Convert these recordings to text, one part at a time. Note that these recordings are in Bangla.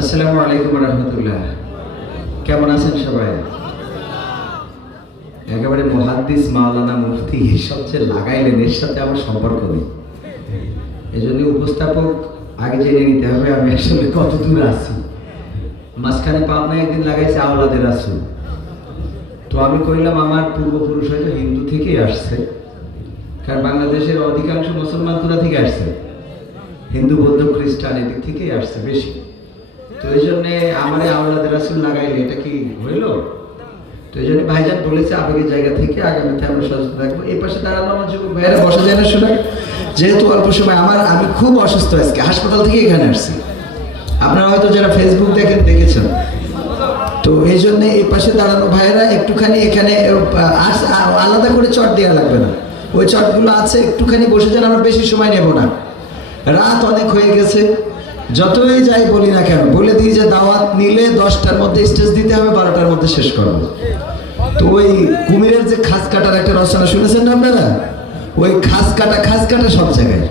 আসসালামু আলাইকুম রহমতুল্লাহ। কেমন আছেন সবাই? একেবারে মুহাদ্দিস মাওলানা মুফতি সবচেয়ে লাগাইলেন, এর সাথে আমার সম্পর্ক নেই। এই জন্য উপস্থাপক আগে জেনে নিতে হবে আমি আসলে কত দূর আছি। মাঝখানে পাবনা একদিন লাগাইছে আওলাদের রাসূল, তো আমি কইলাম আমার পূর্বপুরুষ হয়তো হিন্দু থেকেই আসছে, কারণ বাংলাদেশের অধিকাংশ মুসলমান কোথা থেকে আসছে? হিন্দু, বৌদ্ধ, খ্রিস্টান এদিক থেকেই আসছে বেশি। তো এই জন্যে আমার আওলাদের রাসূল লাগাইলে এটা কি হইল? তো এই জন্য ভাইজান বলেছে আবেগের জায়গা থেকে আগামীতে আমরা সচেতন থাকবো। এই পাশে দাঁড়ানো আমার যুবক ভাইয়েরা বসা যায় না শুনে, যেহেতু অল্প সময় আমি খুব অসুস্থ, আজকে হাসপাতাল থেকে এখানে আসছি। আপনারা হয়তো যারা ফেসবুক দেখেছেন, তো এই জন্য এই পাশে দাঁড়ানো ভাইয়েরা একটুখানি এখানে আলাদা করে চট দেওয়া লাগবে না, ওই চটগুলো আছে, একটুখানি বসে যান, আমরা বেশি সময় নেব না। রাত অনেক হয়ে গেছে, যতই যাই বলি না কেন বলে দিই যে দাওয়াত নিলে 10টার মধ্যে স্টেজ দিতে হবে, 12টার মধ্যে শেষ করবো। তো ওই কুমিরের যে খাস কাটার একটা রচনা শুনেছেন না আপনারা? ওই খাস কাটা সব জায়গায়,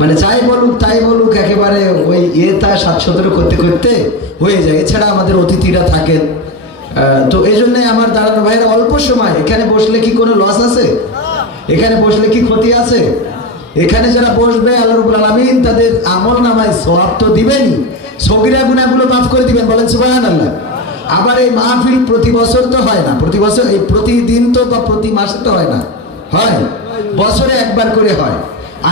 মানে যাই বলুক তাই বলুক, একেবারে ওই তা 7-17 করতে করতে হয়ে যায়। এছাড়া আমাদের অতিথিরা থাকেন, তো এই জন্য আমার দাঁড়ানো ভাইয়েরা অল্প সময় এখানে বসলে কি কোনো লস আছে? এখানে বসলে কি ক্ষতি আছে? এখানে যারা বসবে আল্লাহ রাব্বুল আলামিন তাদের আমল নামায় সওয়াব তো দিবেনই, সগীরা গুনাহগুলো মাফ করে দিবেন, বলেন সুবহানাল্লাহ। আবার এই মাহফিল প্রতি বছর তো হয় না, প্রতি বছর এই প্রতিদিন তো বা প্রতি মাসে তো হয় না, হয় বছরে একবার করে হয়।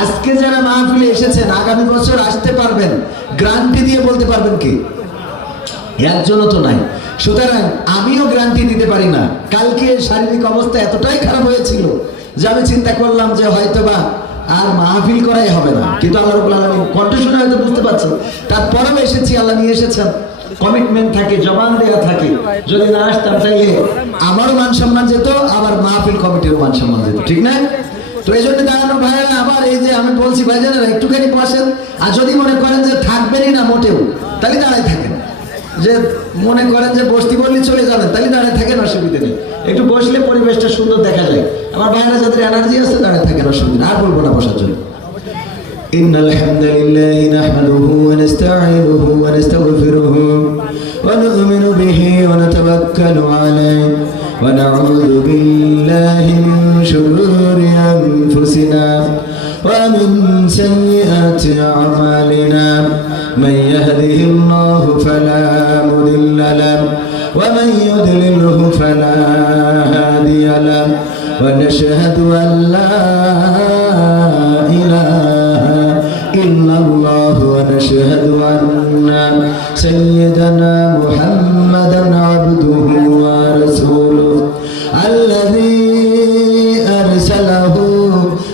আজকে যারা মাহফিলে এসেছেন আগামী বছর আসতে পারবেন, গ্যারান্টি দিয়ে বলতে পারবেন কি? একজনও তো নাই। সুতরাং আমিও গ্যারান্টি দিতে পারি না। কালকে শারীরিক অবস্থা এতটাই খারাপ হয়েছিল যে আমি চিন্তা করলাম যে হয়তোবা আর মাহফিল করাই হবে না, কিন্তু আল্লাহ রাব্বুল আলামিন কণ্ঠ শুনে হয়তো বুঝতে পারছেন। তারপরেও এসেছি, আল্লাহ নিয়ে এসেছেন। কমিটমেন্ট থাকে, জবান দেওয়া থাকে, যদি না আসতাম তাইলে আমারও মান সম্মান যেত, আবার মাহফিল কমিটিরও মান সম্মান যেত, ঠিক না? তো এই জন্য দাঁড়ানো ভাইয়েরা, আবার এই যে আমি বলছি ভাইজানেরা একটুখানি বসেন, আর যদি মনে করেন যে থাকবেনই না মোটেও, তাহলে দাঁড়ায় থাকেন। যে মনে করেন যে বসতি বললে চলে যাবেন, তাহলে দাঁড়ায় থাকেন, অসুবিধা নেই। একটু বসলে পরিবেশটা সুন্দর দেখা যায়। আমার ভাইয়েরা যাদের এনার্জি আছে দাঁড়ায় থাকেন, অসুবিধা আর বলবো না বসার জন্য। ইন্নাল হামদুলিল্লাহি নাহমাদুহু ওয়া নাস্তাঈনুহু ওয়া নাস্তাগফিরুহু ওয়া নু'মিনু বিহি ওয়া নাতাওয়াক্কালু আলাইহি ওয়া নাউযু বিল্লাহি মিন শুরুরি আনফুসিনা ওয়া মিন সাইয়্যাতি আ'মালিনা মান ইয়াহদিহিল্লাহু ফালা মুদিল্লা লাহু ওয়া মান ইউদ্লিলহু ফালা হাদিয়া লাহু ওয়া নাশহাদু আন লা ইলাহা ইল্লাল্লাহু ওয়া নাশহাদু আন্না সাইয়্যিদানা মুহাম্মাদান আবদুহু ওয়া রাসূলুহু আল্লাযী আরসালাহু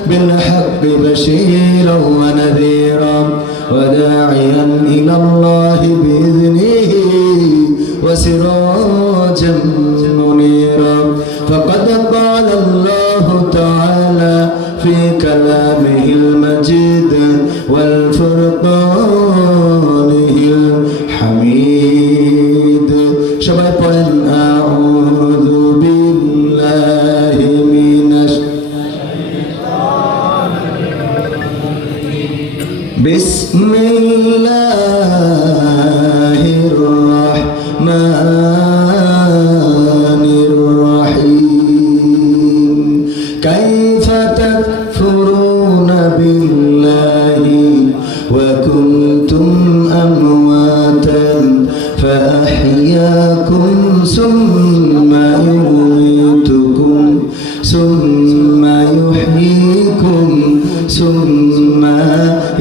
বিল হাক্কি বাশীরান ওয়া নাযীরান ওয়া দা'iয়ান ইলাল্লাহি বিইذনিহি ওয়া সিরাজাম মুনীরা ফাকাদ ক্বালা আল্লাহু তাআলা في كلامه المجيد والفرقانه الحميد সবাই পড়েন আউযু বিল্লাহি মিনাশ বিসমিল্লাহির রাহমানির রহিম কাইফা تكفرون بالله وكنتم أمواتا فأحياكم ثم يميتكم ثم يحييكم ثم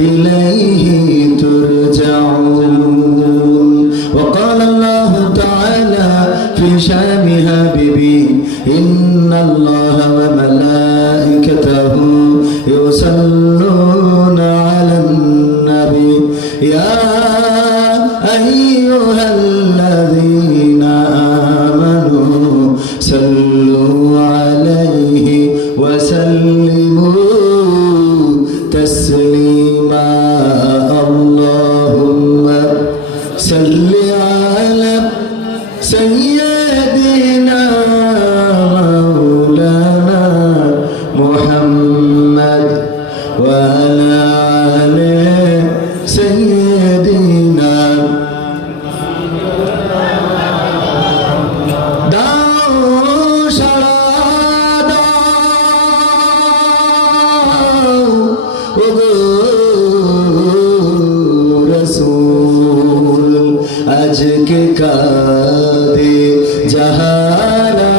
إليه ترجعون وقال الله تعالى في شأن حبيبي إن الله وملائكته يصلون على النبي يا أيها الذين آمنوا صلوا عليه وسلموا تسليما اللهم صل على سيدنا مولانا محمد وعلى آل سيدنا আশিকে কাঁদে যাহারা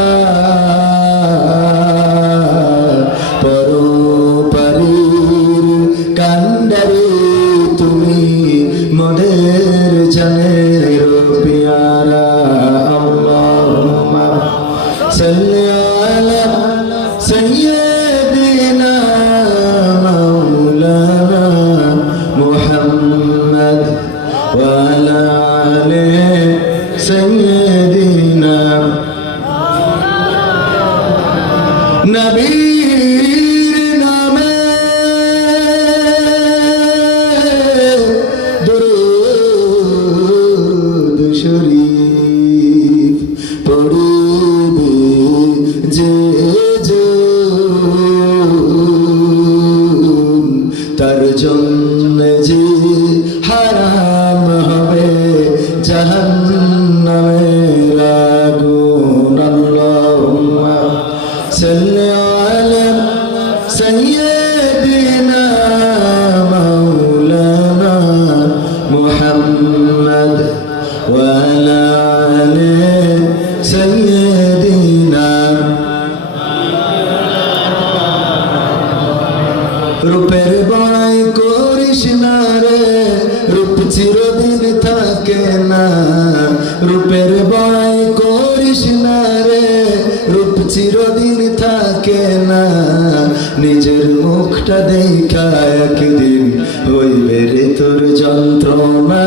পরপারের কান্ডারে তুমি মোদের জানের পিয়ারা আল্লাহুম্মা সাল্লি আলা সাইয়্যিদিনা মাওলানা মুহাম্মদ ওয়া আলা আলি সাইয়্যিদিনা নবীর নামে দুরূদ শরীফ পড়িবে যে তার জন্য যে হারাম হবে জাহান্নামের আগুন আল্লাহুম্মা সাল্লি আলা সাইয়্যিদিনা মাওলানা মুহাম্মদ ওয়া আলা আলি সাইয়্যিদিনা রূপের বড়াই করিস না রে রূপ চিরদিন থাকে না রূপের বড়াই করিস না রে রূপ চিরদিন থাকে না নিজের মুখটা দেখা একদিন হইবে রে তোর যন্ত্রণা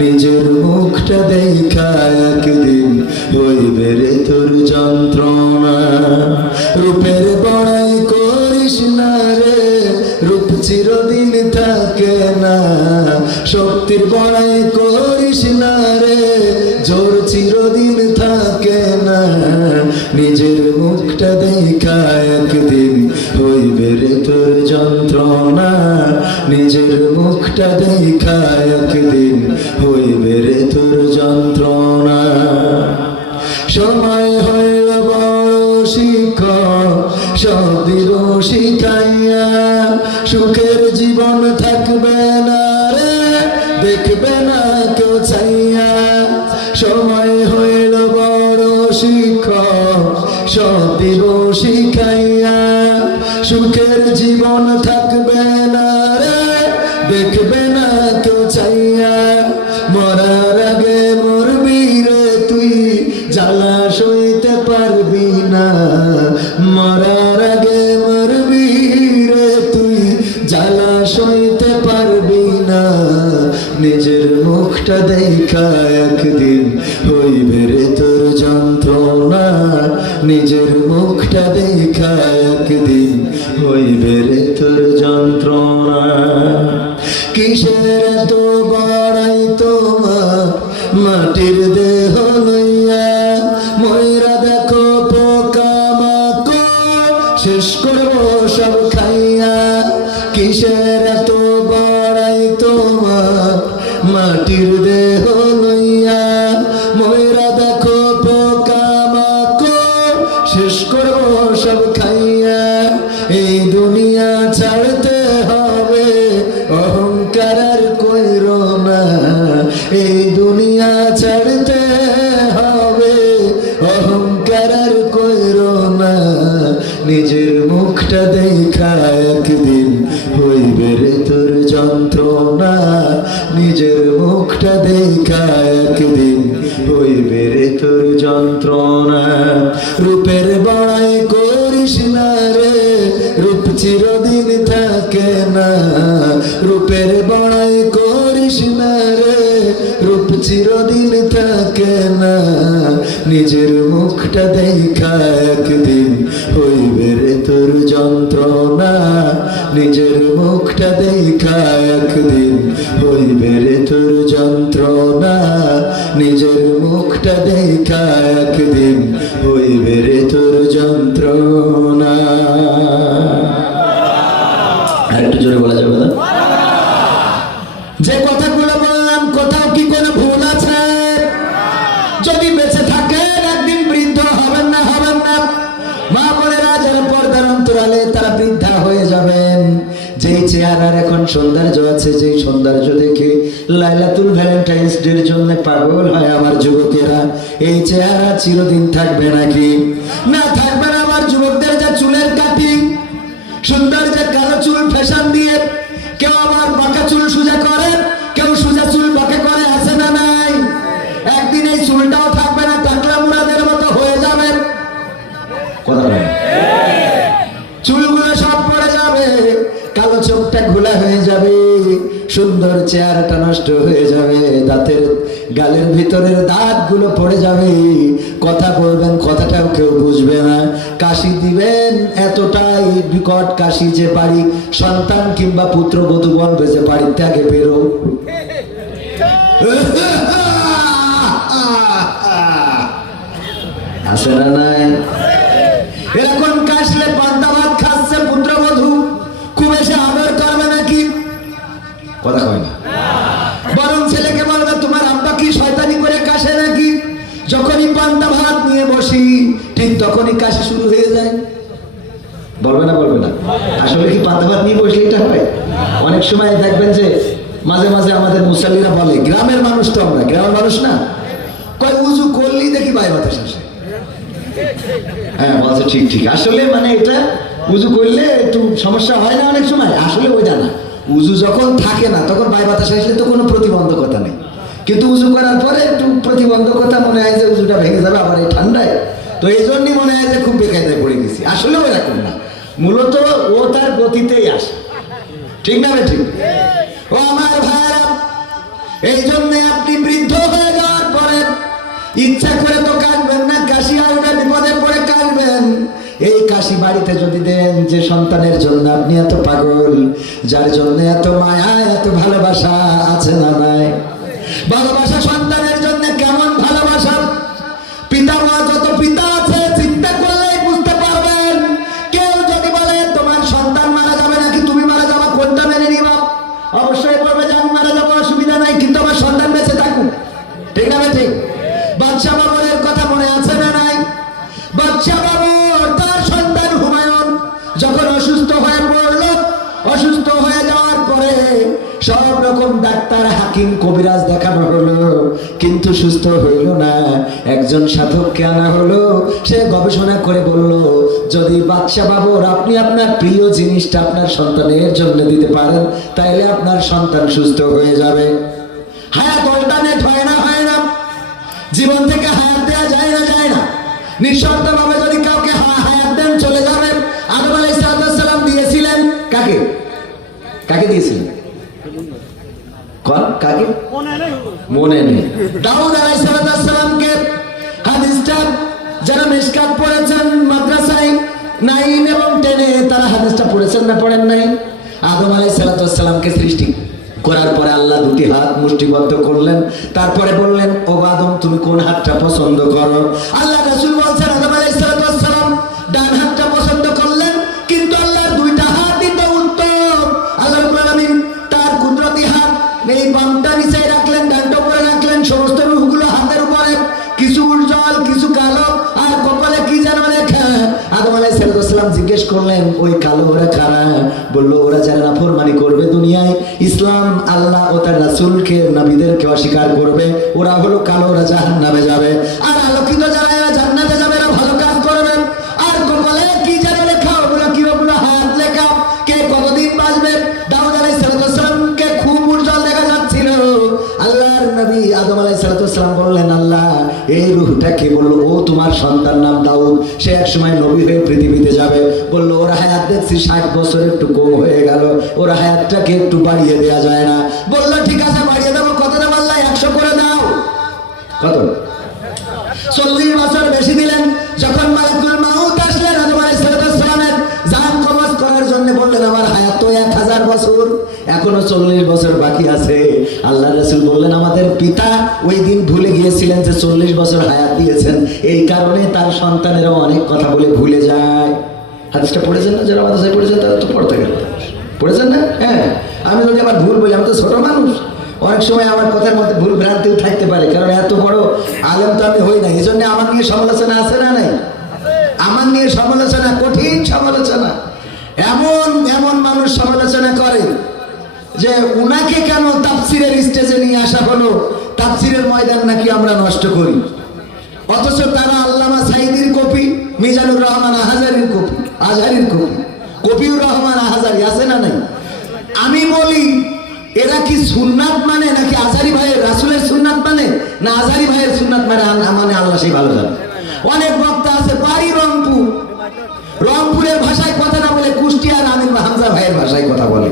নিজের মুখটা দেখা একদিন হইবে রে তোর যন্ত্রণা রূপের বড়াই করিস না রে রূপ চিরদিন থাকে না শক্তির বড়াই করিস না রে জোর চিরদিন থাকে না নিজের মুখটা দেখা একদিন হইবে রে তোর যন্ত্রণা নিজের মুখটা দেখা একদিন হইবে রে তোর যন্ত্রণা সময় হইল বড় শিক্ষক সব দিল শিখাইয়া সুখের জীবন থাকবে না রে দেখবে না কেউ চাইয়া সময় হইল বড় শিক্ষক সব দিব শিখাইয়া সুখের জীবন থাকবে না রে দেখবে না কেউ চাইয়া মরার আগে মরবি রে তুই জ্বালা সইতে পারবি না মরার আগে মরবি রে তুই জ্বালা সইতে পারবি না নিজের মুখটা দেখা একদিন হইবে রে তোর যন্ত্রণা নিজের মুখটা দেখা একদিন হইবে রে তোর যন্ত্রণা কিসের তো বড়াই তোমার মাটির দেহ লইয়া ময়রা দেখো পোকা মাকড় শেষ করবো সব খাইয়া কিসের তো বড়াই তোমার মাটির দেহ লইয়া ময়রা দেখো পোকা মাকড় শেষ করবো সব খাইয়া এই দুনিয়া ছাড়তে হবে অহংকার আর কইরো না এই দুনিয়া ছাড়তে হবে অহংকার আর কইরো না নিজের মুখটা দেখা একদিন হইবে রে তোর যন্ত্রণা নিজের মুখটা দেখা একদিন হইবে রে তোর যন্ত্রণা রূপের বড়াই করিস না রে রূপ চিরদিন থাকে না রূপের বড়াই করিস না রে রূপ চিরদিন থাকে না নিজের মুখটা দেখা একদিন হইবে রে তোর যন্ত্রণা নিজের মুখটা দেখা একদিন হইবে রে তোর যন্ত্রণা নিজের মুখটা দেখা একদিন হইবে রে তোর যন্ত্রণা আরেকটু জোরে বলা যাবে না যে কথাগুলো বললাম কোথাও কি কোনো ভুল আছে যদি বেঁচে থাকেন একদিন বৃদ্ধ হবেন না মা বোনেরা যারা পর্দার অন্তরালে তারা বৃদ্ধা হয়ে যাবেন যেই চেহারার এখন সৌন্দর্য আছে, যে সৌন্দর্য দেখে লাইলাতুল ভ্যালেন্টাইন্স ডের জন্য পাগল হয় আমার যুবকেরা। এই চেহারা চিরদিন থাকবে নাকি? না থাকবে না। আমার যুবকদের যে চুলের কাটিং সুন্দর, যে কালো চুল ফ্যাশন দিয়ে, কেউ আবার বাঁকা চুল সোজা করে, কেউ সোজা চুল বাঁকা করে, আছে না নাই? একদিন এই চুলটাও থাকবে না, টাকলা মুরাদের মতো হয়ে যাবে। কথা বলেন, চুলগুলো সব পড়ে যাবে, কালো চোখটা ঘোলা হয়ে যাবে, সুন্দর চেহারাটা নষ্ট হয়ে যাবে, দাঁতের গালের ভিতরের দাঁতগুলো পড়ে যাবে, কথা বলবেন কথাটাও কেউ বুঝবে না, কাশি দিবেন এতটাই বিকট কাশি যে বাড়ি সন্তান কিংবা পুত্রবধূ বলবে যে বাড়ির ত্যাগে বেরো। আছে না নাই? এরকম কাশলে পান্তা ভাত খাচ্ছে পুত্রবধূ, খুব এসে আদর করবে নাকি? কথা কয় না। বরং ছেলেকে বলবে তোমার আব্বা কি শয়তানি করে কাশে নাকি? যখনই পান্তা ভাত নিয়ে বসি ঠিক তখনই কাশি শুরু হয়ে যায়। বলবে না? বলবে না? আসলে কি পান্তা ভাত নিয়ে বসলে এটা হয়? অনেক সময় দেখবেন যে মাঝে মাঝে আমাদের মুসল্লিরা বলে, গ্রামের মানুষ তো আমরা, গ্রামের মানুষ না, কয় উজু করলেই দেখি বাই বাতাস আসে। হ্যাঁ বলছে ঠিক ঠিক। আসলে মানে এটা উজু করলে একটু সমস্যা হয় না অনেক সময়, আসলে ওইটা না। উজু যখন থাকে না তখন বাই বাতাস আসলে তো কোনো প্রতিবন্ধকতা নেই, কিন্তু উজু করার পরে একটু প্রতিবন্ধকতা মনে হয় যে উজুটা ভেঙে যাবে আবার এই ঠান্ডায়, তো এই জন্যই মনে হয় যে খুব বেকায়দায় পড়ে গেছি। আসলে ওই রকম না, মূলত ও তার গতিতেই আসে। ঠিক না? ঠিক। ও আমার ভাইরা, এই জন্য আপনি বৃদ্ধ হয়ে যাওয়ার পরে ইচ্ছা করে তো কাটবেন না, কাশি আসবে, বিপদে পড়ে কাটবেন। এই কাশি বাড়িতে যদি দেন যে সন্তানের জন্য আপনি এত পাগল, যার জন্য এত মায়া এত ভালোবাসা, আছে না নাই? ভালোবাসা সন্তানের জন্য কেমন ভালোবাসা? পিতা মা যত পিতা আছে চিন্তা করলেই বুঝতে পারবেন। কেউ যদি বলে তোমার সন্তান মারা যাবে নাকি তুমি মারা যাবা, কোনটা মেনে নিবা? অবশ্যই বলবে যে আমি মারা যাবো, অসুবিধা নাই, কিন্তু আমার সন্তান বেঁচে থাকুক। ঠিক না? ঠিক। বাদশা বাবরের কথা মনে আছে না নাই? বাদশা বাবর তার সন্তান হুমায়ুন যখন অসুস্থ হয়ে পড়ল, অসুস্থ হয়ে যাওয়ার পরে সব রকম ডাক্তার হাকিম কবিরাজ দেখানো হলো, কিন্তু সুস্থ হইল না। একজন সাধককে আনা হলো, সে গবেষণা করে বলল, যদি বাদশা বাবর আপনি আপনার প্রিয় জিনিসটা আপনার সন্তানের জন্য দিতে পারেন তাইলে আপনার সন্তান সুস্থ হয়ে যাবে। হায়াত অল্টারনেট হয় না? হয় না? জীবন থেকে হায়াত দেওয়া যায় না? যায় না? নিঃশর্ত ভাবে যদি কাউকে হায়াত দেন চলে যাবে। আদম আলাইহিস সালাম দিয়েছিলেন কাকে? কাকে দিয়েছিলেন? কোন কাকে? মনে নেই। দাউদ আলাইহিস সালামকে হাদিসটা যারা মিশকাত পড়েছেন মাদ্রাসায় 9 এবং 10-এ তারা হাদিসটা পড়েছেন না পড়েন নাই? আদম আলাইহিস সালামকে সৃষ্টি করার পরে আল্লাহ দুটি হাত মুষ্টিবদ্ধ করলেন, তারপরে বললেন ও আদম তুমি কোন হাতটা পছন্দ করো? আল্লাহ রাসূল বলছেন আদম আলাইহিস সালাম ডান হাতটা পছন্দ করলেন, কিন্তু আল্লাহর দুইটা হাতই তো উত্তম। আল্লাহ রাব্বুল আলামিন তার কুদরতি হাত এই বামটা নিচে রাখলেন, ডানটা উপরে রাখলেন, সমস্ত রূহগুলো হাতের উপরে, কিছু উজ্জ্বল কিছু কালো, আর কপালে কি যেন লেখা। আদম আলাইহিস সালাম জিজ্ঞেস করলেন ওই কালো ওরা কারা? বললো ওরা যারা নাফরমানি করবে দুনিয়ায়, ইসলাম আল্লাহ ও তার রাসূলকে নবীদেরকে অস্বীকার করবে, ওরা হলো কালো, ওরা জাহান্নামে যাবে। আর আলোকিত যারা এরা জান্নাতে যাবে, এরা ভালো কাজ করবে। আর কপালে কি যেন লেখা, ওগুলো কি? ওগুলো হাত লেখা। কে কতদিন বাঁচবে? দাউদ আলাইহিস সালামকে খুব উজ্জ্বল দেখা যাচ্ছিল। আল্লাহর নবী আদম আলাইহিস সালাম বললেন আল্লাহ এই রূহটাকে? বললো ও তোমার সন্তান নাম দাউদ, সে এক সময় নবী হয়ে পৃথিবীতে যাবে। বললো ওরা হায়াত দেখছি 60 বছর একটু কম হয়ে গেল, ওরা হায়াতটাকে একটু বাড়িয়ে দেওয়া যায় না? বললো ঠিক আছে বাড়িয়ে দেবো। কত দেবো? আল্লাহ 100 করে দাও। কত? 40 বছর বেশি দিলেন। যখন মালাকুল মাউত আসলেন আদম আলাইহিস সালামের জান কবজ করার জন্য, বললেন আমার হায়াত তো 1000 বছর, এখনো 40 বছর বাকি আছে। আল্লাহ রাসূল বললেন আমাদের পিতা ওই দিন ভুলে গিয়েছিলেন যে 40 বছর হায়াত দিয়েছেন, এই কারণে তার সন্তানেরা অনেক কথা বলে ভুলে যায়। হাদিসটা পড়েছেন না? যারা মাদ্রাসায় পড়েছেন তারা তো পড়তে গেল, পড়েছেন না? হ্যাঁ, আমি যদি আবার ভুল বলি, আমি তো ছোট মানুষ, অনেক সময় আমার কথার মধ্যে ভুল ভ্রান্তিও থাকতে পারে, কারণ এত বড় আলেম তো আমি হই না। এই জন্য আমার নিয়ে সমালোচনা আছে না নাই? আমার নিয়ে সমালোচনা, কঠিন সমালোচনা। এমন এমন মানুষ সমালোচনা করে উনাকে কেন তাফসিরের স্টেজে নিয়ে আসা হলো, তাফসিরের ময়দান নাকি আমরা নষ্ট করি, অথচ তারা আল্লামা সাইদির কপি, মিজানুর রহমান আহাজারির কপি, আজহারির কপি, কপিউর রহমান আহাজারি আছে না নাই? আমি বলি এরা কি সুন্নাত মানে নাকি আজহারি ভাইয়ের রাসূলের সুন্নাত মানে না আজহারি ভাইয়ের সুন্নাত মানে আল্লাহ সেই ভালো জানে। অনেক বক্তা আছে বাড়ি রংপুর, রংপুরের ভাষায় কথা না বলে কুষ্টিয়ার আমির হামজা ভাইয়ের ভাষায় কথা বলে।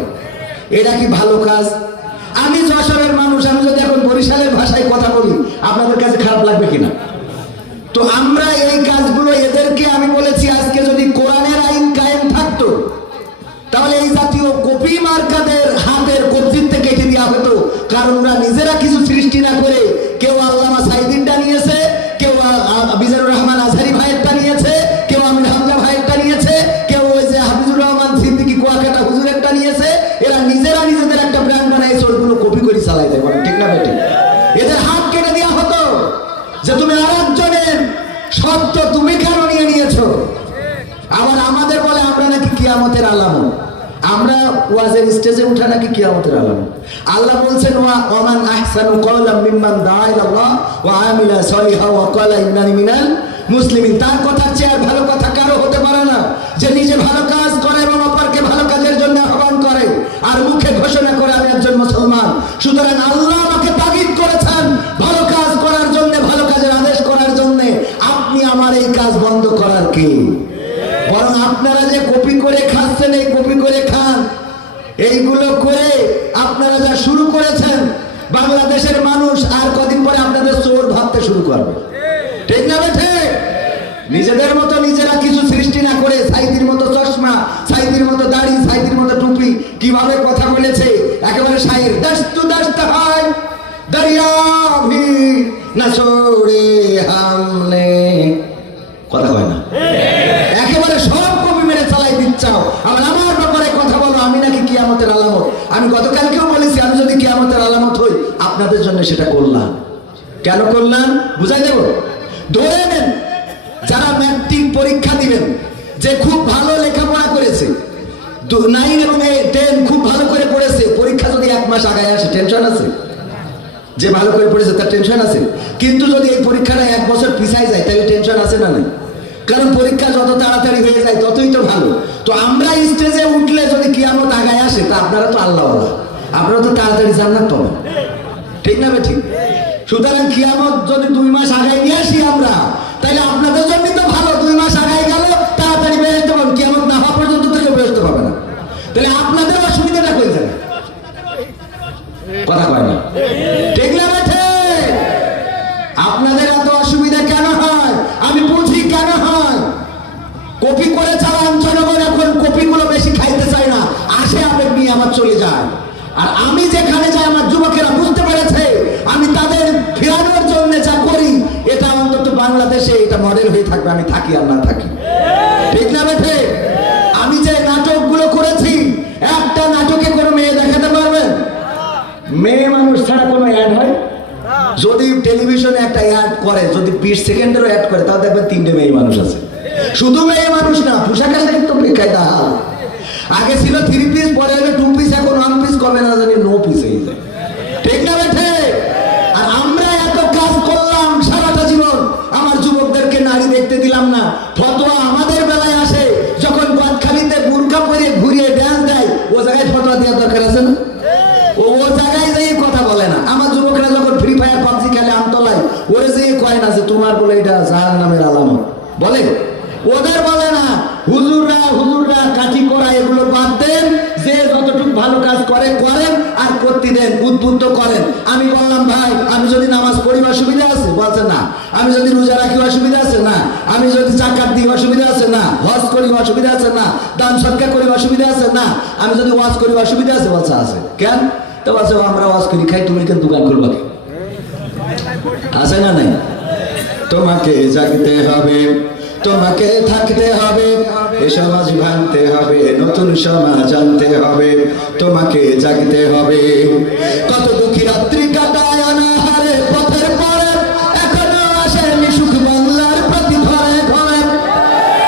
এটা কি ভালো কাজ? আমি যশোরের মানুষ, আমি যদি এখন বরিশালের ভাষায় কথা বলি আপনাদের কাছে খারাপ লাগবে কিনা? তো আমরা এই কাজগুলো এদেরকে আমি বলেছি আজকে যদি কোরআনের আইন কায়েম থাকতো তাহলে এই জাতীয় কপি মার্কাদের হাতের কবজিতে কেটে দেওয়া হতো। কারণ ওরা নিজেরা কিছু সৃষ্টি না করে কেউ আল্লামা সাইদিনটা নিয়েছে, কেউ মিজানুর রহমান আজহারি ভাইয়েরটা নিয়েছে, কেউ আমির হামজা ভাইয়েরটা নিয়েছে, কেউ ওই যে হাফিজুর রহমান সিদ্দিকী কুয়াকাটা হুজুরেরটা নিয়েছে। এরা নিজেরা নিজেদের একটা ব্র্যান্ড বানাইছে, ওইগুলো কপি করে চালাই দেয়, বলেন ঠিক না বেটি? এদের হাত কেটে দেওয়া হতো যে তুমি আরেকজনের সত্য তুমি কেন নিয়ে নিয়েছো। আবার আমাদের বলে আমরা নাকি কিয়ামতের আলামত, আমরা ওয়াজের স্টেজে উঠা নাকি কিয়ামতের আলামত। আল্লাহ বলছেন ওয়ামান আহসানু কওলাম মিম্মান দাআ ইলাল্লাহ ওয়া আমিলা সলিহা ওয়া ক্বালা ইন্নানি মিনাল মুসলিমিন। তার কথার চেয়ে আর ভালো কথা কারো হতে পারে না, যে নিজে ভালো কাজ করে এবং অপরকে ভালো কাজের জন্য আহ্বান করে আর মুখে ঘোষণা করে আমি একজন মুসলমান। সুতরাং আল্লাহ আমাকে তাগিদ করেছেন ভালো কাজ করার জন্য, ভালো কাজের আদেশ করার জন্য। আপনি আমার এই কাজ বন্ধ করার কে? বরং আপনারা যে কপি করে খাচ্ছেন, এই কপি করে খান, এইগুলো করে আপনারা যা শুরু করেছেন, বাংলাদেশের মানুষ আর কদিন পরে আপনাদের চোর ভাবতে শুরু করবে, ঠিক না বেঠে? নিজেদের মতো নিজেরা কিছু সৃষ্টি না করে সাইদির মতো চশমা, সাইদির মতো দাড়ি, সাইদির মতো টুপি, কিভাবে কথা বলেছে একেবারে শাইর। দস্তু দস্ত হয় দরিয়া ভি না ছোড়ে হামনে, কথা হয় না? একেবারে সব কপি মেরে চালাই দিচ্ছাও। আবার আমার ব্যাপারে কথা বলো আমি নাকি কিয়ামতের আলামত। আমি গতকালকেও বলেছি আমি যদি কিয়ামতের আলামত হই আপনাদের জন্য সেটা করলাম। কেন করলাম বুঝাই দেব। ধরে নেন যারা ম্যাট্রিক পরীক্ষা দিবেন, যে খুব ভালো লেখাপড়া করেছে, 9 এবং 10 খুব ভালো করে পড়েছে, পরীক্ষা যদি 1 মাস আগায় আসে টেনশন আছে? যে ভালো করে পড়েছে তার টেনশন আছে। কিন্তু যদি এই পরীক্ষাটা 1 বছর পিছায় যায় তাহলে টেনশন আছে না নাই? কারণ পরীক্ষা যত তাড়াতাড়ি হয়ে যায় ততই তো ভালো। তো আমরা স্টেজে উঠলে যদি কিয়ামত আগায় আসে তা আপনারা তো আল্লাহওয়ালা, আপনারা তো তাড়াতাড়ি জান্নাত পাবেন, ঠিক না ঠিক? সুতরাং কিয়ামত যদি 2 মাস আগায় নিয়ে আসি আমরা, তাহলে আপনাদের জন্য তো ভালো। 2 মাস আগায় গেল তাড়াতাড়ি বেরোতে পারবেন, কিয়ামত না হওয়া পর্যন্ত তো কেউ বেরোতে পারবে না। তাহলে আপনাদের অসুবিধাটা কই যাবে? কথা কয় না, ঠিক না বেঠে? আপনাদের এত অসুবিধা কেন হয় আমি বুঝি কেন হয়। কপি করে চালান, জনগণ এখন কপিগুলো বেশি খাইতে চায় না, আসে আবেগ নিয়ে আমার চলে যায়। আর আমি যেখানে যাই আমার যুবকেরা বুঝতে পেরেছে আমি তাদের ফেরানোর জন্য যা করি এটা অন্তত বাংলাদেশে এটা মডেল হয়ে থাকবে, আমি থাকি আর না থাকি, ঠিক না বেঠে? আমি যে নাটকগুলো করেছি, একটা নাটকে কোনো মেয়ে দেখাতে পারবেন? মেয়ে মানুষ ছাড়া কোনো অ্যাড হয়? যদি টেলিভিশনে একটা অ্যাড করে, যদি 20 সেকেন্ডেরও অ্যাড করে, তাও দেখবেন 3টে মেয়ে মানুষ আছে। শুধু মেয়ে মানুষ না, পোশাক আশাক তো বেকায়দা হাল। আগে ছিল 3 পিস, পরে হলো 2 পিস, এখন 1 পিস, কবে না জানি 9 পিস হয়ে যায়, ঠিক না বেঠে? আর আমরা এত কাজ করলাম সারাটা জীবন, আমার যুবকদেরকে নারী দেখতে দিলাম না। ফতোয়া আমাদের বেলায় আসে যখন গদখালিতে বুরকা পরে ঘুরিয়ে ড্যান্স দেয়, ও জায়গায় ফতোয়া দেওয়ার দরকার আছে না? ও জায়গায় যেয়ে কথা বলে না। আমার যুবকরা যখন ফ্রি ফায়ার পাবজি খেলে আমতলায়, ওরে যেয়ে কয় না যে তোমার বলে এটা জাহান্নামের আলামত, বলে? ওদের বলে না। হুজুররা কাঠি করা এগুলো বাদ দেন, যে যতটুকু ভালো কাজ করে করেন আর করতে দেন, উদ্বুদ্ধ করেন। আমি বললাম ভাই আমি যদি নামাজ পড়ি অসুবিধা আছে? বলছে না। আমি যদি রোজা রাখি অসুবিধা আছে? না। আমি যদি জাকাত দিই অসুবিধা আছে? না। হজ করি অসুবিধা আছে? না। দান সদকা করি অসুবিধা আছে? না। আমি যদি ওয়াজ করি অসুবিধা আছে? বলছে আছে। কেন? তো বলছে আমরা ওয়াজ করি খাই, তুমি কেন দোকান খুলবা? আছে না নাই? তোমাকে জাগতে হবে, তোমাকে থাকতে হবে, এ সমাজ ভাঙতে হবে, নতুন সমাজ আনতে হবে, তোমাকে জাগতে হবে। কত দুঃখী রাত্রি কাটায় অনাহারে পথের পরে, এখনো আসেনি সুখ বাংলার প্রতি ঘরে ঘরে,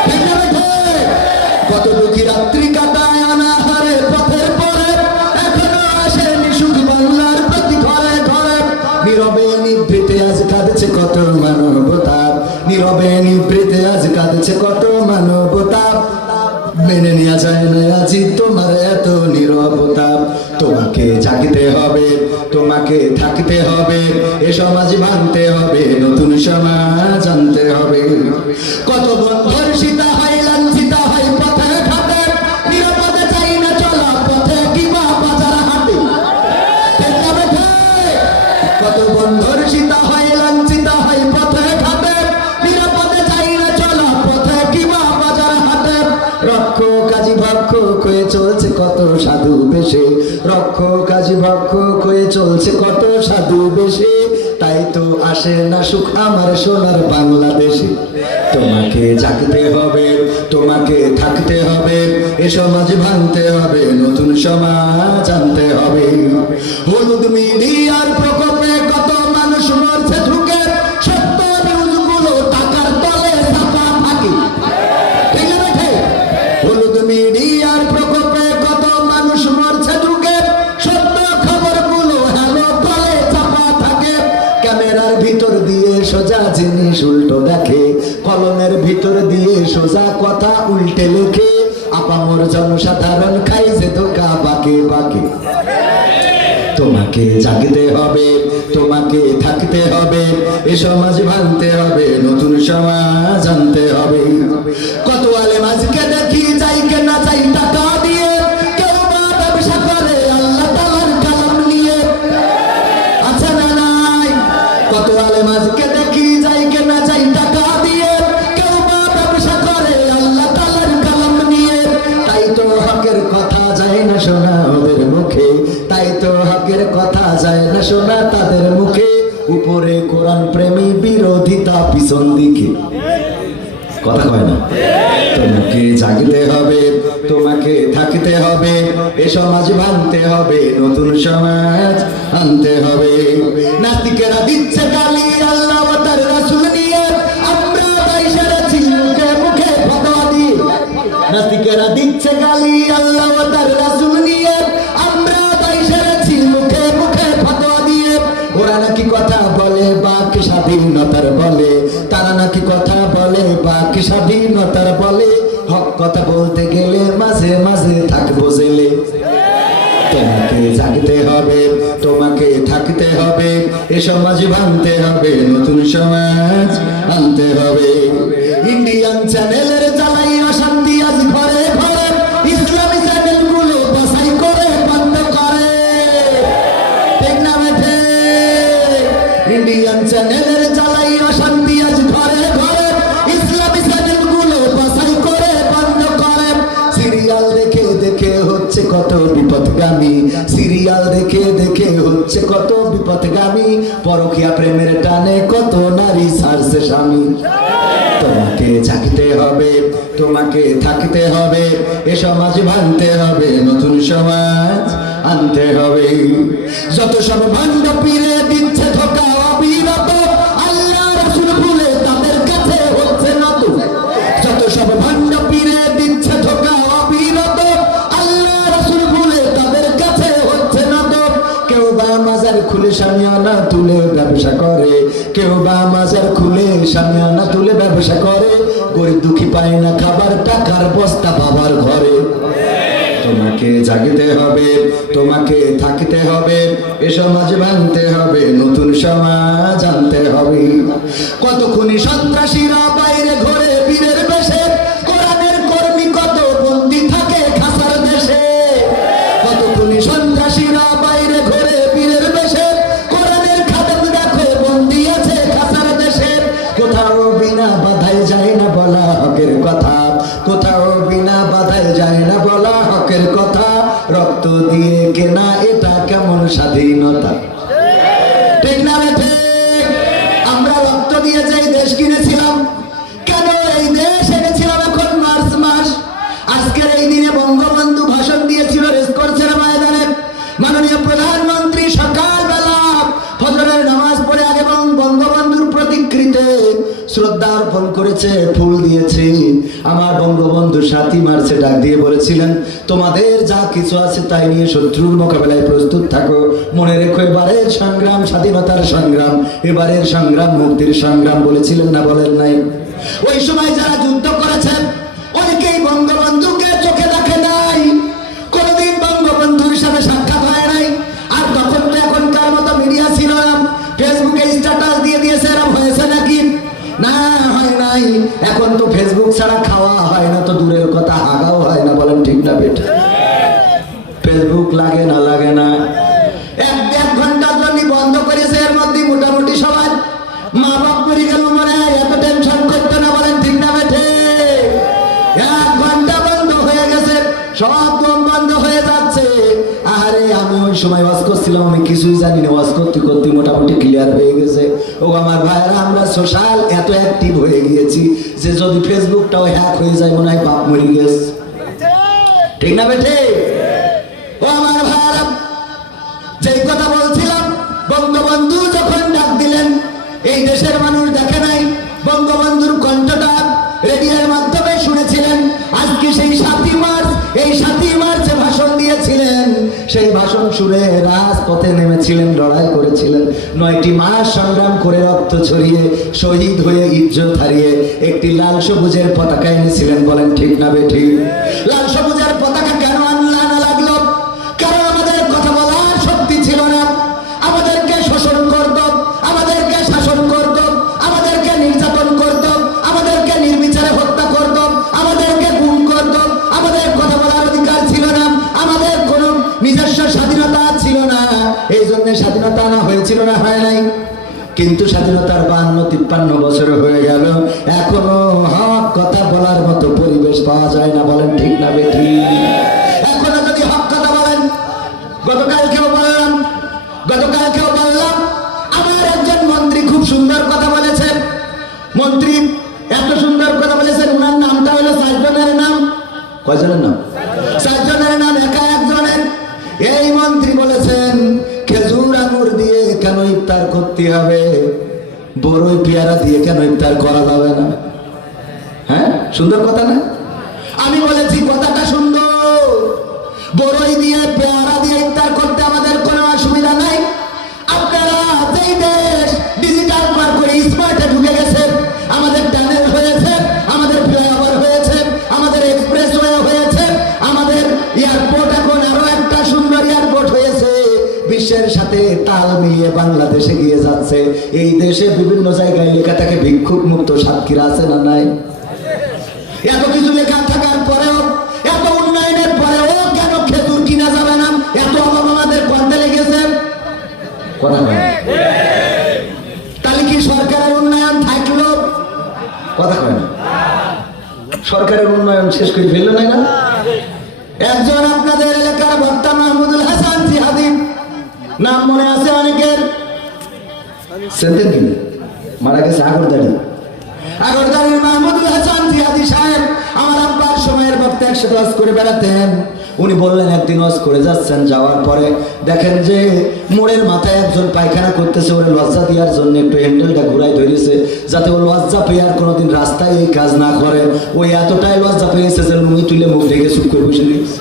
ঠিক না বেঠে? কত দুঃখী রাত্রি কাটায় অনাহারে পথের পরে, এখনো আসেনি কত মানবতা, নীরবে নিভৃতে আজ কাঁদছে কত মানবতা। মেনে নেওয়া যায় না আজি তোমার এত নীরবতা। তোমাকে জাগতে হবে, তোমাকে থাকতে হবে, এ সমাজ ভাঙতে হবে, নতুন সমাজ আনতে হবে। কত বন্ধুর সীতা হয় লাঞ্ছিতা হয় পথে ঘাটে, নিরাপদে চাই না চলা পথে কিবা বাজার হাটে। কত বন্ধুর সীতা হয় লাঞ্ছিতা হয় পথে ঘাটে, নিরাপদে চাই না চলা পথে কিবা বাজার হাটে। রক্ষ কাজী ভক্ষক হয়ে চলছে কত সাধু বেশে, রক্ষ কাজী ভক্ষক হয়ে চলছে কত সাধু বেশে। তাই তো আসে না সুখ আমার সোনার বাংলাদেশে। তোমাকে জাগতে হবে, তোমাকে থাকতে হবে, এ সমাজ ভাঙতে হবে, নতুন সমাজ আনতে হবে। হলুদ মিডিয়ার প্রকোপে কত মানুষ মরছে ঢুকে, সত্য নিউজগুলো টাকার তলে চাপা থাকে। হলুদ মিডিয়ার প্রকোপে কত মানুষ মরছে ঢুকে, সত্য খবরগুলো হেলো তলে চাপা থাকে। ক্যামেরার ভিতর দিয়ে সোজা জিনিস উল্টো দেখে, কলমের ভিতর দিয়ে সোজা কথা উল্টে লেখে। আপামর জনসাধারণ খাই যে ধোকা বাকে বাকে। তোমাকে জাগতে হবে, তোমাকে থাকতে হবে, এ সমাজ ভাঙতে হবে, নতুন সমাজ আনতে হবে। কত আলেম আজকে দেখি যাই কেনা চাই টাকা দিয়ে, কেউ বা ব্যবসা করে আল্লাহ তাআলার কালাম নিয়ে। আচ্ছা না নাই? কত আলেম আজকে দেখি যাই কেনা চাই টাকা দিয়ে, কেউ বা ব্যবসা করে আল্লাহ তাআলার কালাম নিয়ে। তাই তো হকের কথা যায় না শোনা ওদের মুখে, তাই তো হকের কথা যায় না শোনা তাদের মুখে। উপরে কোরআন প্রেমী বিরোধিতা পিছন দিকে, কথা কয় না। তোমাকে জাগতে হবে, তোমাকে থাকতে হবে, এ সমাজ ভাঙতে হবে, নতুন সমাজ আনতে হবে। নাস্তিকেরা দিচ্ছে গালি আল্লাহ ও তার রাসূল নিয়ে, আমরা তাই সেরেছি মুখে মুখে ফতোয়া দিয়ে। নাস্তিকেরা দিচ্ছে গালি আল্লাহ ও তার রাসূল নিয়ে, আমরা তাই সেরেছি মুখে মুখে ফতোয়া দিয়ে। ওরা নাকি কথা বলে বাক স্বাধীনতার বলে, তারা নাকি কথা বলে বাক স্বাধীনতার বলে। হক কথা বলতে গেলে মাঝে মাঝে থাকবো জেলে। তোমাকে জাগতে হবে, তোমাকে থাকতে হবে, এ সমাজ ভাঙতে হবে, নতুন সমাজ আনতে হবে। ইন্ডিয়ান চ্যানেলের জ্বালাই অশান্তি আজ ঘরে ঘরে, ইসলামী চ্যানেলগুলো বাছাই করে বন্ধ করে। ঠিক না বেঠে? ইন্ডিয়ান চ্যানেলের জ্বালাই অশান্তি আজ ঘরে ঘরে, ইসলামী চ্যানেলগুলো বাছাই করে বন্ধ করে। সিরিয়াল দেখে দেখে হচ্ছে কত বিপদগামী, সিরিয়াল দেখে দেখে হচ্ছে কত বিপদগামী। পরকীয়া প্রেমের টানে কত নারী ছাড়ছে স্বামী। তোমাকে জাগতে হবে, তোমাকে থাকতে হবে, এ সমাজ ভাঙতে হবে, নতুন সমাজ আনতে হবে। যত সব ভণ্ড পীরে দিচ্ছে ধোকা অবিরত, আল্লাহ রাসূল ভুলে তাদের কাছে হচ্ছে নত। যত সব ভণ্ড পীরে দিচ্ছে ধোকা অবিরত, আল্লাহ রাসূল ভুলে তাদের কাছে হচ্ছে নত। কেউ বা মাজার খুলে শামিয়ানা তুলে ব্যবসা করে, কেউ বা মাজার খুলে শামিয়ানা তুলে ব্যবসা করে। গরিব দুঃখী পায় না খাবার, টাকার বস্তা বাবার ঘরে। তোমাকে জাগতে হবে, তোমাকে থাকতে হবে, এ সমাজ ভাঙতে হবে, নতুন সমাজ আনতে হবে। কত খুনি সন্ত্রাসীরা বাইরে ঘোরে বীরের বেশে, কোরআনের কর্মী কত বন্দী থাকে খাসার দেশে। কত খুনি সন্ত্রাসীরা বাইরে ঘোরে বীরের বেশে, কোরআনের খাদেম দেখো বন্দী আছে খাসার দেশে। কোথাও বিনা বাধায় যায় না বলা হকের কথা, কোথাও বিনা বাধায় যায় না বলা হকের কথা। রক্ত দিয়ে কেনা এটা কেমন স্বাধীনতা? ঠিক না? আমরা রক্ত দিয়ে যেই দেশ কিনেছিলাম, শ্রদ্ধা অর্পণ করেছে, ফুল দিয়েছে। আমার বঙ্গবন্ধু 7ই মার্চে ডাক দিয়ে বলেছিলেন, তোমাদের যা কিছু আছে তাই নিয়ে শত্রুর মোকাবেলায় প্রস্তুত থাকো। মনে রেখো এবারের সংগ্রাম স্বাধীনতার সংগ্রাম, এবারের সংগ্রাম মুক্তির সংগ্রাম। বলেছিলেন না বলেন নাই? ওই সময় যারা যুদ্ধ করেছেন অনেকেই বঙ্গবন্ধুকে চোখে দেখে নাই, কোনদিন বঙ্গবন্ধুর সাথে সাক্ষাৎ হয় নাই। আর তখন তো এখনকার মতো মিডিয়া ছিল না, ফেসবুকে স্ট্যাটাস দিয়ে দিয়েছে, এরকম হয়েছে নাকি? না, হয় নাই। এখন তো ফেসবুক ছাড়া খাওয়া হয় না, তো দূরের কথা হাগাও হয় না। বলেন ঠিক না বেটা? ফেসবুক লাগে না? লাগে না। এক ঘন্টার জন্য বন্ধ করেছে, এর মধ্যে মোটামুটি সবাই মা বাপ মরে গেল মনে হয়, এত টেনশন করতো না। বলেন ঠিক না বেঠে? 1 ঘন্টা বন্ধ হয়ে গেছে, সব বন্ধ হয়ে যাচ্ছে। আরে আমি ওই সময় ওয়াজ করছিলাম, আমি কিছুই জানি না, ওয়াজ করতে করতে মোটামুটি ক্লিয়ার হয়ে গেছে। ও আমার ভাইরা, আমরা সোশ্যাল এত অ্যাক্টিভ হয়ে গিয়েছি যে যদি ফেসবুকটাও হ্যাক হয়ে যায় মনে হয় বাপ মরে গেছে। ঠিক না বেঠে? ও আমার ভাইরা, যেই কথা বলছিলাম, বঙ্গবন্ধু যখন ডাক দিলেন, এই দেশের মানুষ দেখে নাই, বঙ্গবন্ধুর কণ্ঠটা রেডিওর মাধ্যমে শুনেছিলেন। আজকে সেই 7ই মার্চ, এই 7ই মার্চে ভাষণ দিয়েছিলেন। সেই ভাষণ শুনে রাজপথে নেমেছিলেন, লড়াই করেছিলেন। 9টি মাস সংগ্রাম করে রক্ত ছড়িয়ে শহীদ হয়ে ইজ্জত হারিয়ে একটি লাল সবুজের পতাকা এনেছিলেন। বলেন ঠিক না বেঠিক? লাল সবুজের পতাকা কেন আনা লাগলো? কারণ আমাদের কথা বলার শক্তি ছিল না, আমাদেরকে শোষণ করত, আমাদেরকে শাসন করত, আমাদেরকে নির্যাতন করত, আমাদেরকে নির্বিচারে হত্যা করত, আমাদেরকে গুম করত। আমাদের কথা বলার অধিকার ছিল না, আমাদের কোনো নিজস্ব স্বাধীনতা ছিল না। এই জন্য স্বাধীনতা আনা হয়েছিল না? হয় নাই? কিন্তু স্বাধীনতার 52-53 বছর হয়ে গেল, এখনো হক কথা বলার মতো পরিবেশ পাওয়া যায় না। বলেন ঠিক না বেঠি? এখনো যদি হক কথা বলেন, গতকালকেও বললাম আমার একজন মন্ত্রী খুব সুন্দর কথা বলেছেন। মন্ত্রী এত সুন্দর কথা বলেছেন, ওনার নামটা হলো 4 জনের নাম। কয়জনের নাম? 4 জনের নাম, একা একজনের। এই মন্ত্রী বলেছেন, খেজুর আঙুর দিয়ে কেন ইফতার করতে হবে, বড়ই পেয়ারা দিয়ে কেন ইফতার করা যাবে না? হ্যাঁ, সুন্দর কথা না? আমি বলেছি কথাটা সুন্দর, বড়ই দিয়ে পেয়ারা দিয়ে ইফতার করতে আমাদের কোনো অসুবিধা নাই। আপনারা যেই দেশ ডিজিটাল পার করে স্মার্টে ঢুকে গেছে, আমাদের টানেল হয়েছে, আমাদের ফ্লাইওভার হয়েছে, আমাদের এক্সপ্রেসওয়ে হয়েছে, আমাদের এয়ারপোর্ট এখন আরো একটা সুন্দর এয়ারপোর্ট হয়েছে, বিশ্বের সাথে তাল মিলিয়ে বাংলাদেশ এগিয়ে যাচ্ছে। এই দেশে বিভিন্ন জায়গায় লেখা থাকে ভিক্ষুক মুক্ত সাতক্ষীরা, আছে না নাই? এত কিছু লেখা থাকার পরেও, এত উন্নয়নের পরেও কেন খেজুর কিনা যাবে না? এত অভাব আমাদের করতে লেগেছে। কথা হয়? তাহলে কি সরকারের উন্নয়ন থাকলো? কথা হয় না? সরকারের উন্নয়ন শেষ করে ফেললো না? একজন আপনাদের এলাকার বক্তা মাহমুদুল হাসান জিহাদি, নাম মনে আছে অনেকের? সেদিন কি মারা গেছে আগরদাড়ির মাহমুদুল হাসান জিহাদি সাহেব আমার আব্বার সময়ের বক্তা একসাথে ওয়াজ করে বেড়াতেন। উনি বললেন একদিন ওয়াজ করে যাচ্ছেন, যাওয়ার পরে দেখেন যে মোড়ের মাথায় একজন পায়খানা করতেছে, ওর লজ্জা দেওয়ার জন্য একটু হ্যান্ডেলটা ঘুরাই ধরেছে, যাতে ও লজ্জা পেয়ে আর কোনোদিন রাস্তায় এই কাজ না করে। ওই এতটাই লজ্জা পেয়েছে যে লুঙ্গি তুলে মুখ ঢেকে চুপ করে বসে দিয়েছে।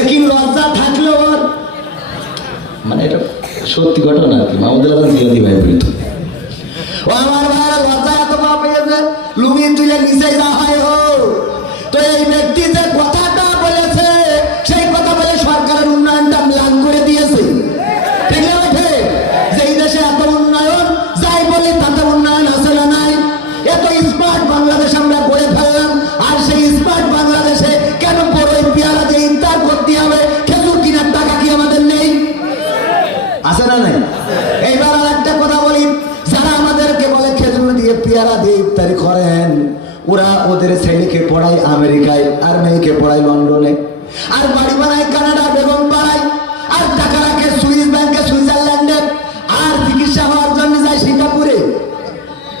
একই লজ্জা থাকলে ওর, মানে এটা সত্যি ঘটনা আর কি, মাহমুদুল হাসান জিহাদি ভাই বলিত। ও আমার ভাইরা, লজ্জা এত পাওয়া পেয়েছে, লুঙ্গি তুলে নিচে যা হয় হোক। তো এই ব্যক্তি যে কথাটা বলেছে, সেই কথা বলে সরকারের উন্নয়নটা ম্লান করে দিয়েছে। ঠিক আছে? যে এই দেশে এত উন্নয়ন, যাই বলি তাতে উন্নয়ন আছে না নাই? এত স্মার্ট বাংলাদেশ আমরা গড়ে ফেললাম, আর সেই স্মার্ট বাংলাদেশে কেন বড়ই পেয়ারা দিয়ে ইফতার করতে হবে? খেজুর কিনার টাকা কি আমাদের নেই? আছে না নাই? এইবার আর একটা কথা বলি, যারা আমাদেরকে বলে খেজুর দিয়ে পেয়ারা দিয়ে ইফতারি করেন, ওরা ওদের ছেলেকে পড়ায় আমেরিকায়, আর মেয়েকে পড়ায় লন্ডনে, আর বাড়ি বানায় কানাডা বেগম পাড়ায়, আর টাকা রাখে সুইস ব্যাংকে সুইজারল্যান্ডে, আর চিকিৎসা হওয়ার জন্য যায় সিঙ্গাপুরে।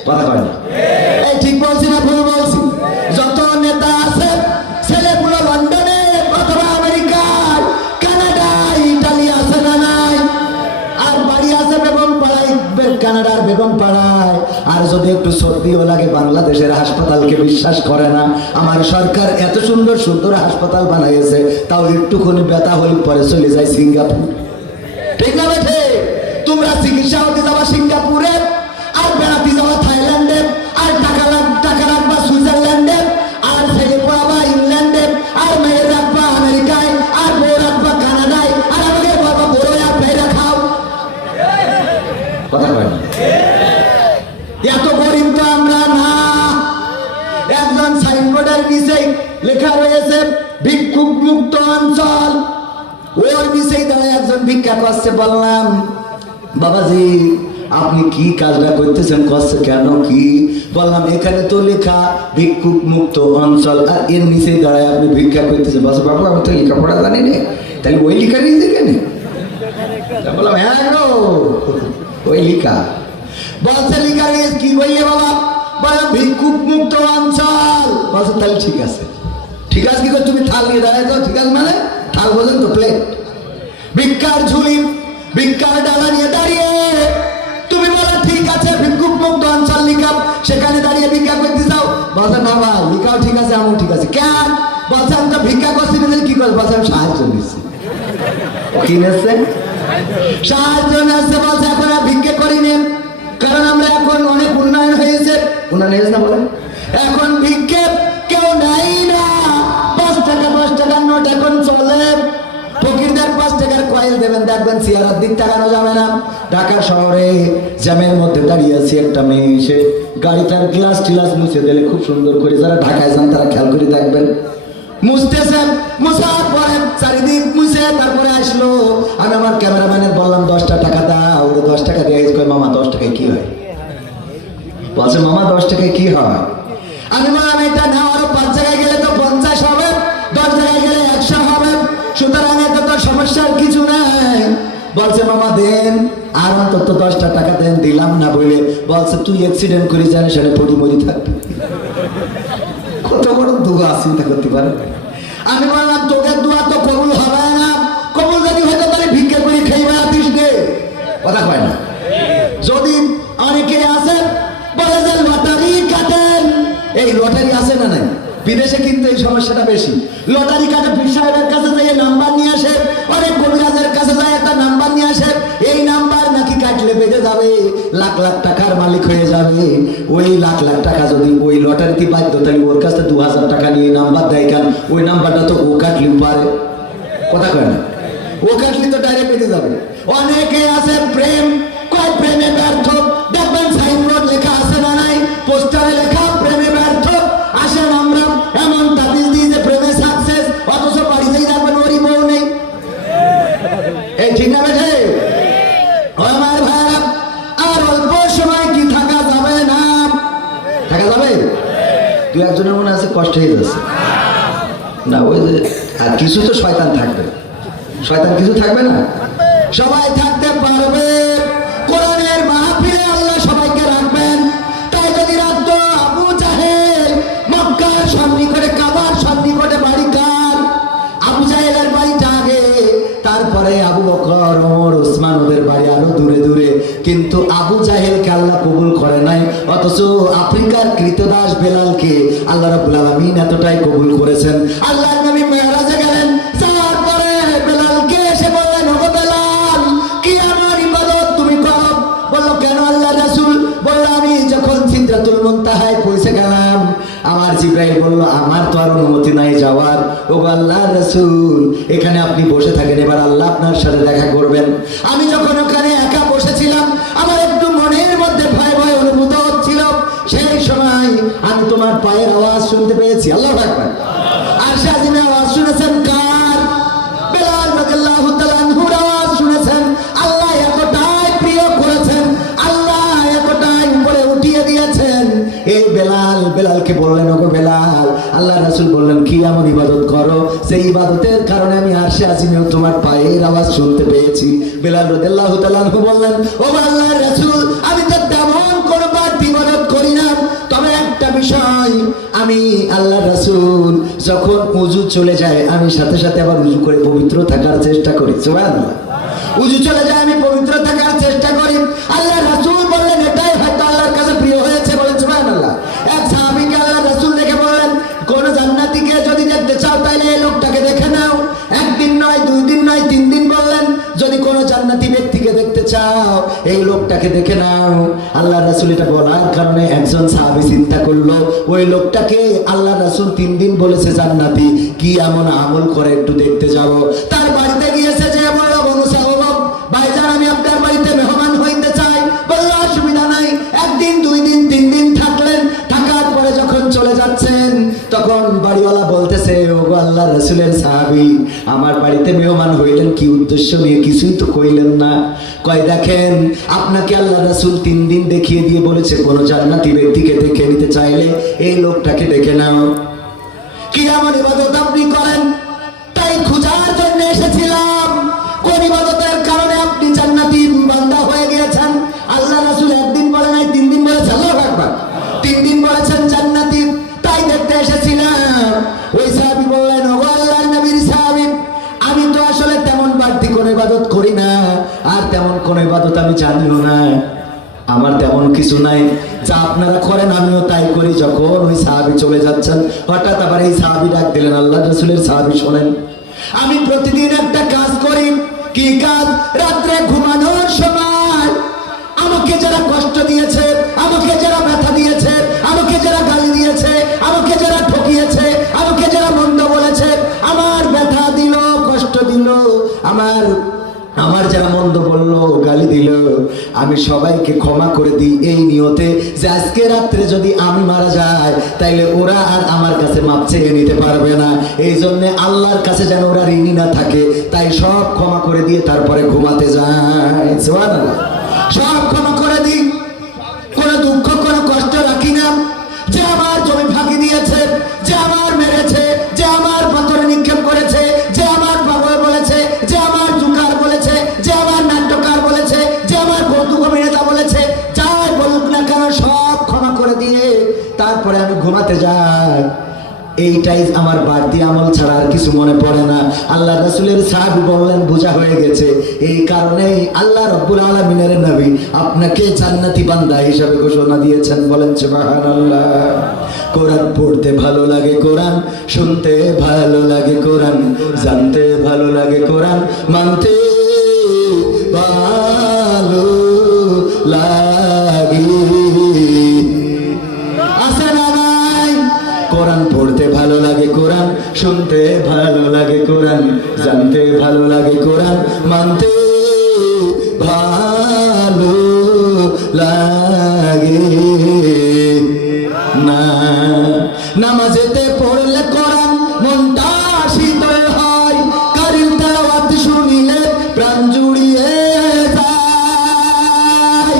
কথা কয় না? এই ঠিক বলছি না ভুল বলছি? যত নেতা আছে ছেলেগুলো লন্ডনে অথবা আমেরিকায়, কানাডায়, ইটালি, আছে না নাই? আর বাড়ি আছে বেগম পাড়ায়, কানাডা যদি একটু সর্দিও লাগে বাংলাদেশের হাসপাতালকে বিশ্বাস করে না। আমার সরকার এত সুন্দর সুন্দর হাসপাতাল বানাইছে, তাও একটুখানি ব্যথা হলে পরে চলে যায় সিঙ্গাপুর। ঠিক না বেঠে? তোমরা চিকিৎসা হতে যাবা সিঙ্গাপুরে, আর বেড়াতে যাওয়া থাইল্যান্ডে, আর টাকা রাখবা সুইজারল্যান্ডে, আর ছেলে পড়াবা ইংল্যান্ডে, আর মেয়ে রাখবা আমেরিকায়, আর বউ রাখবা কানাডায়, আর আমাকে বাবা বড় আর মেয়েরা খাও। কথা কয় না? এত গরিব তো আমরা না। একজন সাইনবোর্ডের নিচে লেখা রয়েছে ভিক্ষুক মুক্ত অঞ্চল, ওর নিচেই দাঁড়ায় একজন ভিক্ষা করছে। বললাম বাবাজি আপনি কি কাজটা করতেছেন? করছে কেন কি? বললাম এখানে তো লেখা ভিক্ষুক মুক্ত অঞ্চল, আর এর নিচেই দাঁড়ায় আপনি ভিক্ষা করতেছেন। বলছে বাবু আমি তো লেখাপড়া জানি না, তাহলে ওই লেখা নিয়েছে কেন? বললাম হ্যাঁ গো ওই লেখা। বলছে লেখা রয়েছে কি বললে বাবা? বললাম ভিক্ষুক মুক্ত অঞ্চল। বলছে তাহলে ঠিক আছে। ঠিক আছে কি করে? তুমি থাল নিয়ে দাঁড়ায় তো। ঠিক আছে মানে থাল বোঝেন তো, প্লেট, ভিক্ষার ঝুলি, ভিক্ষার ডালা নিয়ে দাঁড়িয়ে তুমি বলো ঠিক আছে ভিক্ষুক মুক্ত অঞ্চল লিখাও, সেখানে দাঁড়িয়ে ভিক্ষা করতে যাও। বলছে না ভাই লিখাও ঠিক আছে, আমার ঠিক আছে। কেন? বলছে আমি তো ভিক্ষা করছি না। কি করে? বলছে আমি সাহায্য নিচ্ছি। কি নিচ্ছে? সাহায্য নিচ্ছে। বলছে এখন আর ভিক্ষা করিনি, কারণ আমরা এখন অনেক উন্নয়ন হয়েছে। উন্নয়ন হয়েছে না বলেন? এখন ভিক্ষে কেউ নাই না। 5 টাকার নোট এখন চলে। ফকিরদের 5 টাকার কয়েল দেবেন, দেখবেন চেয়ারের দিক তাকানো যাবে না। ঢাকা শহরে জ্যামের মধ্যে দাঁড়িয়ে আছে একটা মেয়ে, এসে গাড়িটার গ্লাস টিলাস মুছে দিলে খুব সুন্দর করে, যারা ঢাকায় যান তারা খেয়াল করে দেখবেন, মুছতেছেন। মুছার পরে চারিদিক মুছে তারপরে আসলো। আমি আমার ক্যামেরাম্যানের বললাম 10টা টাকা দাও। ওরে 10 টাকা দিয়ে কই মামা 10 টাকায় কি হয়? বলছে মামা 10 টাকায় কি হয়? আমি বললাম এটা না, আরো 5 জায়গায় গেলে তো 50 হবে, 10 জায়গায় গেলে 100 হবে, সুতরাং এত তো সমস্যার কিছু নাই। বলছে মামা দেন, আর অন্তত 10টা টাকা দেন। দিলাম না বলে বলছে তুই অ্যাক্সিডেন্ট করে জানিস সেটা পড়ি মরি থাকবে। কত বড় দুয়া চিন্তা করতে পারে। আমি বললাম তোকে দোয়া তো কবুল হবে না, কবুল যদি হয়তো তাহলে ভিক্ষা করে খেয়ে বেড়াতিস নে। কথা কয় না? যদি অনেকে আছে বলে যে লটারি কাটেন, এই লটারি আছে না নাই? বিদেশে কিন্তু এই সমস্যাটা বেশি। লটারি কাটে, পীর সাহেবের কাছে যাই নাম্বার নিয়ে আসে, অনেক কবিরাজের কাছে যায় একটা নাম্বার নিয়ে আসে, এই নাম্বার নাকি কাটলে বেঁধে যাবে, লাখ লাখ টাকার মালিক হয়ে যাবে। ওই লাখ লাখ টাকা যদি ওই লটারিতে বাধ্য, তাহলে ওর কাছে 2000 টাকা নিয়ে নাম্বার দেয় কেন? ওই নাম্বারটা তো ও কাটলেও পারে। কথা কয় না? ও কাটলে তো ডাইরেক্ট বেঁধে যাবে। অনেকে আছে প্রেম কয় প্রেমে ব্যর্থ, দেখবেন সাইনবোর্ড লেখা আছে না নাই, পোস্টারে লেখা প্রেমে ব্যর্থ। আসেন আমরা এমন তাবিজ দিই যে প্রেমে সাকসেস, অথচ বাড়িতেই দেখবেন ওরই বউ নেই। এই ঠিক না বেঠে? আমার ভাইরা আর অল্প সময় কি থাকা যাবে না? থাকা যাবে? তুই একজনের মনে আছে কষ্ট হয়ে যাচ্ছে না? ওই যে আর কিছু তো শয়তান থাকবে, শয়তান কিছু থাকবে না? সবাই থাকতে পারবে। কোরআনের মাহফিলে আল্লাহ সবাইকে রাখবেন। তাই যদি রাখতো আবু জাহেল মক্কার সন্নিকটে, কাবার সন্নিকটে বাড়ি কার? আবু জাহেলের বাড়িটা আগে, তারপরে আবু বকর, ওমর, ওসমান ওদের বাড়ি আরো দূরে দূরে। কিন্তু আবু জাহেলকে আল্লাহ কবুল করে নাই, অথচ আফ্রিকার কৃতদাস বেলালকে আল্লাহ রাব্বুল আলামিন এতটাই কবুল করেছেন। আল্লাহর নবী মেরাজে গেলেন, যাওয়ার পরে বেলালকে এসে বললেন ওগো বেলাল কি আমার ইবাদত তুমি করো? বলল কেন আল্লাহ রাসূল? বলল আমি যখন সিদরাতুল মুনতাহায় পৌঁছে গেলাম, আমার জিবরাইল বলল আমার তো আর অনুমতি নাই যাওয়ার। ওগো আল্লাহর রাসূল এখানে আপনি বসে থাকেন, এবার আল্লাহ আপনার সাথে দেখা করবেন। আমি যখন ওখানে একা বসেছিলাম, আমার একটু মনের মধ্যে ভয় ভয় অনুভূত হচ্ছিল। সেই সময় আমি তোমার পায়ের আওয়াজ শুনতে পেয়েছি। আল্লাহু আকবার। আরশে আজিমের আওয়াজ শুনেছেন কার? বেলাল রাদিয়াল্লাহু তাআলা আনহুর আওয়াজ শুনেছেন। আল্লাহ এতটাই প্রিয় করেছেন, আল্লাহ এতটাই উপরে উঠিয়ে দিয়েছেন। এই বেলালকে বললেন ওগো বেলাল, আল্লাহ রাসূল বললেন কি এমন ইবাদত করো সেই ইবাদতের কারণে আমি আরশে আজিমেও তোমার পায়ের আওয়াজ শুনতে পেয়েছি। বেলাল রাদিয়াল্লাহু তাআলা আনহু বললেন ও আল্লাহর রাসূল আমি তো তেমন কোনো বাড়তি ইবাদত করি না, তবে একটা বিষয়, আমি আল্লাহ রাসূল যখন উযু চলে যায় আমি সাথে সাথে আবার উযু করে পবিত্র থাকার চেষ্টা করি। সুবহানাল্লাহ। উযু চলে যায় আমি পবিত্র থাকার চেষ্টা করি। আল্লাহ রাসূল বললেন এটাই হয়তো আল্লাহর কাছে প্রিয় হয়েছে চাও এই লোকটাকে দেখে নাও। আল্লাহ রাসূল এটা বলার কারণে একজন সাহাবী চিন্তা করলো, ওই লোকটাকে আল্লাহ রাসূল 3 দিন বলেছে জান্নাতি, কি এমন আমল করে একটু দেখতে যাব। তার বাড়িতে গিয়েছে, যে বলল বনুসা ওমর ভাইজান আমি আপনার বাড়িতে মেহমান হইতে চাই। বলল অসুবিধা নাই। 1 দিন 2 দিন 3 দিন থাকলেন। থাকার পরে যখন চলে যাচ্ছেন তখন বাড়িওয়ালা বলতেছে, ওগো আল্লাহ রাসূলের সাহাবী আমার বাড়িতে মেহমান হইলেন কি উদ্দেশ্য নিয়ে? কিছুই তো কইলেন না। কয় দেখেন আপনাকে আল্লাহ রাসূল 3 দিন দেখিয়ে দিয়ে বলেছে কোন জান্নাতি ব্যক্তিকে দেখে নিতে চাইলে এই লোকটাকে দেখে নাও। কি এমন ইবাদত আপনি করেন? তাই খোঁজার জন্য এসেছিলাম। কোন ইবাদতের কারণে আপনি জান্নাতি বান্দা হয়ে গিয়েছেন? আল্লাহ রাসূল 1 দিন বলে নাই, 3 দিন বলেছেন। আল্লাহু আকবার। 3 দিন বলেছেন জান্নাতি, তাই দেখতে এসেছিলাম। ওই সাহাবী বললেন, ওগো আল্লাহর নবীর সাহাবী আমি তো আসলে তেমন বাড়তি কোনো ইবাদত করি না, আর তেমন কোনো ইবাদত আমি জানিও না। আমার তেমন কিছু নাই, যা আপনারা করেন আমিও তাই করি। যখন ওই সাহাবী চলে যাচ্ছেন হঠাৎ আবার এই সাহাবী ডাক দিলেন, আল্লাহ রাসূলের সাহাবী শোনেন, আমি প্রতিদিন একটা কাজ করি। কি কাজ? রাত্রে ঘুমানোর সময় আমাকে যারা কষ্ট দিয়েছে, আমাকে যারা ব্যথা দিয়েছে, আমাকে যারা গালি দিয়েছে, আমাকে যারা ঠকিয়েছে, আমাকে যারা মন্দ বলেছে, আমার ব্যথা দিল, কষ্ট দিল, আমার যারা মন্দ বললো, গালি দিল, আমি সবাইকে ক্ষমা করে দিই এই নিয়তে যে আজকে রাত্রে যদি আমি মারা যাই তাইলে ওরা আর আমার কাছে মাপ চেয়ে নিতে পারবে না। এই জন্য আল্লাহর কাছে যেন ওরা ঋণী না থাকে, তাই সব ক্ষমা করে দিয়ে তারপরে ঘুমাতে যায়। সুবহানাল্লাহ। সব ক্ষমা করে দিই, কোনো দুঃখ কোনো কষ্ট রাখি না। যে আমার জমি ফাঁকি দিয়েছে, যে আমার মেরেছে, যে আমার পাথর নিক্ষেপ করেছে, যে আমার পাগল বলেছে, যে আমার জুকার বলেছে, যে আমার নাট্যকার বলেছে, যে আমার কৌতুক অভিনেতা বলেছে, যাই বলুক না কেন সব ক্ষমা করে দিয়ে তারপরে আমি ঘুমাতে যাই। এইটাই আমার বাড়তি আমল ছাড়া আর কিছু মনে পড়ে না। আল্লাহ রাসূলের সাহাবী বললেন বোঝা হয়ে গেছে, এই কারণেই আল্লাহ রাব্বুল আলামিনের নবী আপনাকে জান্নাতি বান্দা হিসেবে ঘোষণা দিয়েছেন। বলেন সুবহানাল্লাহ। কোরআন পড়তে ভালো লাগে, কোরআন শুনতে ভালো লাগে, কোরআন জানতে ভালো লাগে, কোরআন মানতে ভালো লাগে। কোরআন পড়তে ভালো লাগে, কোরআন শুনতে ভালো লাগে, কোরআন জানতে ভালো লাগে, কোরআন মানতে ভালো লাগে না। নামাজেতে পড়লে কোরআন মনটা শীতল হয়, কারিম তেলাওয়াত শুনিলে প্রাণ জুড়িয়ে যায়।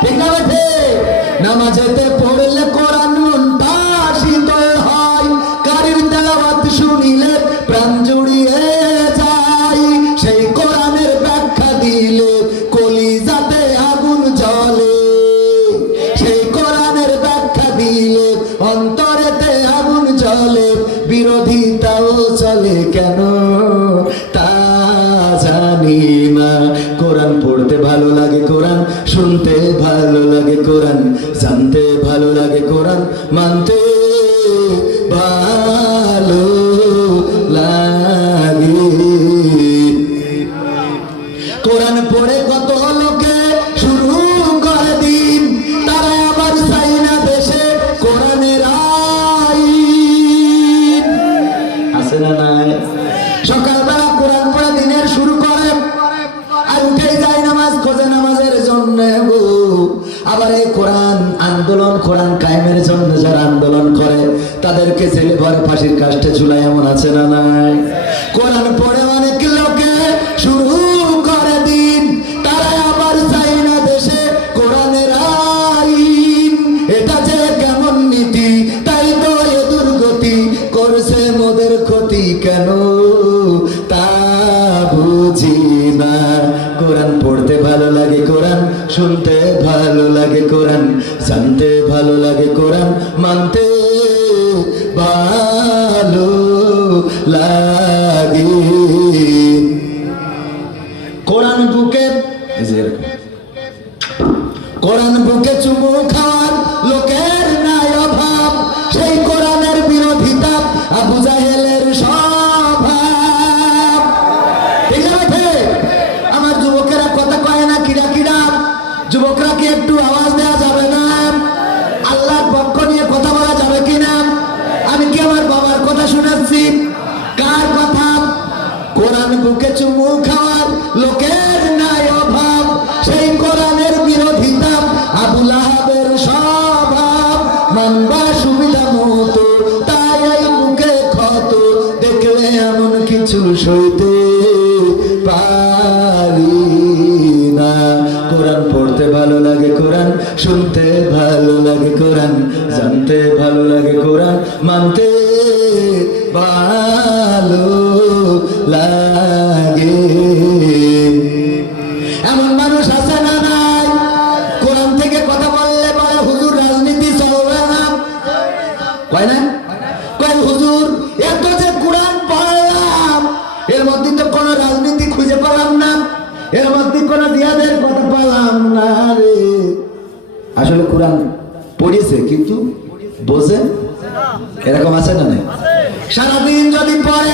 ঠিক না বেঠে? নামাজেতে পড়লে কোরআন মনটা শীতল হয়, কারির তেলাওয়াত শুনিলে প্রাণ জুড়িয়ে যায়। সেই কোরআনের ব্যাখ্যা দিলে কলিজাতে আগুন জ্বলে, সেই কোরআনের ব্যাখ্যা দিলে অন্তরেতে আগুন জ্বলে। বিরোধিতাও চলে কেন তা জানি না। কোরআন পড়তে ভালো লাগে, কোরআন শুনতে ভালো লাগে, কোরআন জানতে ভালো লাগে, কোরআন মানতে ভালো লাগে। কোরআন পড়ে কত লোকে শুরু করে দিন, তারা আবার চাই না দেশে কোরআনের আইন। আছে না নাই? সকালবেলা কোরআন পড়ে দিনের শুরু করে আর উঠে যায় নামাজ খোঁজে নামাজের জন্য। আবার এই কোরআন আন্দোলন, কোরআন কায়েমের জন্য যারা আন্দোলন করে তাদেরকে জেলে ভরে ফাঁসির কাস্টে ঝুলায়, এমন আছে না নাই? কোরআন পড়ে অনেক লোকে শুরু করে দিন, তারা আবার চাই না দেশে কোরআনের আইন। এটা যে কেমন নীতি, তাই তো এ দুর্গতি করছে মোদের ক্ষতি কেন তা বুঝি না। কোরআন পড়তে ভালো লাগে, কোরআন শুনতে ভালো লাগে, কোরআন জানতে ভালো লাগে, কোরআন মানতে ভালো লাগে। কোরআন বুকে কোরআন বুকে চুমু খাওয়ার লোকের নাই অভাব, সেই কোরআনের বিরোধিতা আবু জাহেলের স্বভাব। ঠিক আছে? আমার যুবকেরা কথা কয় যুবকরা কি একটু আওয়াজ দেওয়া যাবে না? আল্লাহর পক্ষ নিয়ে কথা বলা যাবে কিনা? আমি কি আমার বাবার কথা শোনাচ্ছি? কার কথা? কোরআন বুকে চুমু খাওয়ার লোকের নাই অভাব, সেই কোরআনের বিরোধিতা আবুল আহাবের স্বভাব। মানবা সুবিধা মতো তাই এই বুকে ক্ষত, দেখলে এমন কিছু সইতে পারি না। কোরআন পড়তে ভালো লাগে, কোরআন শুনতে ভালো লাগে, কোরআন জানতে ভালো লাগে, কোরআন মানতে ভালো লাগে। এমন মানুষ আছে না নাই? কোরআন থেকে কথা বললে বলে হুজুর রাজনীতি চলবে না, কয় না? কয় হুজুর এত যে কোরআন পড়লাম এর মধ্যে তো কোনো রাজনীতি খুঁজে পেলাম না, এর মধ্যে কোনো জিহাদের কথা পেলাম না রে। আসলে কোরআন পড়েছে কিন্তু বোঝে, এরকম আছে না নাই? সারাদিন যদি পড়ে,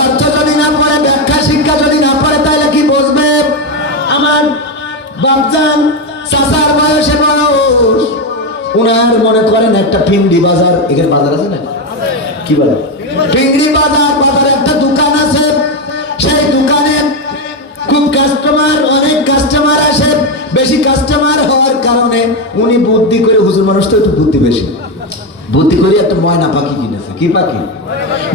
অর্থ যদি না পড়ে, ব্যাখ্যা শিক্ষা যদি না পড়ে, তাহলে কি বুঝবে? আমার বাপজান চাচার বয়সে বয়স, উনার মনে করেন একটা পিন্ডি বাজার, এখানে বাজার আছে না, কি বলে পিন্ডি বাজার, বাজারে একটা দোকান আছে। সেই দোকানে খুব কাস্টমার, অনেক কাস্টমার আসে। বেশি কাস্টমার হওয়ার কারণে উনি বুদ্ধি করে, হুজুর মানুষ তো একটু বুদ্ধি বেশি, বুদ্ধি করে একটা ময়না পাখি কিনেছে। কি পাখি?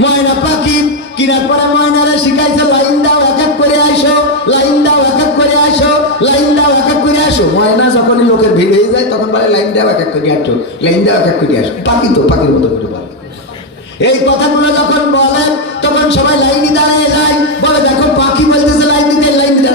ময়না পাখি। কিনার পরে ময়নারে শিখাইছে লাইন দাও, এক এক করে আসো, লাইন দাও, এক এক করে আসো, লাইন দাও, এক এক করে আসো। ময়না যখনই লোকের ভিড় হয়ে যায় তখন বলে লাইন দাও, এক এক করে আসো, লাইন দাও, এক এক করে আসো। পাখি তো পাখির মতো করে বলে। এই কথাগুলো যখন বলেন তখন সবাই লাইনে দাঁড়ায় যায়, বলে দেখো পাখি বলতেছে লাইন দিতে, লাইন দিতে,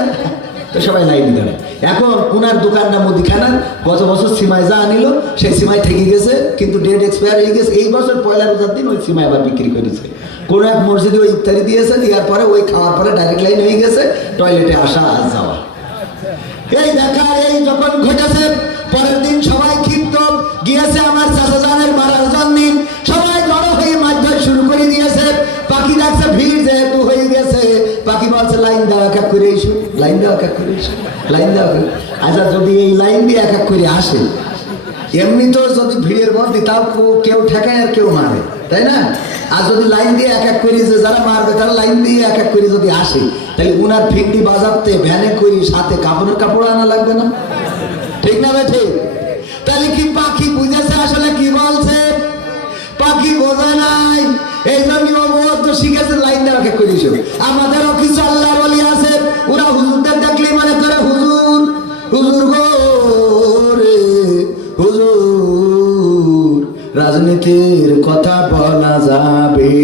তো সবাই লাইনে দাঁড়ায়। এখন ওনার দোকানটা মুদিখানার, গত বছর সিমাই যা আনিল সেই সিমাই থেকে গেছে, কিন্তু ডেট এক্সপায়ার হয়ে গেছে। এই বছর পয়লা রোজার দিন ওই সিমাই আবার বিক্রি করেছে। কোনো এক মসজিদে ওই ইফতারি দিয়েছে, দেওয়ার পরে ওই খাওয়ার পরে ডাইরেক্ট লাইন হয়ে গেছে, টয়লেটে আসা আর যাওয়া। এই দেখা এই যখন ঘটেছে, পরের দিন সবাই ক্ষিপ্ত গিয়েছে আমার চাচা জানের মারার জন্য। সবাই জড়ো হয়ে মারধর শুরু করে দিয়েছে। পাখি দেখছে ভিড় যেহেতু হয়ে গেছে, পাখি বলছে লাইন দাও, এক এক করে এসো, লাইন দাও, এক এক করে এসো, লাইন দাও। আচ্ছা যদি এই লাইন দিয়ে এক এক করে আসে, এমনি তো যদি ভিড়ের মধ্যে তাও কেউ ঠেকায় আর কেউ মারে, তাই না? আর যদি লাইন দিয়ে এক এক করে, যে যারা মারবে তারা লাইন দিয়ে এক এক করে যদি আসে, তাহলে উনার ফিন্ডি বাজাতে ভ্যানে করে সাথে কাপড়ের কাপড় আনা লাগবে না? ঠিক না ভাই? ঠিক। তাহলে কি পাখি বুঝেছে আসলে কি বলছে? পাখি বোঝে নাই, এই জন্য ও তো শিখেছে লাইন দেওয়া এক করে দিয়েছে। আমাদেরও কিছু আল্লাহ বলি আছে, ওরা হুজুরদের দেখলেই মনে করে হুজুর, হুজুর গো রে হুজুর, রাজনীতির কথা বলা যাবে?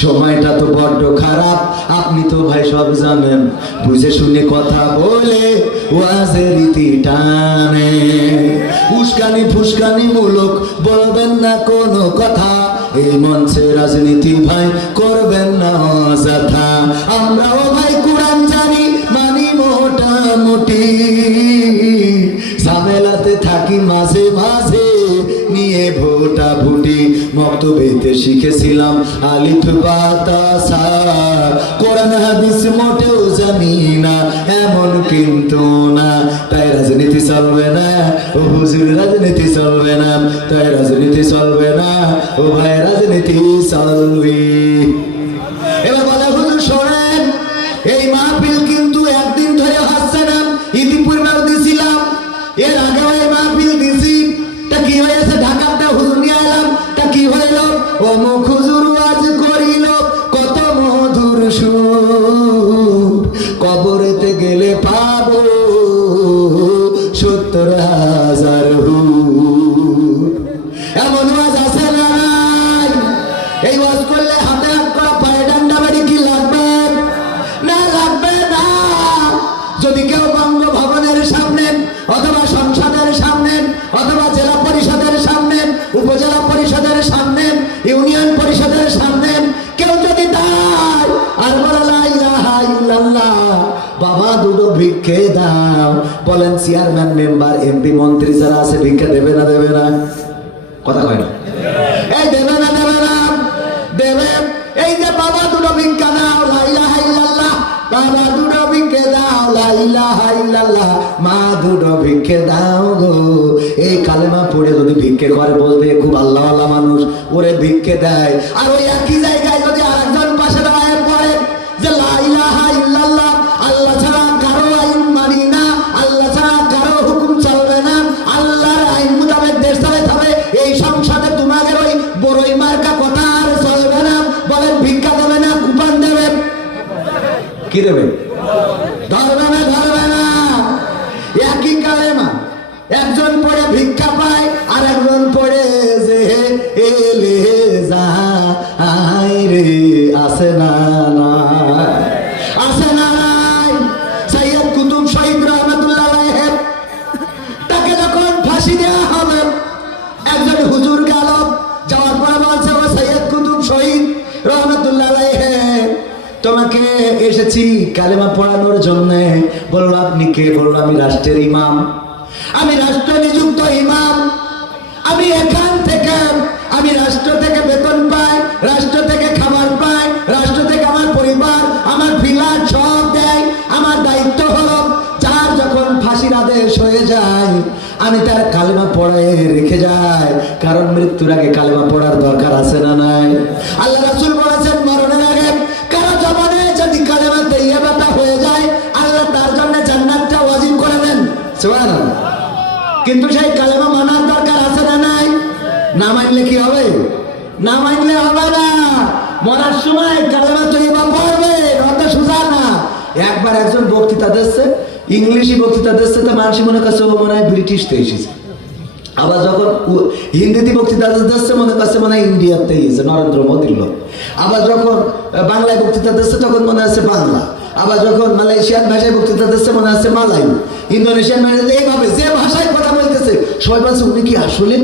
সময়টা তো বড্ড খারাপ, আপনি তো ভাই সব জানেন, বুঝে শুনে কথা বলে ওয়াজের রীতি টানে। উস্কানি ফুসকানি মূলক বলবেন না কোনো কথা, এই মঞ্চে রাজনীতি ভাই করবেন না অযথা। আমরাও ভাই কোরআন জানি, মানি মোটামুটি, ঝামেলাতে থাকি মাঝে মাঝে নিয়ে ভোটা ভুটি। মক্তবেতে শিখেছিলাম আলিফ বা তা সা, কোরআন হাদিস মোটেও জানি না এমন কিন্তু না। তাই রাজনীতি চলবে না ও হুজুর, রাজনীতি চলবে না, তাই রাজনীতি চলবে না ও ভাই, রাজনীতি চলবে। এবার বলে হুজুর শোনেন, এই মাহফিল কিন্তু একদিন ধরে হচ্ছে না, ইতিপূর্বেও দিছিলাম, এর আগেও এই মাহফিল দিছি। তা কি হয়েছে? ঢাকাটা হুজুর নিয়ে এলাম, তা কি হইল? অমুক হুজুর ওয়াজ করিল কত মধুর সুর, কবরেতে গেলে পাবো 70,000 হুর। এমন ওয়াজ আছে না নাই? এই ওয়াজ করলে হাতে হাত করা, পায়ে ডান্ডা বাড়ি কি লাগবে? না লাগবে না। যদি কেউ বঙ্গভবনের সামনে অথবা সংসদের সামনে অথবা জেলা পরিষদের সামনে, উপজেলা পরিষদের সামনে, ইউনিয়ন পরিষদের সামনে কেউ যদি দাঁড়ায় আর বলে লা ইলাহা ইল্লাল্লাহ, বাবা দুটো ভিক্ষে দাও, বলেন চেয়ারম্যান, মেম্বার, এমপি, মন্ত্রী যারা আছে ভিক্ষা দেবে না? দেবে না? কথা কয় না? এই দেবে না? দেবে না? দেবে। এই যে বাবা দুটো ভিক্ষা দাও, লা ইলাহা ইল্লাল্লাহ, বাবা দুটো ভিক্ষে দাও, লা ইলাহা ইল্লাল্লাহ, মা দুটো ভিক্ষে দাও গো। এই কালেমা পড়ে যদি ভিক্ষে করে বলবে খুব আল্লাহওয়ালা মানুষ, ওরে ভিক্ষে দেয়। আর ওই একই জায়গায় যদি আরেকজন পাশে দাঁড়ায় পড়ে যে লা ইলাহা ইল্লাল্লাহ, আল্লাহ ছাড়া কারো আইন মানি না, আল্লাহ ছাড়া কারো হুকুম চলবে না, আল্লাহর আইন মোতাবেক দেশ চালাতে হবে, এই সংসদে তোমাদের ওই বড়ই মার্কা কথা আর চলবে না, বলেন ভিক্ষা দেবে না কুপন দেবে? কি দেবে? ধরবে না, ধরবে না। একই কালেমা, একজন পড়ে ভিক্ষা পায় আর একজন পড়ে যে এলে যাই রে, আসে না নাই, আসে না নাই। সৈয়দ কুতুব শহীদ রহমতুল্লাহ আলাইহি, তাকে যখন ফাঁসি দেওয়া হবে, একজন হুজুর গেল, যাওয়ার পরে বলছে ও সৈয়দ কুতুব শহীদ রহমতুল্লাহ আলাইহি, তোমাকে এসেছি কালেমা পড়ানোর জন্য। বলল আপনি কে? বলল আমি রাষ্ট্রের ইমাম, আমি রাষ্ট্র নিযুক্ত ইমাম, আমি এখান থেকে, আমি রাষ্ট্র থেকে বেতন পাই, রাষ্ট্র থেকে খাবার পাই, রাষ্ট্র থেকে আমার পরিবার, আমার ফ্ল্যাট সব দেয়। আমার দায়িত্ব হলো যার যখন ফাঁসির আদেশ হয়ে যায় আমি তার কালেমা পড়ে রেখে যাই, কারণ মৃত্যুর আগে কালেমা পড়ার দরকার আছে না নাই? আল্লাহ রাসূল বলেছেন মরণের আগে কারো জবানে যদি কালেমা তৈয়বাটা হয়ে যায় আল্লাহ তার জন্য জান্নাতটা ওয়াজিব করে দেন। সুবহানাল্লাহ। কিন্তু সেই কালেমা মানার দরকার আছে না নাই? না মানলে কি হবে? না মানলে হবে না। মরার সময় কালেমা তৈয়বা পড়বে, অত সোজা না। একবার একজন বক্তৃতা দিচ্ছে, ইংলিশে বক্তৃতা দিচ্ছে, তো মানুষ মনে করছে ও মনে হয় ব্রিটিশ তো এসেছে। আবার যখন হিন্দিতে বক্তৃতা দিচ্ছে মনে করছে মনে হয় ইন্ডিয়াতে এসেছে, নরেন্দ্র মোদীর লোক। আবার যখন বাংলায় বক্তৃতা দিচ্ছে তখন মনে হচ্ছে বাংলা। আবার যখন মালয়েশিয়ান ভাষায় বক্তৃতা দিচ্ছে মনে হচ্ছে মালাই, ইন্দোনেশিয়ান ভাষায়, এইভাবে যে ভাষায় কথা বলতেছে সবাই বলছে উনি কি আসলে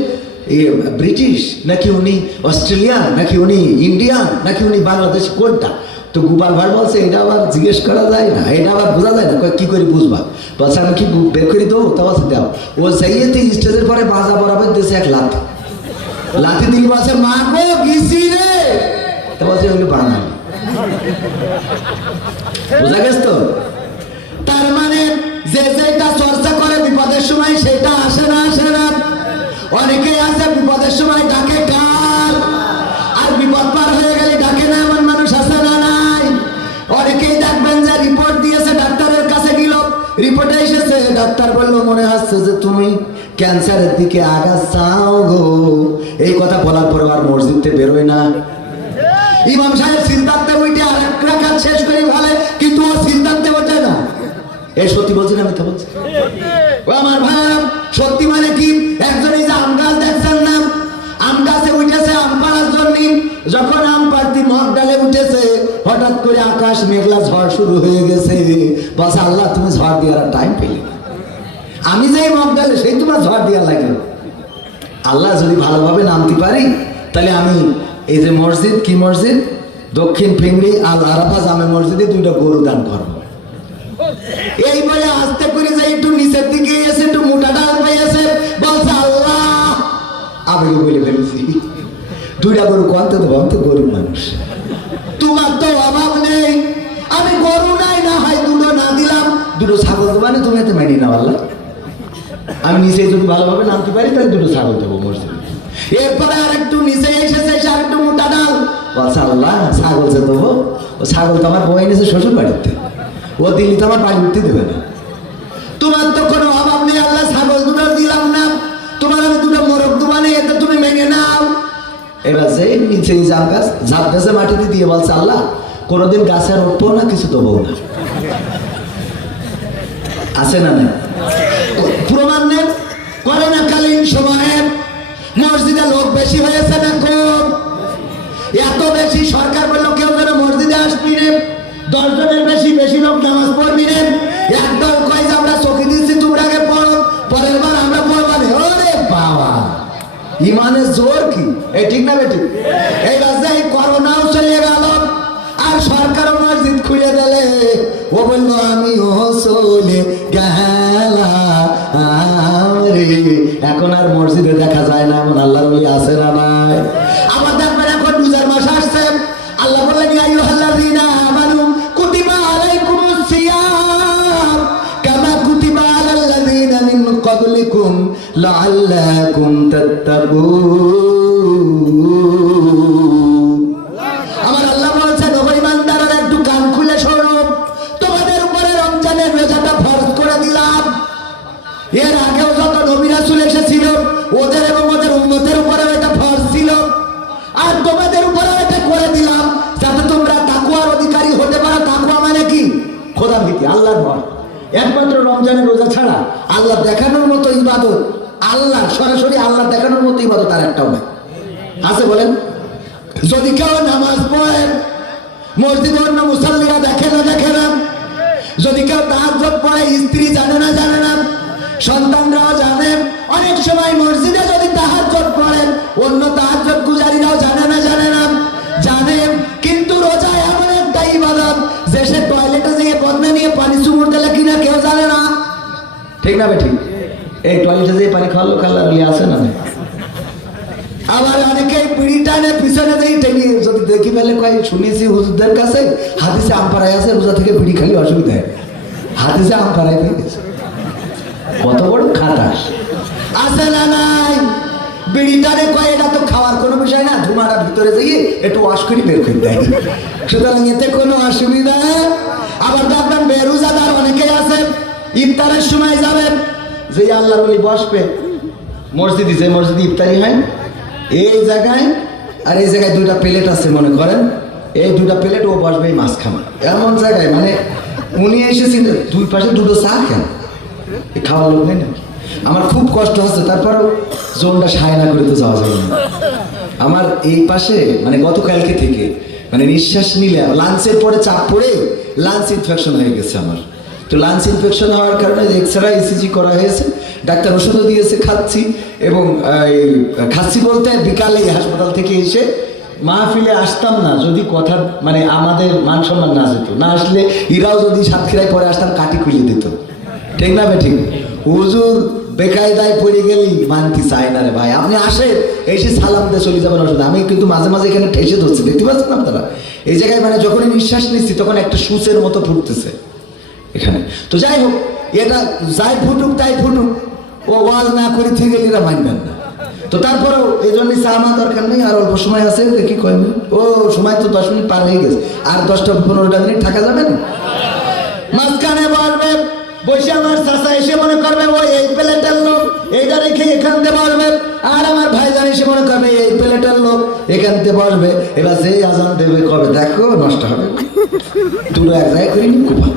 ব্রিটিশ, নাকি উনি অস্ট্রেলিয়ান, নাকি উনি ইন্ডিয়ান, নাকি উনি বাংলাদেশ, কোনটা? তো গোপাল ভাই বলছে এটা আবার জিজ্ঞেস করা যায় না, এটা আবার বোঝা যায় না, কি করে বুঝবা? বলছে আমি কি বের করে দেবো? তা বলছে দাও। ও যাইয়েতে স্টেজের পরে বাজা বরাবর দিয়েছে এক লাথি, লাথি দিলি বলছে মা গো গিসি রে, তা বলছে ওগুলো বাঙালি। বোঝা গেছ তো? তার মানে যে যেটা চর্চা করে বিপদের সময় সেটা আসে না, আসে না। অনেকেই আছে বিপদের সময় ডাকে কার, আর বিপদ পার হয়ে গেলে ডাকে না, এমন মানুষ আছে না নাই? অনেকেই দেখবেন যে রিপোর্ট দিয়েছে, ডাক্তারের কাছে গেল, রিপোর্টে এসেছে, ডাক্তার বললো মনে হচ্ছে যে তুমি ক্যান্সারের দিকে আগাচ্ছাও গো। এই কথা বলার পরে আর মসজিদে বেরোয় না। ইমাম সাহেব সিদ্ধান্তে উঠে আর এক রাকাত শেষ করে ফেলে, কিন্তু ও সিদ্ধান্তে ওঠে না। এই সত্যি বলছি না মিথ্যা বলছি? ও আমার ভাই, সত্যি মানে কি? একজনই যে আম গাছ দেখছেন না, আম গাছে উঠেছে আম পাড়ার জন্য, যখন আম পাড়তি মগ ডালে উঠেছে হঠাৎ করে আকাশ মেঘলা, ঝড় শুরু হয়ে গেছে। বলছে আল্লাহ তুমি ঝড় দেওয়ার টাইম পেলে না, আমি যেই মগ ডালে সেই তোমার ঝড় দেওয়া লাগলো। আল্লাহ যদি ভালোভাবে নামতে পারি তাহলে আমি এই যে মসজিদ, কি মসজিদ, দক্ষিণ ফিংড়ি আল আরাফা জামে মসজিদে 2টা গরু দান করবো। এই বলে আস্তে করে যাই একটু নিচের দিকে এসে একটু মোটা ডাল পেয়েছে, বলছে আল্লাহ, আবেগে বলে ফেলেছি 2টা গরু কনতে দেবো, আমি তো গরিব মানুষ, তোমার তো অভাব নেই, আমি গরু নাই না হয় 2টো না দিলাম, 2টো ছাগল দেবো, মানে তুমি এতে মানি না আল্লাহ, আমি নিচে যদি ভালোভাবে নামতে পারি তাহলে 2টো ছাগল দেবো মসজিদে। এরপরে আর একটু নিচে এসেছে আর একটু মোটা ডাল, বলছে আল্লাহ ছাগল যে দেবো, ও ছাগল তো আমার বই নিয়েছে শ্বশুর বাড়িতে, ও দিল্লি তো আমার বাড়ি উঠতে দেবে না, তোমার তো কোনো অভাব নেই আল্লাহ, ছাগল 2টো দিলাম না, তোমার আমি 2টো মোরগ দেবো না, এতে তুমি মেনে নাও। এবার যে নিচে জাম গাছ ঝাপ গাছে মাটিতে দিয়ে বলছে আল্লাহ কোনোদিন গাছে আর উঠবো না, কিছু দেবো না। আছে না না? প্রমাণ নেন। করোনাকালীন সময়ে মসজিদে লোক বেশি হয়েছে না কম? এত বেশি সরকার বললো কেউ যেন মসজিদে আসবি রে, 10 জনের বেশি লোক নামাজ পড়বি রে, একদল কয় যে আমরা চোখে দিচ্ছি তোমরা আগে পড়ো, পরের বার আমরা পড়বা রে। ওরে বাবা, ইমানের জোর কি? এই ঠিক না বেটি? এই রাজ্যে করোনাও চলে গেল আর সরকার মসজিদ খুলে দিলে, ও বললো আমিও চলে গেলাম রে। এখন আর মসজিদে দেখা যায় না, এমন আল্লাহর ওলি আছে না নাই? আবার দেখবেন এখন রোজার মাস আসছে, আল্লাহ বললেন ইয়া আইয়ুহাল্লাযীনা আমানু কুতিবা আলাইকুমুস সিয়াম কামা লাআল্লাকুম তাত্তাকুন। আমার আল্লাহ বলছেন, ও ঈমানদাররা একটু কান খুলে শোনো, তোমাদের উপরে রমজানের রোজাটা ফরজ করে দিলাম। এর আগেও যত নবী রাসূল এসেছিল ওদের এবং ওদের উম্মতের উপরে এটা ফরজ ছিল, আর তোমাদের উপরে এটা করে দিলাম যাতে তোমরা তাকওয়ার অধিকারী হতে পারো। তাকওয়া মানে কি? খোদা ভীতি, আল্লাহর ভয়। একমাত্র রমজানের রোজা ছাড়া আল্লাহ দেখানোর মতো ইবাদত, আল্লাহ সরাসরি আল্লাহ দেখানোর মতো ইবাদত আর একটাও নাই। আছে বলেন? যদি কেউ নামাজ পড়ে, মসজিদে অন্য মুসাল্লিরা দেখে না, যদি কেউ তাহাজ্জুদ পড়ে, স্ত্রী জানে না, সন্তানরাও জানে, অনেক সময় মসজিদে যদি তাহাজ্জুদ পড়েন অন্য তাহাজ্জুদ গুজারিরাও জানে না, কিন্তু রোজা এমন একটা ইবাদত যে সে টয়লেটে যেয়ে বদনা নিয়ে পানি চুমুর দিলে কিনা কেউ জানে না। ঠিক না ঠিক? এই টয়লেটে যেয়ে পানি খাওয়ালো খাল্লা নিয়ে আসে না। আবার অনেকে পিড়ি টানে পিছনে দিয়ে টেনে, যদি দেখি পেলে কয় শুনেছি হুজুরদের কাছে হাদিসে আম পাড়ায় আছে, রোজা থেকে পিড়ি খালি অসুবিধা, হাদিসে আম পাড়ায় পেয়ে গেছে। কত বড় খাটাস আছে না নাই? বিড়িটারে কয় এটা তো খাওয়ার কোনো বিষয় না, ধুমাটা ভিতরে দিয়ে একটু ওয়াশ করে বের করে দেয়, সুতরাং এতে কোনো অসুবিধা। আবার দেখবেন বেরোজাদার অনেকেই আছে, ইফতারের সময় যাবেন, যে আল্লাহর ওলি বসবে মসজিদে, যে মসজিদে ইফতারি হয় এই জায়গায়, আর এই জায়গায় দুইটা প্লেট আছে মনে করেন, এই দুইটা প্লেট ও বসবে এই মাঝখানে এমন জায়গায়, মানে উনি এসেছেন দুই পাশে দুটো চা কেন, খাওয়া লোক নেই নাকি? আমার খুব কষ্ট হচ্ছে, তারপরেও জোনটা সায়না করে তো যাওয়া যাবে না। আমার এই পাশে মানে গতকালকে থেকে মানে নিঃশ্বাস নিলে লাঞ্চের পরে চাপ পড়ে লাঞ্চ ইনফেকশন হয়ে গেছে আমার। তো লাঞ্চ ইনফেকশন হওয়ার কারণে এক্সরে ইসিজি করা হয়েছে, ডাক্তার ওষুধও দিয়েছে, খাচ্ছি। এবং খাচ্ছি বলতে বিকালে হাসপাতাল থেকে এসে মাহফিলে আসতাম না যদি কথা মানে আমাদের মান সম্মান না যেত, না আসলে ইরাও যদি সাতক্ষীরায় পরে আসতাম কাটি খুলে দিত। ঠিক না বে ঠিক? হুজুর বেকায়দায় পড়ে গেলি মানতে চাই না রে ভাই, আপনি আসে এসে সালাম দিয়ে চলে যাবেন অসুবিধা। আমি কিন্তু মাঝে মাঝে এখানে ঠেসে ধরছি, দেখতে পাচ্ছেন আপনারা এই জায়গায়, মানে যখনই নিঃশ্বাস নিচ্ছি তখন একটা সুচের মতো ফুটতেছে এখানে। তো যাই হোক, এটা যাই ফুটুক তাই ফুটুক, ও ওয়াজ না করে থেকে গেলে এরা মানবেন না। তো তারপরেও এই জন্যই চা আমার দরকার নেই, আর অল্প সময় আছে, দেখি কয় মিনিট, ও সময় তো 10 মিনিট পার হয়ে গেছে, আর 10-15 মিনিট থাকা যাবে না। মাঝখানে বলবে বসে আমার চাচা এসে মনে করবে ওই এই প্লেটের লোক, এইটা রেখে এখান থেকে বসবে, আর আমার ভাইজান এসে মনে করবে এই প্লেটের লোক এখান থেকে বসবে। এবার যেই আজান দেবে কবে দেখো নষ্ট হবে, দুটো এক জায়গায় করিনি কুপা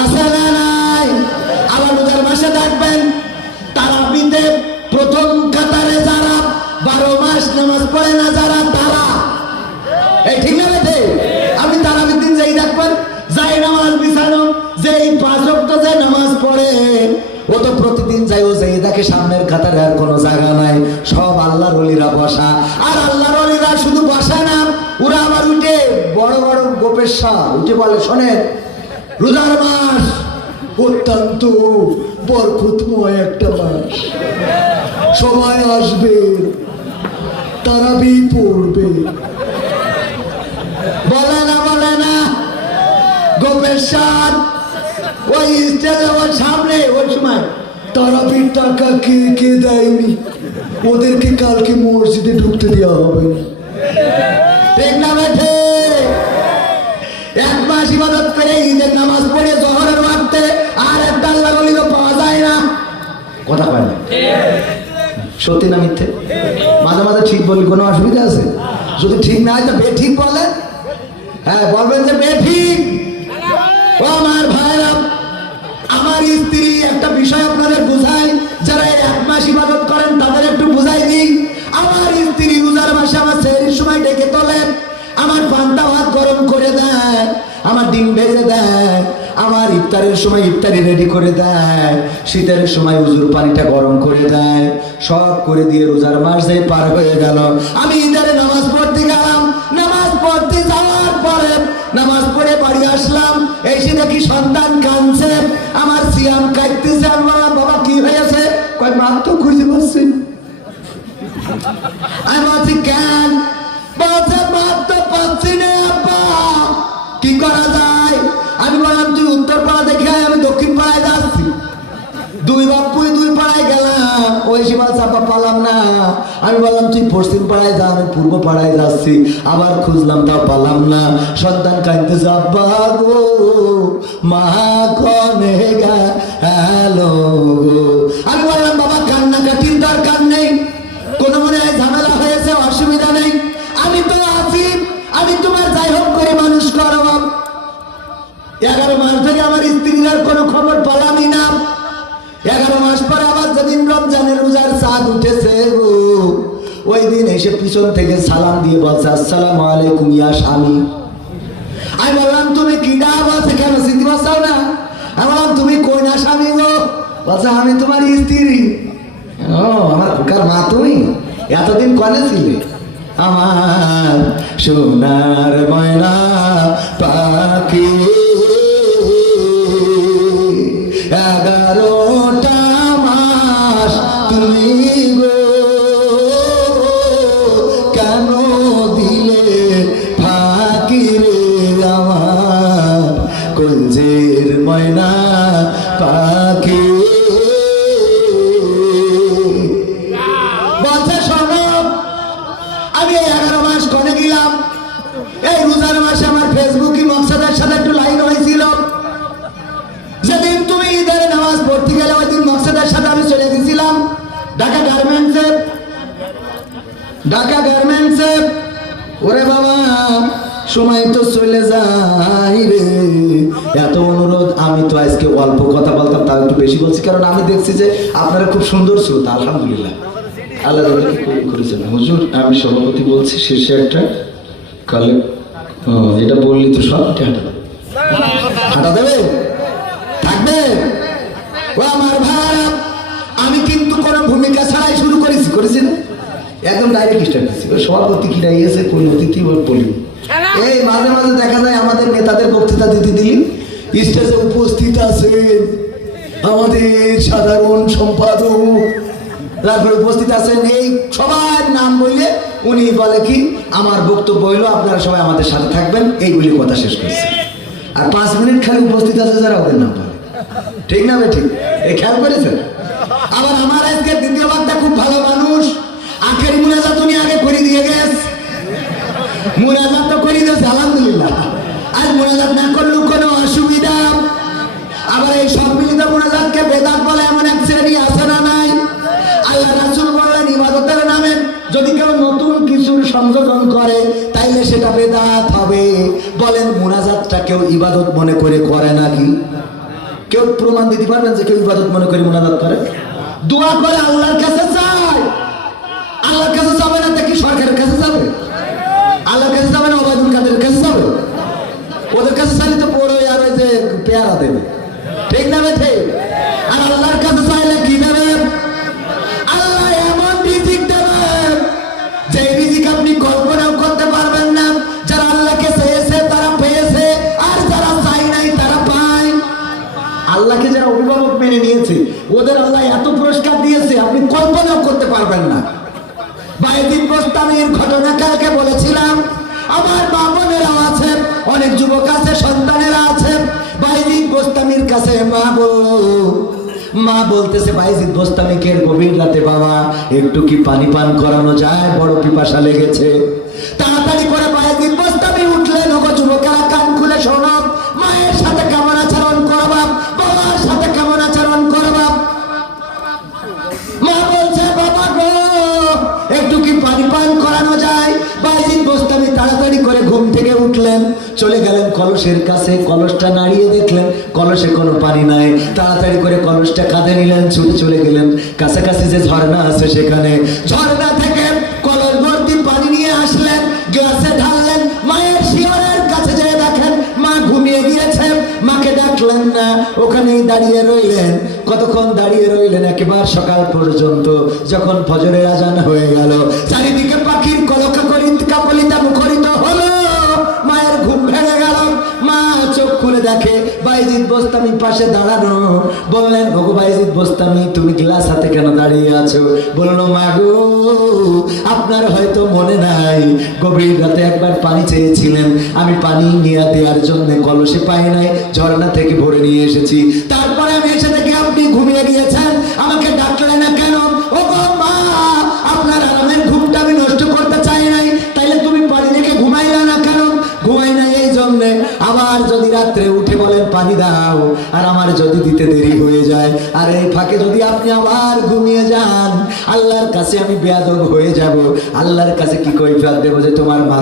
আসে না নাই। আবার রোজার মাসে দেখবেন তারাবিতে প্রথম কাতারে যারা 12 মাস নামাজ পড়ে না যারা, তারা এই ঠিক না বেঠে? আপনি তারাবির দিন যাই দেখবেন, যাই নামাজ বিছানো, যেই 5 ওয়াক্ত যে নামাজ পড়ে ও তো প্রতিদিন যাই, ও যাই দেখে সামনের কাতারে আর কোনো জায়গা নাই, সব আল্লাহর ওলিরা বসা। আর আল্লাহর ওলিরা শুধু বসা না, ওরা আবার উঠে বড় বড় গোপের শাহ উঠে বলে, শোনেন রোজার মাস অত্যন্ত বরকতময় একটা মাস, সবাই আসবে, তারাবি পড়বে। বলে না গোপের শাহ ওই স্টেজে ওর সামনে ওই সময় তারাবির টাকা কে কে দেয়নি ওদেরকে কালকে মসজিদে ঢুকতে দেওয়া হবে না। ঠিক না বেঠে? 1 মাস ইবাদত করে ঈদের নামাজ পড়ে জোহরের ওয়াক্তে আর একটা আল্লাহ ওলিও পাওয়া যায় না। কথা কয় না? সত্যি না মিথ্যে? মাঝে মাঝে ঠিক বলি, কোনো অসুবিধা আছে? যদি ঠিক না হয় তো বেঠিক বলে, হ্যাঁ বলবেন যে বেঠিক। ও আমার ভাইরা, আমার স্ত্রী একটা বিষয় আপনাদের বুঝাই, যারা 1 মাস ইবাদত করেন তাদের একটু বুঝাই দিই। আমার স্ত্রী রোজার মাসে আমার সেহরির সময় ডেকে তোলেন, আমার পান্তা ভাত গরম করে দেয়, আমার ডিম ভেজে দেয়, আমার ইফতারের সময় ইফতারি রেডি করে দেয়, শীতের সময় উজুর পানিটা গরম করে দেয়, সব করে দিয়ে রোজার মাস যে পার হয়ে গেল। আমি ঈদের নামাজ পড়তে গেলাম, নামাজ পড়তে যাওয়ার পরে নামাজ পড়ে বাড়ি আসলাম, এসে দেখি সন্তান কাঁদছে, আমার সিয়াম কাটতেছে। আমি বললাম বাবা কি হয়েছে? কয় মা তো খুঁজে পাচ্ছি। আমি বলছি কেন? বলছে মা তো পাচ্ছি না আব্বা, কি করা যায়? আমি বললাম তুই উত্তর পাড়া দেখে আয়, আমি দক্ষিণ পাড়ায় যাচ্ছি। 2 বাপ্পুই 2 পাড়ায় গেলাম, ওই সীমা চাপা পালাম না। আমি বললাম তুই পশ্চিম পাড়ায় যা, আমি পূর্ব পাড়ায় যাচ্ছি। আবার খুঁজলাম, তাও পালাম না। সন্তান কাঁদতেছে, আব্বা গো মা কনে গেল গো। আমি বললাম বাবা কান্নাকাটির দরকার নেই, কোনো মনে হয় ঝামেলা হয়েছে, অসুবিধা নেই, আমি তো আছি, আমি তোমার যাই হোক করে মানুষ করব। 11 মাস ধরে আমার স্ত্রীর আর কোনো খবর পালামই না। 11 মাস পরে আবার যেদিন রমজানের রোজার চাঁদ উঠেছে গো, ওই দিন এসে পিছন থেকে সালাম দিয়ে বলছে, আসসালামু আলাইকুম ইয়া স্বামী। আমি বললাম তুমি কি না, বলছে কেন চিনতে পারছো না? আমি বললাম তুমি কই না স্বামী গো? বলছে আমি তোমার স্ত্রী। ও আমার খোকার মা তুমি, এতদিন কনে ছিলে? আমার সোনার ময়না পাখি 11টা মাস তুমি গো কেন দিলে ফাঁকি রে আমার কলজের ময়না পাখি। বলছে শোনো, আমি 11 মাস কনে গেলাম। এই রোজার মাসে আমার ফেসবুকে মকসদের সাথে একটু লাইন হয়েছিল। যেদিন তুমি ঈদের নামাজ পড়তে গেলে ওই দিন মকসদের সাথে আমি চলে গেছিলাম ঢাকা গার্মেন্টসে। ওরে বাবা সময় তো চলে যাই রে, এত অনুরোধ। আমি তো আজকে অল্প কথা বলতাম, তাও একটু বেশি বলছি, কারণ আমি দেখছি যে আপনারা খুব সুন্দর শ্রোতা। আলহামদুলিল্লাহ, আল্লাহ করেছেন। হুজুর আমি সভাপতি বলছি, শেষে একটা কালে এটা বললি তো সব হাঁটা দেবে থাকবে। ও আমার ভাই, আমি কিন্তু কোনো ভূমিকা ছাড়াই শুরু করেছি না, একদম ডাইরেক্ট স্টার্ট করছি। ওই সভাপতি কি রাইয়েছে কোন অতিথি বলি। এই মাঝে মাঝে দেখা যায় আমাদের নেতাদের বক্তৃতা দিতে দিন স্টেজে উপস্থিত আছেন আমাদের সাধারণ সম্পাদক, তারপরে উপস্থিত আছেন, এই সবার নাম বললে উনি বলে কি আমার বক্তব্য হইলো আপনারা সবাই আমাদের সাথে থাকবেন, এইগুলি কথা শেষ করছে। আর 5 মিনিট খালি উপস্থিত আছে যারা, ওদের নাম বলে। ঠিক না ভাই? ঠিক, এই খেয়াল করেছেন? আবার আমার আজকে দ্বিতীয় বার্তা খুব ভালো মানুষ, আখের মুনাজাত উনি আগে করে দিয়ে গেছে। মুনাজাত তো করে দিয়েছে আলহামদুলিল্লাহ। আর মুনাজাত না করলেও কোনো অসুবিধা। আবার এই সব মিলিত মুনাজাতকে বেদাত বলে এমন এক শ্রেণী আছে না নাই? আল্লাহ রাসূল বললেন ইবাদতের নামে যদি কেউ নতুন কিছুর সংযোজন করে তাইলে সেটা বেদাত হবে। বলেন মুনাজাতটা কেউ ইবাদত মনে করে নাকি? কেউ প্রমাণ দিতে পারবেন যে কেউ ইবাদত মনে করে মুনাজাত করে? দোয়া করে আল্লাহর কাছে চায়। আল্লাহর কাছে যাবে না দেখি সরকারের কাছে যাবে? আল্লাহর কাছে যাবে না ওবায়দুল কাদের কাছে যাবে? ওদের কাছে চাইলে তো বড় আর ওই যে পেয়ারা দেবে। ঠিক না বেঠে? আর আল্লাহর কাছে চাইলে কি দেবে? আল্লাহ এমন রিজিক দেবে যে রিজিক আপনি কল্পনাও করতে পারবেন না। যারা আল্লাহকে চেয়েছে তারা পেয়েছে, আর যারা চাই নাই তারা পায়। আল্লাহকে যারা অভিভাবক মেনে নিয়েছে ওদের আল্লাহ এত পুরস্কার দিয়েছে আপনি কল্পনাও করতে পারবেন না। বায়েজিদ বোস্তামীর ঘটনা কালকে বলেছিলাম। আমার মা বোনেরাও আছে, অনেক যুবক আছে, সন্তানেরা আছে। বায়েজিদ বোস্তামীর কাছে মা বলতেছে বায়েজিদ বোস্তামীকে গভীর রাতে বাবা একটু কি পানি পান করানো যায়, বড় পিপাসা লেগেছে। তাড়াতাড়ি করে বায়েজিদ বোস্তামী উঠলেন। ওগো যুবকেরা কান খুলে শোনো, মায়ের সাথে কেমন আচরণ করবা, বাবার সাথে কেমন আচরণ করবা। মা বলছে বাবা গো একটু কি পানি পান করানো যায়? বায়েজিদ বোস্তামী তাড়াতাড়ি করে ঘুম থেকে উঠলেন, চলে গেলেন কলসের কাছে। কলসটা নাড়িয়ে দেখলেন কলসে কোনো পানি নাই। তাড়াতাড়ি করে কলসটা কাঁধে নিলেন, ছুটে চলে গেলেন কাছাকাছি যে ঝর্ণা আছে সেখানে। ঝর্ণা থেকে কলস ভর্তি পানি নিয়ে আসলেন, গ্লাসে ঢাললেন। মায়ের শিয়রের কাছে যেয়ে দেখেন মা ঘুমিয়ে গিয়েছেন। মাকে ডাকলেন না, ওখানেই দাঁড়িয়ে রইলেন। কতক্ষণ দাঁড়িয়ে রইলেন? একেবারে সকাল পর্যন্ত। যখন ফজরের আজান হয়ে গেল, চারিদিকে পাখির কলিতা মুখরিত হলো, মায়ের ঘুম ভেঙে গেল। মা চোখ খুলে দেখে বায়েজিদ বোস্তামী পাশে দাঁড়ানো। বললেন ওগো বায়েজিদ বোস্তামী তুমি গ্লাস হাতে কেন দাঁড়িয়ে আছো? বললো মা গো আপনার হয়তো মনে নাই, গভীর রাতে একবার পানি চেয়েছিলেন, আমি পানি নিয়ে দেওয়ার জন্য কলসে পাই নাই, ঝর্ণা থেকে ভরে নিয়ে এসেছি। তারপরে আমি এসে দেখি আপনি ঘুমিয়ে গিয়েছেন, আমাকে ডাকলেন না কেন? ও চাবি দাও, আর আমার যদি দিতে দেরি হয়ে যায় আর এই ফাঁকে যদি আপনি আবার ঘুমিয়ে যান, আল্লাহর কাছে আমি বেয়াদব হয়ে যাব। আল্লাহর কাছে কি কৈফিয়ত দেব যে তোমার মা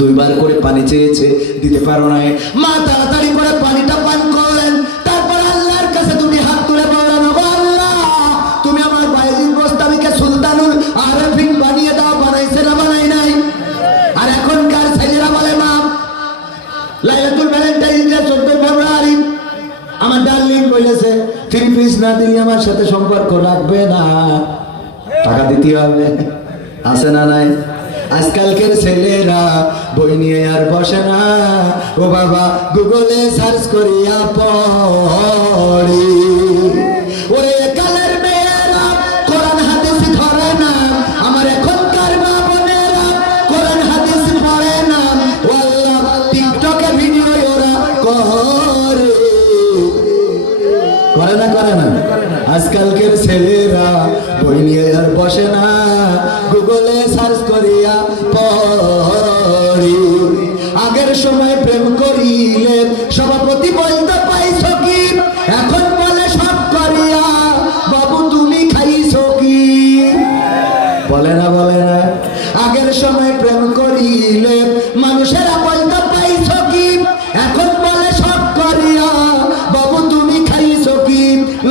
দুইবার করে পানি চেয়েছে, দিতে পারো না। মা তাড়াতাড়ি করে পানিটা পান করলেন, তারপর আল্লাহর কাছে দুটি হাত তুলে বললেন, ও আল্লাহ, তুমি আমার বাইজিদ গোস্তামিকে সুলতানুল আরেফিন বানিয়ে দাও, বানাইছে না বানাই নাই? আর এখনকার ছেলেরা বলে মা লাইলাতুল ভ্যালেন্টাইন ডে 14 ফেব্রুয়ারি আমার ডার্লিং বলেছে 3 পিস না দিলে আমার সাথে সম্পর্ক রাখবে না, টাকা দিতে হবে। আছে না নাই? আজকালকের ছেলেরা বই নিয়ে আর বসে না, ও বাবা গুগলে সার্চ করিয়া পড়ি। ওরে কালের মেয়েরা কোরআন হাদিস ধরে না, আমার এখনকার মা বোনেরা কোরআন হাদিস পড়ে না, ওয়াল্লাহ টিকটকে ভিডিও ওরা করে না, করে না? আজকালকের ছেলেরা বই নিয়ে আর বসে না, গুগলে সার্চ করিয়া পড়ি। আগের সময় প্রেম করিলে সভাপতি বলতে পাইছ কি, এখন বলে সব করিয়া বাবু তুমি খাইছ কি? বলে না, বলে না? আগের সময় প্রেম করিলে মানুষেরা বলতে পাইছ কি, এখন বলে সব করিয়া বাবু তুমি খাইছ কি?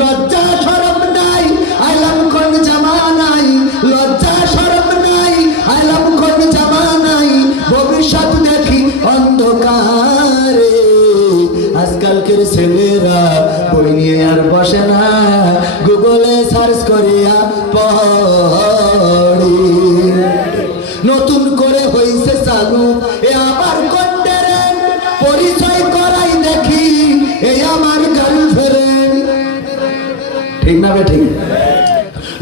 লজ্জা শরম নাই, আইলাম কোন জামানাই, লজ্জা শরম নাই, আইলাম কোন জামানাই, ভবিষ্যৎ দেখি অন্ধকারে। আজকালকের ছেলেরা বই নিয়ে আর বসে না, গুগলে সার্চ করিয়া পড়ি। নতুন করে হইছে চালু এ আমার কন্টেন্ট, পরিচয় করাই দেখি এই আমার গার্লফ্রেন্ড। ঠিক না বে ঠিক?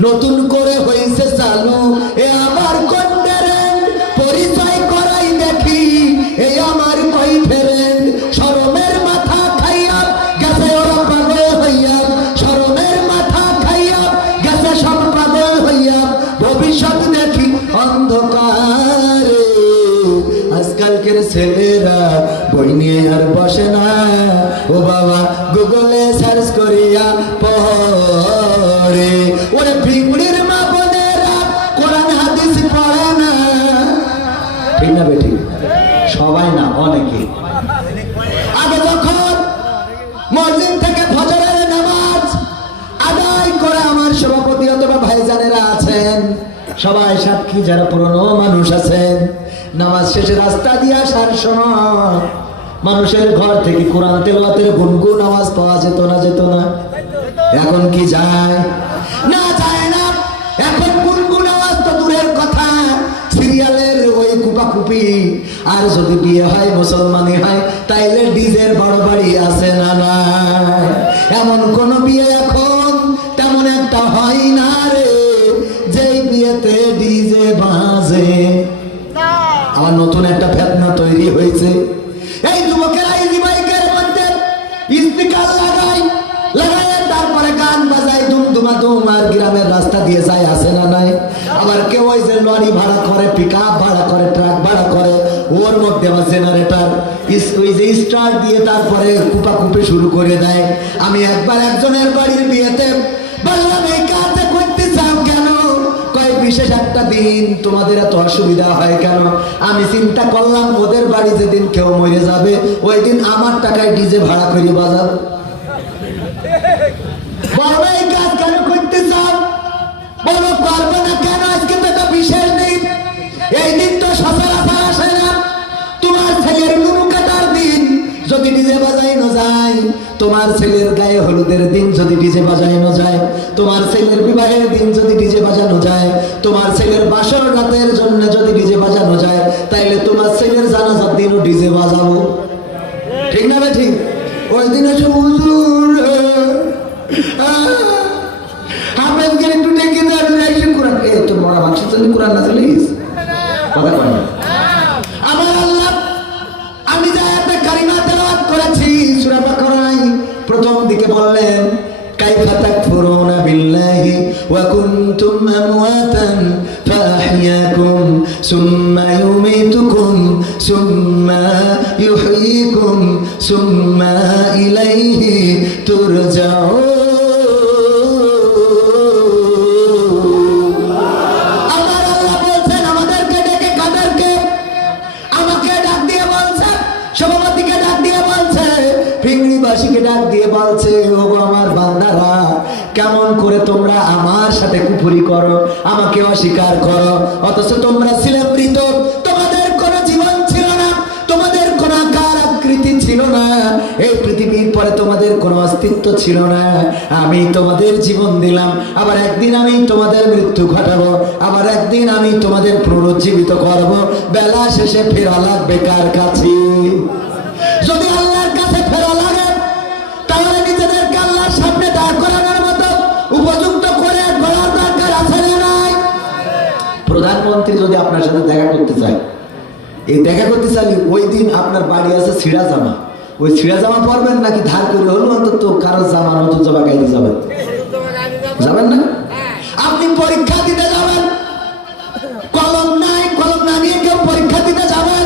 নতুন করে হইছে চালু এ আমার কন্টেন্ট, পরিচয় করাই দেখি এই আমার বয়ফ্রেন্ড। শরমের মাথা খাইয়া গেছে ওরা পাগল হইয়া, শরমের মাথা খাইয়া গেছে সব পাগল হইয়া, ভবিষ্যৎ দেখি অন্ধকারে। আজকালকের ছেলেরা বই নিয়ে আর বসে না, ও বাবা গুগলে সার্চ করিয়া পড়ে। ওরে ভিড়ির মা বোনেরা কোরআন হাদিস পড়ে না, ঠিক না বেটি? সবাই না, অনেকে। আগে যখন মসজিদ থেকে ফজরের নামাজ আদায় করে আমার সভাপতি অথবা ভাইজানেরা আছেন, সবাই সাক্ষী যারা পুরনো মানুষ আছেন, নামাজ শেষে রাস্তা দিয়ে আসার সময় মানুষের ঘর থেকে কোরআন তেলাওয়াতের গুনগুন আওয়াজ পাওয়া যেত না, যেত না? এখন কি যায়? না, যায় না। এখন গুনগুন আওয়াজ তো দূরের কথা, সিরিয়ালের ওই কুপাকুপি। আর যদি বিয়ে হয়, মুসলমানি হয়, তাইলে ডিজের বড় বাড়ি আছে না নাই? এমন কোন বিয়ে এখন তেমন একটা হয় না রে, যেই বিয়েতে ডিজে বাজে। আমার নতুন একটা ফেতনা তৈরি হয়েছে, এই যুবকেরা ইজি বাইকের মধ্যে স্পিকার লাগায়, তারপরে গান বাজায় দুমদুমা দুম, আর গ্রামের রাস্তা দিয়ে যায়, আছে না নাই? আবার কেউ ওই যে লরি ভাড়া করে, পিকআপ ভাড়া করে, ট্রাক ভাড়া করে, ওর মধ্যে আমার জেনারেটর ওই যে স্টার্ট দিয়ে তারপরে কুপাকুপি শুরু করে দেয়। আমি একবার একজনের বাড়ির বিয়েতে বললাম, এই কাজে করতে চাও কেন? কয় বিশেষ একটা দিন, তোমাদের এত অসুবিধা হয় কেন? আমি চিন্তা করলাম ওদের বাড়ি যেদিন কেউ মরে যাবে ওই দিন আমার টাকায় ডিজে ভাড়া করে বাজাবো। বলো এই কাজ কেন করতে চাও? বলো পারবে না কেন? আজকে তো একটা বিশেষ দিন, এই দিন তো সচরাচর আসে না। তোমার ছেলের নুনু কাটার দিন যদি ডিজে বাজাইনো যায়, তোমার ছেলের গায়ে হলুদের দিন যদি ডিজে বাজাইনো যায়, তোমার ছেলের বিবাহের দিন যদি ডিজে বাজানো যায়, তোমার ছেলের বাসর রাতের জন্য যদি ডিজে বাজানো যায়, তাইলে তোমার ছেলের জানাজার দিনও ডিজে বাজাবো। ঠিক না রে? ঠিক। ওই দিন এসে হুজুর আপনাদেরকে একটু ডেকে দেন, কোরআন এই তো বড় মানুষের জন্য কোরআন না চলিস কথা কয় না। আমার আল্লাহ, আমি যে আয়াতে কারিমা তেলাওয়াত করেছি সূরা বাকারায়, প্রথম দিকে বললেন কাইফা তাকফুরুনা বিল্লাহি ওয়া কুনতুম আমওয়াতান ফাআহইয়াকুম সুম্মা ইউমীতুকুম সুম্মা ইউহয়ীকুম সুম্মা ইলাইহি তুরজাউন। আমার আল্লাহ বলছেন আমাদেরকে ডেকে, কাদেরকে? আমাকে ডাক দিয়ে বলছে, সভাপতিকে ডাক দিয়ে বলছে, ফিংড়িবাসীকে ডাক দিয়ে বলছে, ওগো আমার বান্দারা, কেমন করে তোমরা আমার সাথে কুফরি করো, আমাকে অস্বীকার করো, অথচ তোমরা ছিলে মৃত, তোমাদের কোনো জীবন ছিল না, তোমাদের কোনো আকার আকৃতি ছিল না, এই পৃথিবীর পরে তোমাদের কোনো অস্তিত্ব ছিল না। আমি তোমাদের জীবন দিলাম, আবার একদিন আমি তোমাদের মৃত্যু ঘটাবো, আবার একদিন আমি তোমাদের পুনরুজ্জীবিত করব। বেলা শেষে ফেরা লাগবে কার কাছে? যদি আল্লাহর কাছে ফেরা লাগে, তাহলে নিজেদেরকে আল্লাহর সামনে দাঁড় করানোর মতো উপযুক্ত করে বলার দরকার আছে না নাই? প্রধানমন্ত্রী যদি আপনার সাথে দেখা করতে চায়, এই দেখা করতে চাইলে ওই দিন আপনার বাড়ি আছে ছিঁড়া জামা, ওই ছিঁড়া জামা পরবেন নাকি ধার করে হলো অন্তত কারো জামা নতুন জামা গাইতে যাবেন? যাবেন না? আপনি পরীক্ষা দিতে যাবেন, কলম নাই, কলম না নিয়ে কেউ পরীক্ষা দিতে যাবেন?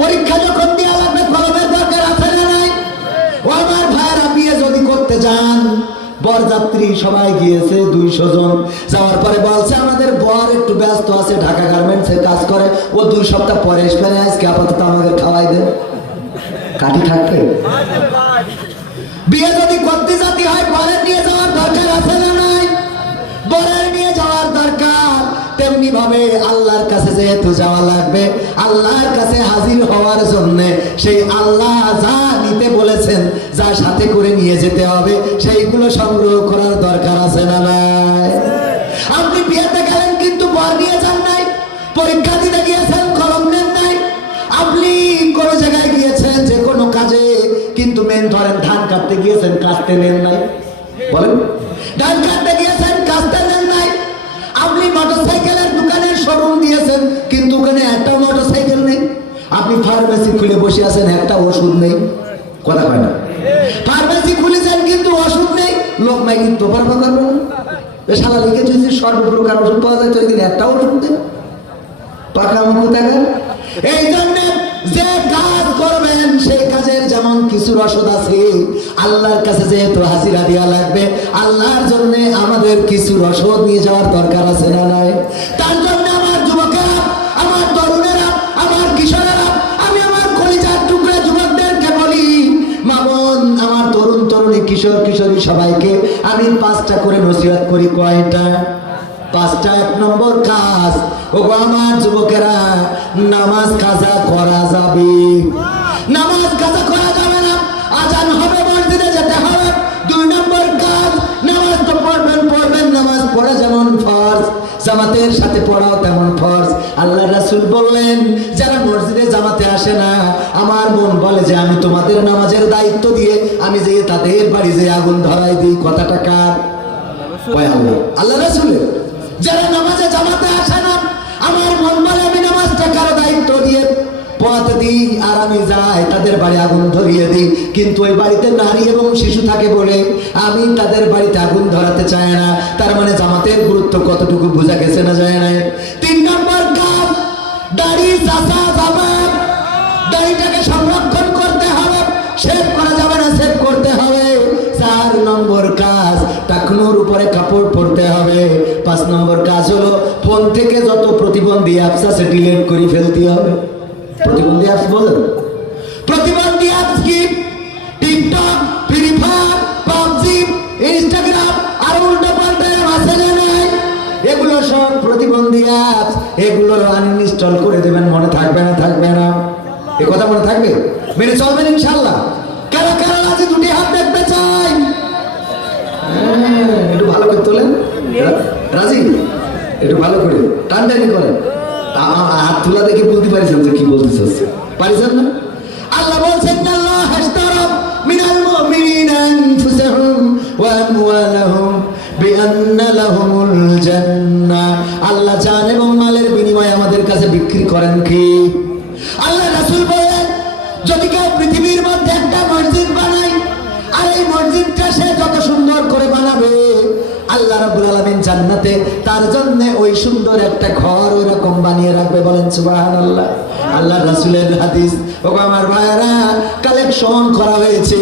পরীক্ষা যখন দেওয়া লাগবে কলমের দরকার আছে না নাই? ও আমার ভাইয়েরা, বিয়ে যদি করতে যান, বরযাত্রী সবাই গিয়েছে 200 জন, যাওয়ার পরে বলছে আমাদের বর একটু ব্যস্ত আছে, ঢাকা গার্মেন্টসে কাজ করে, ও 2 সপ্তাহ পরে আসবে না, আজকে আপাতত আমাদের খাওয়াই দেন। কাঠি থাকবে? বিয়ে যদি করতে যেতে হয়, বরের নিয়ে যাওয়ার দরকার আছে না নাই? বরের নিয়ে যাওয়ার দরকার। তেমনি ভাবে আল্লাহর কাছে যেহেতু যাওয়া লাগবে, আল্লাহর কাছে হাজির হওয়ার জন্য সেই আল্লাহ যা নিতে বলেছেন, যা সাথে করে নিয়ে যেতে হবে, সেইগুলো সংগ্রহ করার দরকার আছে না নাই? আপনি বিয়েতে গেলেন কিন্তু বর নিয়ে যান নাই, পরীক্ষা দিতে গিয়েছেন কলম নেন নাই, আপনি কোনো জায়গায় গিয়েছেন যে কোনো কাজে, কিন্তু মেন ধরেন ধান কাটতে গিয়েছেন, কাটতে নেন নাই। বলেন, ধান কাটতে গিয়েছেন, কাটতে নেন নাই। আপনি মোটরসাইকেলের দোকানের শোরুম দিয়েছেন, কিন্তু ওখানে একটা মোটরসাইকেল নেই। আপনি ফার্মেসি খুলে বসে আছেন, একটা ওষুধ নেই। কথা কয় না? ফার্মেসি খুলেছেন কিন্তু ওষুধ নেই, লোক নাই কিন্তু পারবা করবো না। সারা লিখে যদি সর্বপ্রকার ওষুধ পাওয়া যায়, তো একদিন একটা ওষুধ নেই। পাকা মুখ দেখা। এই জন্য যে কাজ করবেন সেই কাজের যেমন কিছু রসদ আছে, আল্লাহর কাছে যেহেতু হাজিরা দেওয়া লাগবে, আল্লাহর জন্য আমাদের কিছু রসদ নিয়ে যাওয়ার দরকার আছে না নাই? তার জন্য আমার যুবকেরা, আমার তরুণেরা, আমার কিশোরেরা, আমি আমার কলিজার টুকরা যুবকদেরকে বলি, মা বোন, আমার তরুণ তরুণী, কিশোর কিশোরী সবাইকে আমি 5টা করে নসিহত করি। কয়টা? 5টা। 1 নম্বর কাজ, ওগো আমার যুবকেরা, নামাজ কাজা করা যাবে, নামাজ কাজা করা যাবে না, আজান হবে, মসজিদে যেতে হবে। 2 নম্বর কাজ, নামাজ তো পড়বেন, নামাজ পড়া যেমন ফরজ, জামাতের সাথে পড়াও তেমন ফরজ। আল্লাহ রাসূল বললেন, যারা মসজিদে জামাতে আসে না, আমার মন বলে যে আমি তোমাদের নামাজের দায়িত্ব দিয়ে আমি যে তাদের বাড়ি যে আগুন ধরাই দিই। কথাটা কার? আল্লাহ রাসূলের। যারা নামাজে জামাতে আসে না, আমার মন বলে আমি নামাজটা কারো দায়িত্ব দিয়ে পথ দিই, আর আমি যাই তাদের বাড়ি আগুন ধরিয়ে দিই। কিন্তু ওই বাড়িতে নারী এবং শিশু থাকে বলে আমি তাদের বাড়িতে আগুন ধরাতে চাই না। তার মানে জামাতের গুরুত্ব কতটুকু বোঝা গেছে না যায় নাই? 3 নম্বর কাজ, দাড়ি চাচা যাবে, দাড়িটাকে সংরক্ষণ করতে হবে, শেভ করা যাবে না, শেভ করতে হবে। 4 নম্বর কাজ, টাকনুর উপরে কাপড় পরতে হবে। 5 নম্বর কাজ হলো ফোন থেকে যত প্রতিবন্ধী অ্যাপস আছে ডিলিট করে ফেলতে হবে। প্রতিবন্ধী অ্যাপস বলেন? প্রতিবন্ধী অ্যাপস কি? TikTok, Free Fire, PUBG, Instagram আর উল্টো পাল্টা আছে না নাই? এগুলো সব প্রতিবন্ধী অ্যাপস, এগুলো আনইনস্টল করে দেবেন। মনে থাকবে না? থাকবে না? এ কথা মনে থাকবে? মেনে চলবেন ইনশাআল্লাহ? কারা কারা রাজি? 2টি হাত দেখতে চাই। একটু ভালো করে তোলেন। রাজি? একটু ভালো করে টানটানি করেন। হাত তোলা দেখে বলতে পারিছেন যে কি বলতে চাচ্ছে? পারিছেন না? আল্লাহ বলছেন, আল্লাহ হাশতারা মিনাল মুমিনিনা আনফুসাহুম ওয়া আমওয়ালাহুম বিআন্না লাহুমুল জান্নাহ। আল্লাহ জান এবং মালের বিনিময়ে আমাদের কাছে বিক্রি করেন কি? আল্লাহ রাসূল বলেন, যদি কেউ পৃথিবীর মধ্যে একটা মসজিদ বানায়, আর এই মসজিদটা সে যত সুন্দর করে বানাবে, আল্লাহ আল্লাহ রাব্বুল আলামিন জান্নাতে তার জন্য ওই সুন্দর একটা ঘর ওইরকম বানিয়ে রাখবে। বলেন সুবহানাল্লাহ। আল্লাহ রাসূলের হাদিস। ওগো আমার ভাইরা, কালেকশন করা হয়েছে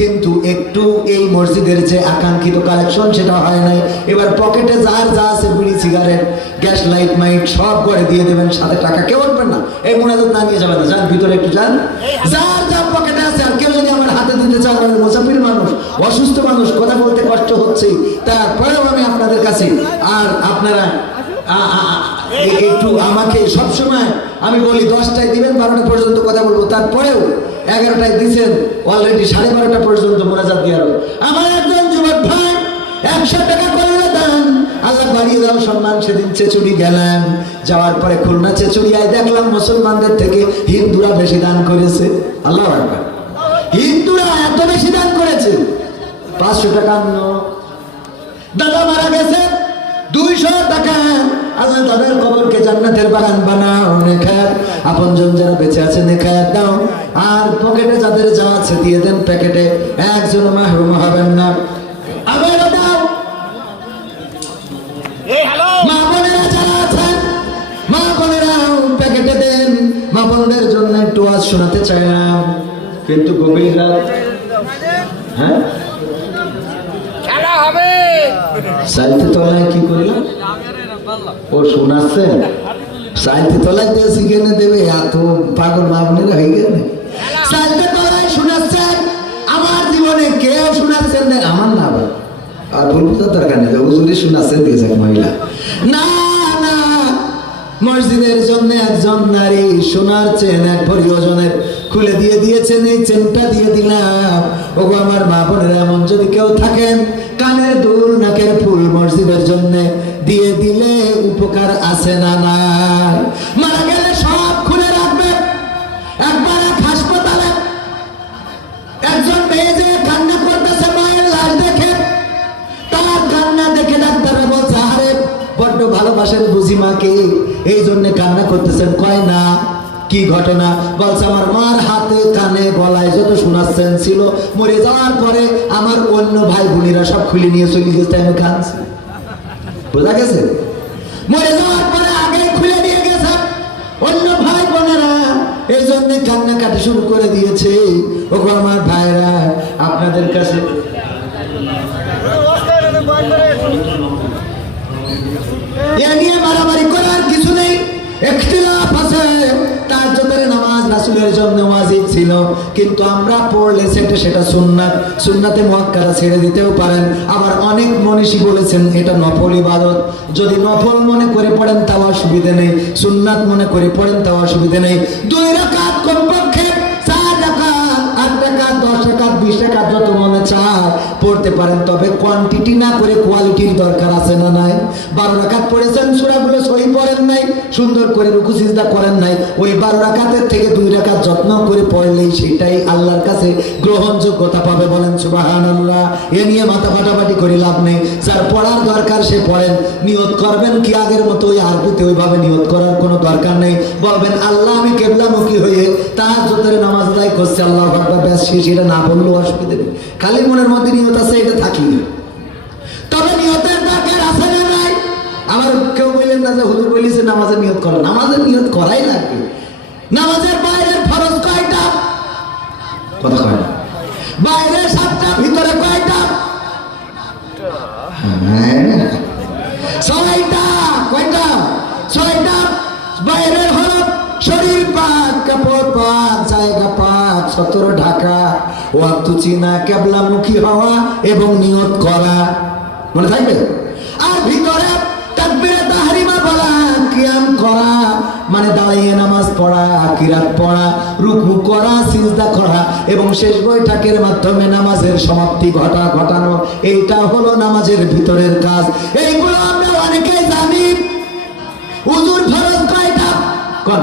কিন্তু একটু এই মসজিদের যে আকাঙ্ক্ষিত কালেকশন সেটা হয় নাই। এবার পকেটে যার যা আছে, বিড়ি, সিগারেট, গ্যাস লাইট মাইট সব করে দিয়ে দেবেন, সাথে টাকা কেউ উঠবেন না। এই মোনাজাত না নিয়ে যাবেন না, যান ভিতরে একটু যান, যার যা পকেটে আছে। আর কেউ যদি আমার হাতে দিতে চান, আমি মুসাফির মানুষ, অসুস্থ মানুষ, কথা বলতে কষ্ট হচ্ছে, তারপরেও আমি আপনাদের কাছে, আর আপনারা একটু আমাকে সবসময় আমি বলি 10টায় দিবেন, 12টা পর্যন্ত কথা বলবো, তারপরেও 11টায় দিচ্ছেন, অলরেডি 12:30 পর্যন্ত মোনাজাত দিয়ে আরো। আমার একজন যুবক ভাই 100 টাকা করে দেন, আল্লাহ বাড়িয়ে দাও সম্মান। সেদিন চেচুড়ি গেলাম, যাওয়ার পরে খুলনা চেচুড়িয়ায় দেখলাম মুসলমানদের থেকে হিন্দুরা বেশি দান করেছে। আল্লাহু আকবার, হিন্দুরা এত বেশি দান করেছে। 500 টাকা দাদা মারা গেছে, 200 টাকা। আল্লাহ তাদের কবরকে জান্নাতের বাগান বানাও, নেখায়াত আপনজন যারা বেঁচে আছে নেখায়াত দাও। আর পকেটে যাদের যা আছে দিয়ে দেন, প্যাকেটে একজন মাহরুম হবেন না। আবার দাও মা বোনেরা যারা আছেন, মা বোনেরাও প্যাকেটে দেন। মা বোনদের জন্য একটু ওয়াজ শোনাতে চাইলাম, কিন্তু গভীর রাত। হ্যাঁ, খেলা হবে। সাইতে তলায় কি করলাম? ও শোনাচ্ছেন, সাইতে তলায় দিয়ে শিখে দেবে, এত পাগল মামনের হয়ে গেলে সাইতে তলায় শোনাচ্ছেন। আমার জীবনে কেউ শোনাচ্ছেন না, আমার না আবার আর বলবো তো দরকার নেই, হুজুরি শোনাচ্ছেন দিয়েছে মহিলা। না না, মসজিদের জন্য একজন নারী সোনার চেন 1 ভরি ওজনের খুলে দিয়ে দিয়েছেন, এই চেনটা দিয়ে দিলাম। ওগো আমার মা বোনেরা, এমন যদি কেউ থাকেন, কানের দুল, নাকের ফুল মসজিদের জন্য দিয়ে দিলে উপকার আছে না নাই? মারা গেলে সব খুলে রাখবে। একবার এক হাসপাতালে একজন মেয়ে যে কান্না করতেছে মায়ের লাশ দেখে, তার কান্না দেখে ডাক্তাররা বলছে, আরে বড্ড ভালোবাসেন বুঝি মাকে, এই জন্য কান্না করতেছেন। কয় না, কি ঘটনা? বলছে, আমার মার হাতে, কানে, গলায় যত শোনাচ্ছেন ছিল, মরে যাওয়ার পরে আমার অন্য ভাই বোনেরা সব খুলে নিয়ে চলে গেছে, আমি কাঁদছি। বোঝা গেছে? মরে যাওয়ার পরে আগে খুলে নিয়ে গেছে অন্য ভাই বোনেরা, এই জন্য কান্নাকাটি শুরু করে দিয়েছে। ওগো আমার ভাইরা, আপনাদের কাছে এ নিয়ে মারামারি করার কিছু নেই, ইখতিলাফ আছে। তাহাজ্জুদের নামাজ রাসূলের জন্য ওয়াজিব ছিল, কিন্তু আমরা পড়লে সেটা সুন্নাত, সুন্নাতে মুআক্কাদা ছেড়ে দিতেও পারেন। আবার অনেক মনীষী বলেছেন এটা নফল ইবাদত, যদি নফল মনে করে পড়েন তাও অসুবিধা নেই, সুন্নাত মনে করে পড়েন তাও অসুবিধা নেই। 2 রাকাত কমপক্ষে, 4 রাকাত, 8 রাকাত, 10 রাকাত, 20 রাকাত যত মনে চায় পড়তে পারেন, তবে কোয়ান্টিটি না করে কোয়ালিটির দরকার আছে না নাই? 12 রাকাত পড়েছেন, সূরাগুলো সহি পড়েন নাই, সুন্দর করে রুকু সিজদা করেন নাই, ওই 12 রাকাতের থেকে 2 রাকাত যত্ন করে পড়লেই সেটাই আল্লাহর কাছে গ্রহণযোগ্যতা পাবে। বলেন সুবহানাল্লাহ। এ নিয়ে মাথা ফাটাফাটি করে লাভ নেই, যার পড়ার দরকার সে পড়েন। নিয়ত করবেন কি আগের মতো ওই আরবিতে ওইভাবে নিয়ত করার কোনো দরকার নেই। বলবেন, আল্লাহ আমি কিবলামুখী হয়ে তাহাজ্জুদের নামাজ আদায় করছি, আল্লাহু আকবার, ব্যাস শেষ। এটা না বললেও অসুবিধা নেই, খালি মনের মধ্যে নিয়ত আছে, এটা থাকলে। তবে নিয়তের দরকার আছে না নাই? আমার কেউ বললেন না যে হুজুর বলেছে নামাজের নিয়ত করো, নামাজের নিয়ত করাই লাগবে। নামাজের বাইরের ফরজ কয়টা? কথা কয় না। বাইরে 7টা, ভিতরে কয়টা? 6টা। কয়টা? 6টা। বাইরের হলো শরীর পাক, কাপড় পাক, জায়গা পাক, সতর ঢাকা, ওয়াক্ত চিনা, কিবলামুখী হওয়া এবং নিয়ত করা, মনে থাকবে। আর ভিতরে তাকবীরে তাহরিমা বলা, কিয়াম করা মানে দাঁড়িয়ে নামাজ পড়া, কিরাত পড়া, রুকু করা, সিজদা করা এবং শেষ বৈঠকের মাধ্যমে নামাজের সমাপ্তি ঘটানো, এইটা হলো নামাজের ভিতরের কাজ। এইগুলো আমরা অনেকেই জানি। হুজুর ফরজ কয়টা?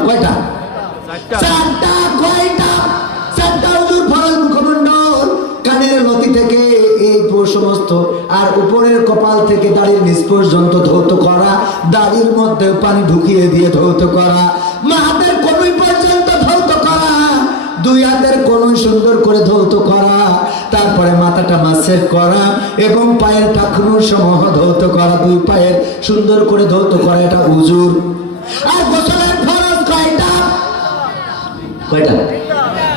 কয়টা? 4টা। কয়টা? 4টা হুজুর ফরজ। মুখমণ্ডল, কানের লতি থেকে এই সমস্ত, আর উপরের কপাল থেকে দাড়ির নিচ পর্যন্ত ধৌত করা, দাড়ির মধ্যে পানি ঢুকিয়ে দিয়ে ধৌত করা, হাতের কনুই পর্যন্ত ধৌত করা, 2 হাতের কনুই সুন্দর করে ধৌত করা, তারপরে মাথাটা গলাটা মাসে করা এবং পায়ের টাকনুর সমূহ ধৌত করা, দুই পায়ের সুন্দর করে ধৌত করা, এটা উজুর। আর গোসলের ফরজ কয়টা? কয়টা?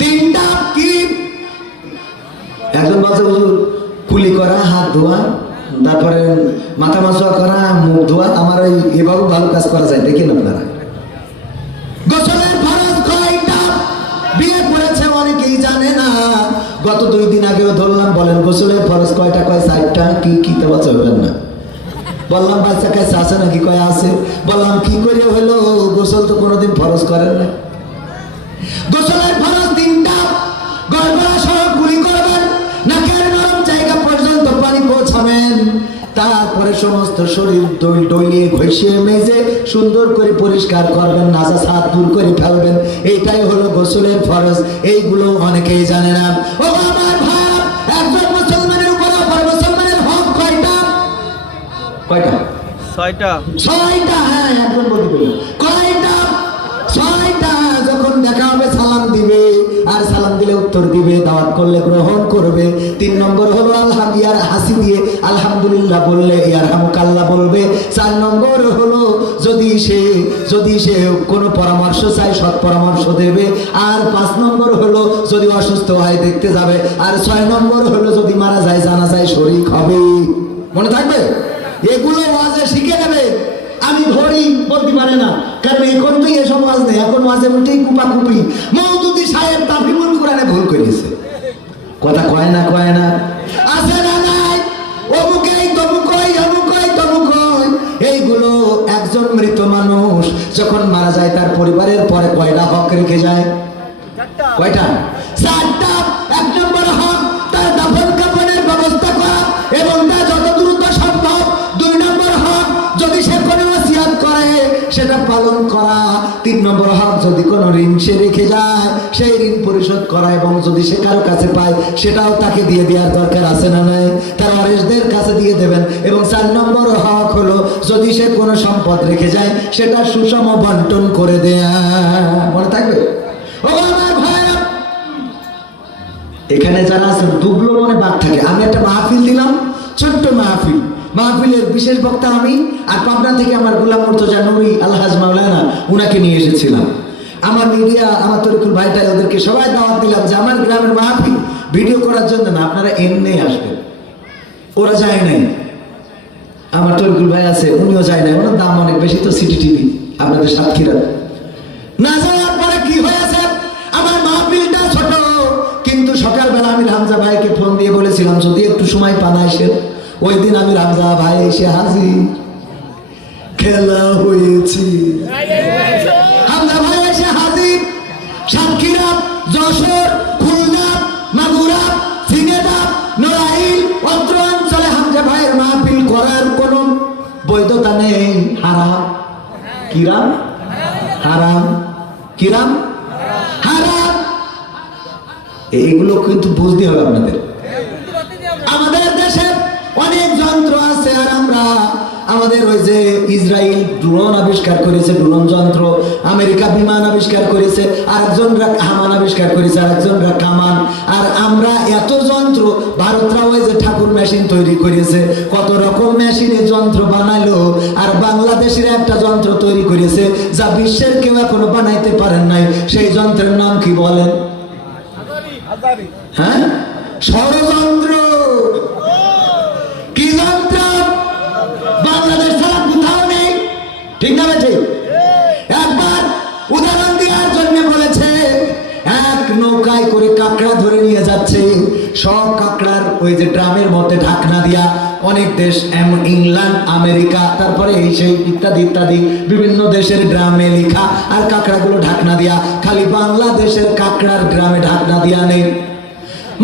তিনটা। কি? একজন বলছে হুজুর কুলি করা, হাত ধোয়া, তারপরে মাথা মাসুয়া করা, মুখ ধোয়া। আমার এভাবে ভালো কাজ করা যায়, দেখেন আপনারা। গোসলের ফরজ কয়টা? বিয়ে করেছে অনেকেই জানে না। গত 2 দিন আগেও ধরলাম, বলেন গোসলের ফরজ কয়টা? কয় 4টা। কি তো বাচ্চা হবেন না। বললাম বাচ্চা কাছে আছে নাকি? কয় আছে। বললাম কি করে হলো? গোসল তো কোনোদিন ফরজ করেন না। গোসলের ফরজ 3টা। গড়গড়া সহ কুলি করবেন, নাকের নরম জায়গা পর্যন্ত পানি পৌঁছাবেন, তারপরে সমস্ত শরীর ডলিয়ে ঘষিয়ে মেজে সুন্দর করে পরিষ্কার করবেন, নাজাস হাত দূর করে ফেলবেন। এইটাই হলো গোসলের ফরজ। এইগুলো অনেকেই জানে না। ও আমার ভাই, একজন মুসলমানের উপর অপর মুসলমানের হক কয়টা? কয়টা? 6টা। 6টা। হ্যাঁ, একজন বলতে কয়টা? 6টা। যখন দেখা হবে সালাম দিবে, আর সালাম দিলে উত্তর দিবে, দাওয়াত করলে গ্রহণ করবে। 3 নম্বর হলো আলহামদুলিল্লাহ, হাসি দিয়ে আলহামদুলিল্লাহ বললে ইয়ারহামুকাল্লাহ বলবে। 4 নম্বর হলো যদি সে কোনো পরামর্শ চায়, সৎ পরামর্শ দেবে। আর 5 নম্বর হলো যদি অসুস্থ হয় দেখতে যাবে। আর 6 নম্বর হলো যদি মারা যায় জানাজায় শরীক হবে। মনে থাকবে? এগুলো ওয়াজে শিখে নেবে। আমি ধরি বলতে পারে না, কারণ এখন তো এসব ওয়াজ নেই। এখন ওয়াজে উঠেই কুপাকুপি। মওদুদি সাহেব তাফহিমুল কোরআনে ভুল করেছে। কথা কয় না আছে না নাই? অমুকই তমুকই, অমুকই তমুকই। এইগুলো একজন মৃত মানুষ যখন মারা যায় তার পরিবারের পরে কয়টা হক রেখে যায়? কয়টা? 4টা। 1 নম্বর হক তার দাফন কাফনের ব্যবস্থা করা এবং তা যত দ্রুত সম্ভব। 2 নম্বর হক যদি সে কোনো ওসিয়ত করে সেটা পালন করা। 3 নম্বর হক যদি কোনো ঋণ সে রেখে যায় সেই ঋণ পরিশোধ করা, এবং যদি সে কারো কাছে পায় সেটাও তাকে দিয়ে দেওয়ার দরকার আছে না নাই? তার ওয়ারিসদের কাছে দিয়ে দেবেন। এবং 4 নম্বর হক হলো যদি সে কোনো সম্পদ রেখে যায় সেটা সুষম বন্টন করে দেয়া। মনে থাকবে? ও আমার ভাইরা, এখানে যারা আছেন দুবলো মনে বাদ থাকে। আমি একটা মাহফিল দিলাম, ছোট্ট মাহফিলের বিশেষ বক্তা আমি। আর পাবনা থেকে আমার গোলাম মুর্তজা নুরি আলহাজ মাওলানা, উনাকে নিয়ে এসেছিলাম। আমার মিডিয়া, আমার তরিকুল ভাইটাই ওদেরকে সবাই দাওয়াত দিলাম যে আমার গ্রামের মাহফিল ভিডিও করার জন্য না, আপনারা এমনি আসবেন। ওরা যায় নাই। আমার তরিকুল ভাই আছে, উনিও যায় নাই। ওনার দাম অনেক বেশি তো, সিটি টিভি আপনাদের সাতক্ষীরা। না যাওয়ার পরে কি হয়েছে, আমার মাহফিলটা ছোট, কিন্তু সকালবেলা আমি রামজা ভাইকে ফোন দিয়ে বলেছিলাম যদি একটু সময় পান আসেন। ওই দিন আমি রামজা ভাই এসে হাজির। খেলা হয়েছে, হামজা ভাই এসে হাজির। সাতক্ষীরা, যশোর, খুলনা, মাগুরা, ঝিনাইদহ, নড়াইল অত্র অঞ্চলে হামজা ভাইয়ের মাহফিল করার কোনো বৈধতা নেই। হারাম। কিরাম? হারাম। কিরাম? হারাম। এইগুলো কিন্তু বুঝতে হবে আপনাদের। আমাদের দেশে অনেক যন্ত্র আছে, আর আমরা আমাদের ওই যে ইসরায়েল ড্রোন আবিষ্কার করেছে, ড্রোন যন্ত্র। আমেরিকা বিমান আবিষ্কার করেছে, আরেকজনরা কামান আবিষ্কার করেছে, আরেকজনরা কামান। আর আমরা এত যন্ত্র, ভারতরা ওই যে ঠাকুর মেশিন তৈরি করেছে, কত রকম মেশিনে যন্ত্র বানাইলো। আর বাংলাদেশের একটা যন্ত্র তৈরি করেছে যা বিশ্বের কেউ এখনো বানাইতে পারেন নাই। সেই যন্ত্রের নাম কি বলেন? হ্যাঁ, ষড়যন্ত্র। কি যন্ত্র? বাংলাদেশ ছাড়া কোথাও নেই। ঠিক না বেঠে? একবার উদাহরণ দেওয়ার জন্য বলেছে, এক নৌকায় করে কাঁকড়া ধরে নিয়ে যাচ্ছে। সব কাঁকড়ার ওই যে ড্রামের মধ্যে ঢাকনা দিয়া অনেক দেশ, এমন ইংল্যান্ড, আমেরিকা, তারপরে এই সেই ইত্যাদি ইত্যাদি বিভিন্ন দেশের ড্রামে লেখা। আর কাঁকড়াগুলো ঢাকনা দিয়া, খালি বাংলাদেশের কাঁকড়ার ড্রামে ঢাকনা দিয়া নেই।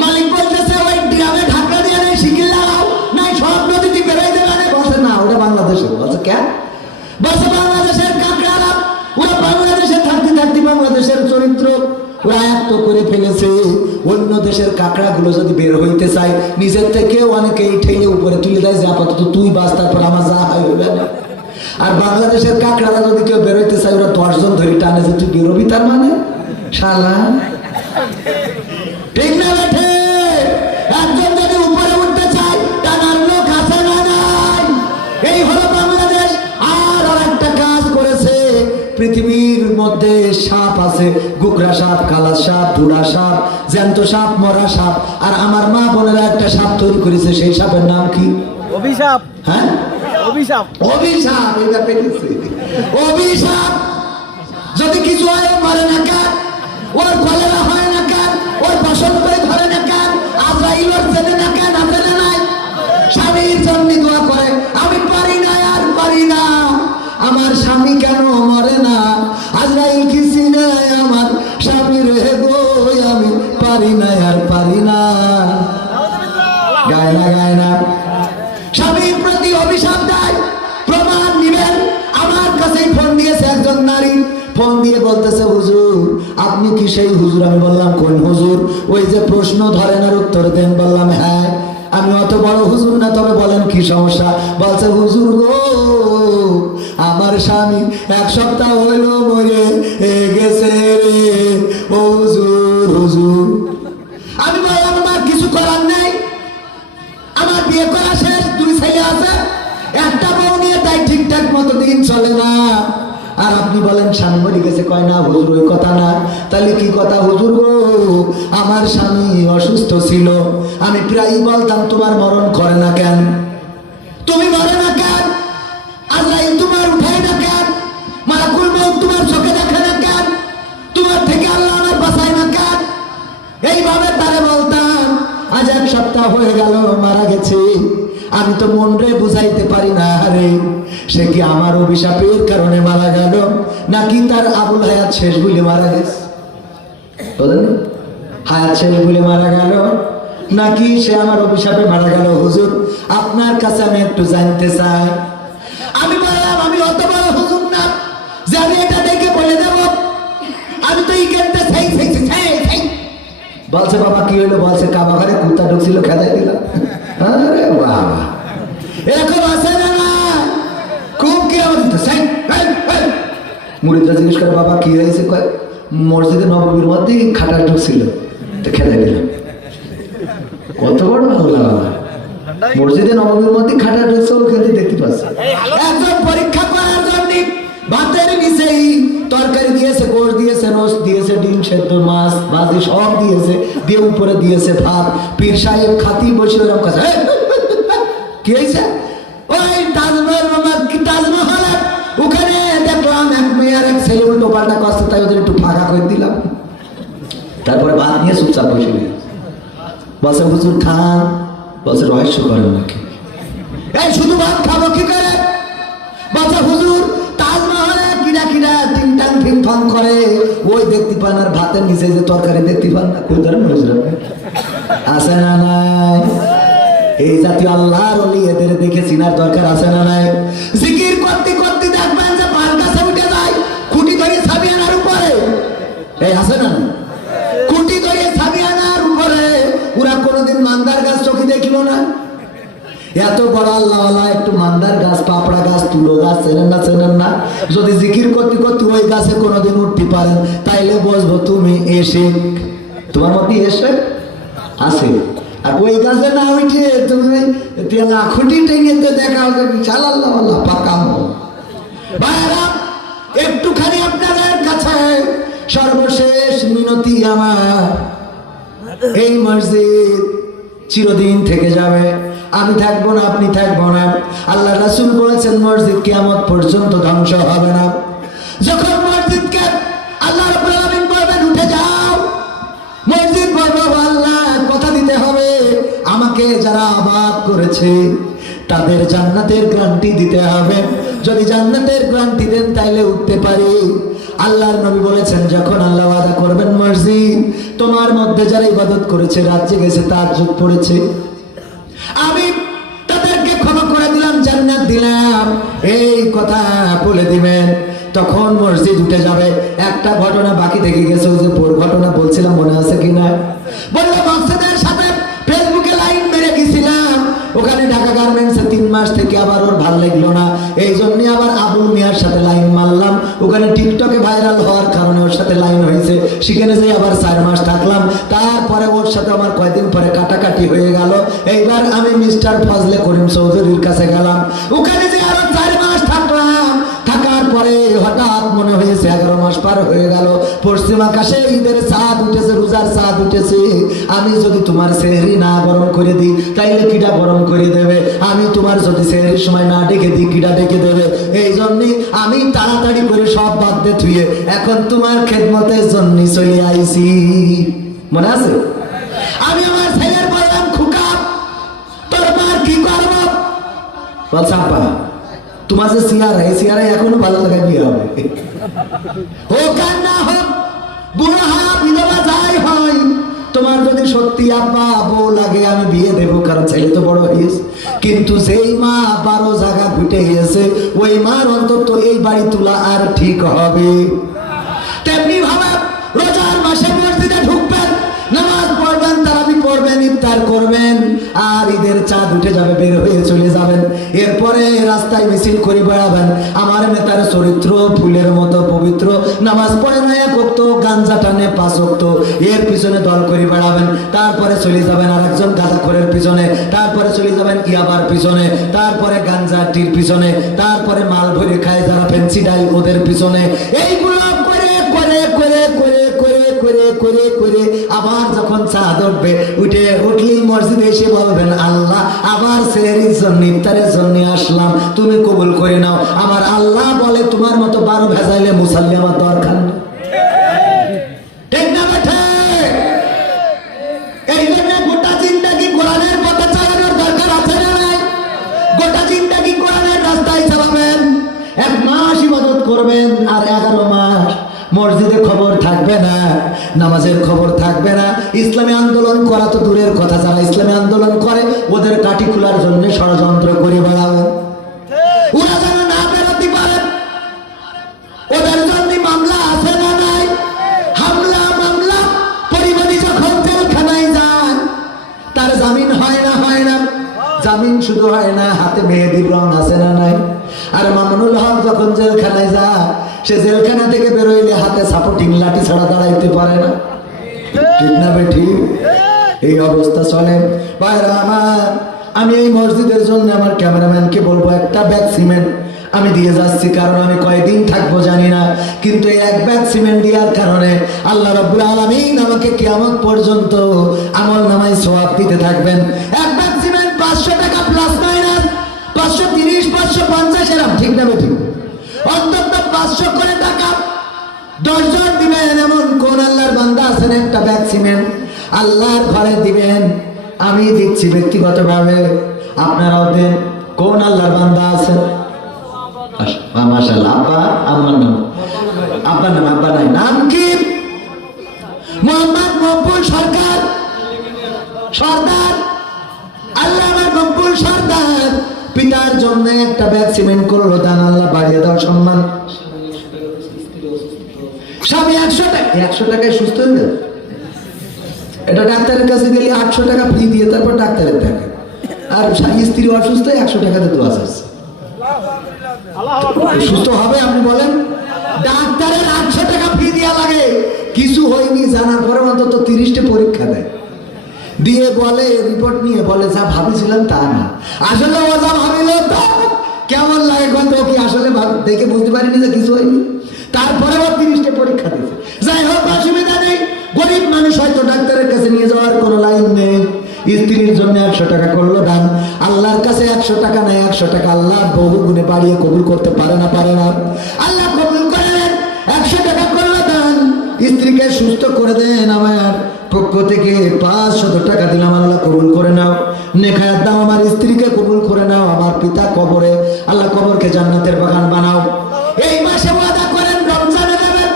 মালিক বলতেছে ওই ড্রামে ঢাকনা দিয়া নেই, শিখিয়ে লাগাও নাই, সব নদীতে বেরোয় দেবে। বলছে না, ওটা বাংলাদেশের। বলছে কেন? বলছে বাংলাদেশের কাঁকড়ারা ওরা বাংলাদেশে থাকতে থাকতে বাংলাদেশের চরিত্র ওরা আয়ত্ত করে ফেলেছে। অন্য দেশের কাঁকড়াগুলো যদি বের হইতে চায় নিজের থেকে অনেকেই ঠেলে উপরে তুলে দেয় যে আপাতত তুই বাস, তারপর আমার যা হয় হবে না। আর বাংলাদেশের কাঁকড়ারা যদি কেউ বের হইতে চায় ওরা 10 জন ধরে টানে যে তুই বেরোবি, তার মানে শালা। ঠিক না বেঠে? একজন যদি উপরে পৃথিবীর মধ্যে সাপ আছে, গুগরা সাপ, কালা সাপ, ধুড়া সাপ, জ্যান্ত সাপ, মরা সাপ। আর আমার মা বোনেরা একটা সাপ তৈরি করেছে, সেই সাপের নাম কি? অভিশাপ। হ্যাঁ, অভিশাপ। অভিশাপ। এটা পেয়েছে অভিশাপ। যদি কিছু হয় ও মরে না কেন, ওর কলেরা হয় না কেন, ওর বসন্ত ধরে না কেন, আজরাইল ওর চেনে না কেন, আছে না নাই? স্বামীর জন্য দোয়া করে, আমি পারি না আর পারি না, আমার স্বামী কেন মরে না, আজরাইল কি চিনে আমার স্বামী রে গো, আমি পারি না আর পারি না। গায় না, গায় না। স্বামীর প্রতি অভিশাপ দেয়, প্রমাণ নিবেন। আমার কাছে ফোন দিয়েছে একজন নারী, ফোন দিয়ে বলতেছে, হুজুর আপনি কি সেই হুজুর? আমি বললাম, কোন হুজুর? ওই যে প্রশ্ন ধরেন আর উত্তর দেন। বললাম, হ্যাঁ আমি অত বড় হুজুর না, তবে বলেন কি সমস্যা? বলছে, হুজুর গো, আমার স্বামী 1 সপ্তাহ হইল মরে গেছে রে ও হুজুর, হুজুর। আমি বললাম, আমার কিছু করার নেই, আমার বিয়ে করা শেষ, 2 ছেলে আছে, একটা বউ নিয়ে তাই ঠিকঠাক মতো দিন চলে না। আর আপনি বলেন স্বামী মরে গেছে? কয় না হুজুর, ওই কথা না। তাহলে কি কথা? হুজুর গো, আমার স্বামী অসুস্থ ছিল, আমি প্রায়ই বলতাম তোমার মরণ করে না কেন, তুমি মরে না কেন, আজরাইল তোমার উঠায় না কেন, মালাকুল মউত তোমার চোখে দেখে না কেন, তোমার থেকে আল্লাহ আমার বাঁচায় না কেন? এইভাবে তারে বলতাম। আজ 1 সপ্তাহ হয়ে গেল মারা গেছে, আমি তো মন রে বুঝাইতে পারি না রে, সে কি আমার অভিশাপের কারণে মারা গেল, নাকি তার আবুল হায়াত শেষ বলে মারা গেছে? বলেন, হায়াত শেষ বলে মারা গেল, নাকি সে আমার অভিশাপে মারা গেল? হুজুর আপনার কাছে আমি একটু জানতে চাই। আমি বললাম, আমি অত বড় হুজুর না যে আমি এটা দেখে বলে দেব, আমি তো ইকেনটা সেই সেই সেই। বলছে, বাবা কি হলো? বলছে, কাবা ঘরে কুত্তা ঢুকছিল, খেদাই দিলাম। আরে বাবা, এরকম আছে না? না, খুব কি মুরিদরা জিজ্ঞেস করে, বাবা কি হয়েছে? কয়, মসজিদে নববীর মধ্যে খাটা ঢুকছিল, তো খেদাই দিলাম। কত বড় আল্লাহ! মসজিদে নববীর মধ্যে খাটা ঢুকছে, ওখানে দেখতে পাচ্ছে। একজন পরীক্ষা করার জন্য ভাতের নিচেই তরকারি দিয়েছে, গোশ দিয়েছে, রোস্ট দিয়েছে, ডিম সেদ্ধ, মাছ ভাজি সব দিয়েছে, দিয়ে উপরে দিয়েছে ভাত। পীর সাহেব খাতি বসে ওরকম কথা, কি হয়েছে? ওই তাজমহল ওখানে দেখলাম এক মেয়ে আর এক ছেলে উল্টো পাল্টা করছে, তাই ওদের একটু ফাঁকা করে দিলাম। তারপরে ভাত নিয়ে চুপচাপ বসে নিয়ে বলছে, হুজুর খান। বলছে, রহস্য করেন নাকি? এই শুধু ভাত খাবো কি করে? বলছে, হুজুর তাজমহলে কিনা কিনা টিং টাং ফিং ফাং করে, ওই দেখতে পান, আর ভাতের নিচে যে তরকারি দেখতে পান না। কোন ধরনের হুজুর আছে না নাই? এই জাতীয় আল্লাহর ওলি, এদের দেখে চিনার দরকার আছে না নাই? জিকির করতে করতে দেখবেন যে পান গাছে উঠে যায়, খুঁটি ধরে ছাবি আনার উপরে। এই আছে না? খুঁটি ধরে ছাবি আনার উপরে। ওরা কোনোদিন মান্দার গাছ চোখে দেখিল না। এত বড় আল্লাহওয়ালা একটু মান্দার গাছ, পাপড়া গাছ, তুলো গাছ চেনেন না? চেনেন না? যদি জিকির করতে করতে ওই গাছে কোনোদিন উঠতে পারেন, তাইলে বসবো তুমি এসে, তোমার মধ্যে এসে আছে। আর ওই গাছে না উঠে তুমি খুঁটি টেনে দেখা বিশাল আল্লাহওয়ালা পাকা। ভাইরা, একটুখানি আপনাদের কাছে সর্বশেষ মিনতি আমার, এই মসজিদ চিরদিন থেকে যাবে, আমি থাকবো না, আপনি থাকবো না। আল্লাহ রাসূল বলেছেন, মসজিদ কিয়ামত পর্যন্ত ধ্বংস হবে না। যখন মসজিদকে আল্লাহ রাব্বুল আলামিন বলবেন উঠে যাও, মসজিদ বলবে, আল্লাহ কথা দিতে হবে, আমাকে যারা আবাদ করেছে তাদের জান্নাতের গ্যারান্টি দিতে হবে। যদি জান্নাতের গ্যারান্টি দেন তাইলে উঠতে পারি। আল্লাহর নবী বলেছেন, যখন আল্লাহ ওয়াদা করবেন মসজিদ তোমার মধ্যে যারা ইবাদত করেছে, রাত জেগেছে, তাহাজ্জুদ পড়েছে, আমি তাদেরকে ক্ষমা করে দিলাম, জান্নাত দিলাম, এই কথা বলে দিবেন, তখন মসজিদ উঠে যাবে। একটা ঘটনা বাকি থেকে গেছে, ওই যে ঘটনা বলছিলাম, মনে আছে কিনা? বললো, মসজিদের সাথে ফেসবুকে লাইন মেরে গেছিলাম, ওখানে ঢাকা গার্মেন্টসে 3 মাস থেকে আবার ওর ভালো লাগলো না, এই জন্য আবার আবুল মিয়ার সাথে লাইন মারলাম। ওখানে টিকটকে ভাইরাল হওয়ার কারণে ওর সাথে লাইন হয়েছে, সেখানে যে আবার 4 মাস থাকলাম। তারপরে ওর সাথে আমার কয়েকদিন পরে কাটাকাটি হয়ে গেল। এইবার আমি মিস্টার ফজলে করিম চৌধুরীর কাছে গেলাম, ওখানে যে আরো 4 মাস থাকলাম। থাকার পরে হঠাৎ মনে হয়েছে 11 মাস পার হয়ে গেল, পশ্চিম আকাশে ঈদের চাঁদ উঠেছে, রোজার চাঁদ উঠেছে। আমি যদি তোমার সেহরি না গরম করে দিই তাইলে কিটা গরম করে দেবে? আমি তোমার যদি সেহরির সময় না ডেকে দিই কিটা ডেকে দেবে? এই জন্যে আমি তাড়াতাড়ি করে সব বাদ দিয়ে থুয়ে এখন তোমার খেদমতের জন্য চলে আইছি। মনে আছে? আমি আমার ছেলের বললাম, খুকা তোর মার কি করবো? বলছে, আব্বা তোমার যে চেহারা, এই চেহারা এখনো ভালো লাগায় বিয়ে হবে। হোক আর না হোক, বুড়ো হা বিধবা যাই হয়, তোমার যদি সত্যি আব্বা বউ লাগে আমি বিয়ে দেবো, কারণ ছেলে তো বড় হয়েছে। কিন্তু যেই মা 12 জায়গা ঘুটে গিয়েছে, ওই মার অন্তত এই বাড়ি তোলা আর ঠিক হবে? তেমনি ভাবে রোজার মাসে মসজিদে ঢুকবেন, নামাজ পড়বেন, তারাবি পড়বেন, ইফতার করবেন, আর ঈদের চাঁদ উঠে যাবে, বের হয়ে চলে যাবেন। এরপরে রাস্তায় মিছিল করে বেড়াবেন। আমার নেতার চরিত্র ফুলের মতো পবিত্র, নামাজ পড়ে না 1 ওয়াক্ত, গাঞ্জা টানে 5 ওয়াক্ত, এর পিছনে দল করে বেড়াবেন। তারপরে চলে যাবেন আরেকজন গাঁজাখোরের পিছনে, তারপরে চলে যাবেন ইয়াবার পিছনে, তারপরে গাঞ্জাটির পিছনে, তারপরে মাল ভরে খায় যারা ফেন্সি ডাই ওদের পিছনে। এইগুলো করে করে করে করে করে করে করে করে আবার যখন চাঁদ উঠবে, উঠলেই মসজিদে এসে বলবেন, আল্লাহ আবার সেহরির জন্য ইফতারের জন্য আসলাম, তুমি কবুল করে নাও। আমার আল্লাহ বলে, তোমার মতো 12 ভেজাইলে মুসাল্লি আমার দরকার নেই। ঠিক না বেঠে? এই জন্য গোটা জিন্দেগি কোরআনের পথে চালানোর দরকার আছে না নাই? গোটা জিন্দেগি কোরআনের রাস্তায় চালাবেন। 1 মাস ইবাদত করবেন, আর 11 মাস মসজিদে খবর থাকবে না, নামাজের খবর থাকবে না। ইসলামী আন্দোলন করা তো দূরের কথা, যারা ইসলামী আন্দোলন করে ওদের কাঠি খোলার জন্য ষড়যন্ত্র করে বেড়াবে। ওরা যেন না বেরোতে পারে, ওদের জন্য মামলা আছে না নাই? হামলা মামলা, পরিবারী যখন জেলখানায় যান তার জামিন হয় না? হয় না? জামিন শুধু হয় না, হাতে মেহেদির রং আছে না নাই? আর মামুনুল হক যখন জেলখানায় যায়, সে জেলখানা থেকে বেরোইলে হাতে সাপোর্টিং লাঠি ছাড়া দাঁড়াইতে পারে না। ঠিক না বেঠি? এই অবস্থা চলে। ভাইরা আমার, আমি এই মসজিদের জন্য আমার ক্যামেরাম্যানকে বলবো, একটা ব্যাগ সিমেন্ট আমি দিয়ে যাচ্ছি, কারণ আমি কয়দিন থাকবো জানি না, কিন্তু এই 1 ব্যাগ সিমেন্ট দেওয়ার কারণে আল্লাহ রাব্বুল আলামিন আমাকে কিয়ামত পর্যন্ত আমল নামায় সওয়াব দিতে থাকবেন। 1 ব্যাগ সিমেন্ট 500 টাকা প্লাস মাইনাস 530 550 এরকম, ঠিক না বেঠিক? অন্তত 500 করে টাকা 10 জন দিবেন। এমন কোন আল্লাহর বান্দা আছেন একটা ব্যাগ সিমেন্ট আল্লাহর ঘরে দিবেন? আমি দিচ্ছি ব্যক্তিগতভাবে, আপনারাও দেন। কোন আল্লাহর বান্দা আছেন? মাশাআল্লাহ। আব্বা, আমার নাম আব্বার নাম, আব্বা নাই, নাম কি? মোহাম্মদ মকবুল সরকার, সর্দার, আল্লাহ মকবুল সর্দার পিতার জন্য একটা ব্যাগ সিমেন্ট করলো দান, আল্লাহ বাড়িয়ে দাও সম্মান। স্বামী 100 টাকা, 100 টাকায় সুস্থ হয়ে যাবে। এটা ডাক্তারের কাছে গেলে 800 টাকা ফ্রি দিয়ে তারপর ডাক্তারের দেখা, আর স্ত্রী অসুস্থ 100 টাকাতে দোয়া আছে, সুস্থ হবে? আপনি বলেন? ডাক্তারের 800 টাকা ফি দেওয়া লাগে, কিছু হয়নি জানার পরে অন্তত 30টা পরীক্ষা দেয়, দিয়ে বলে, রিপোর্ট নিয়ে বলে যা ভাবছিলাম তা না, আসলে ও যা ভাবিল তা। কেমন লাগে কত কি আসলে দেখে বুঝতে পারিনি যে কিছু হয়নি, তারপরে আবার 30টা পরীক্ষা দিয়েছে। যাই হোক, অসুবিধা নেই, গরিব মানুষ হয়তো ডাক্তারের কাছে নিয়ে যাওয়ার কোনো লাইন নেই। স্ত্রীর জন্য 100 টাকা করলো দান, আল্লাহর কাছে 100 টাকা নেই, 100 টাকা আল্লাহ বহু গুণে বাড়িয়ে কবুল করতে পারে না? পারে না? আল্লাহ কবুল করেন। 100 টাকা করলো দান, স্ত্রীকে সুস্থ করে দেন, আমার পক্ষ থেকে 500 টাকা দিলাম, আল্লাহ কবুল করে নাও। নেখায়াত দাও, আমার স্ত্রীকে কবুল করে নাও। আমার পিতা কবরে, আল্লাহ কবরকে জান্নাতের বাগান বানাও। এই মাসে ওয়াদা করেন রমজানে দেবেন,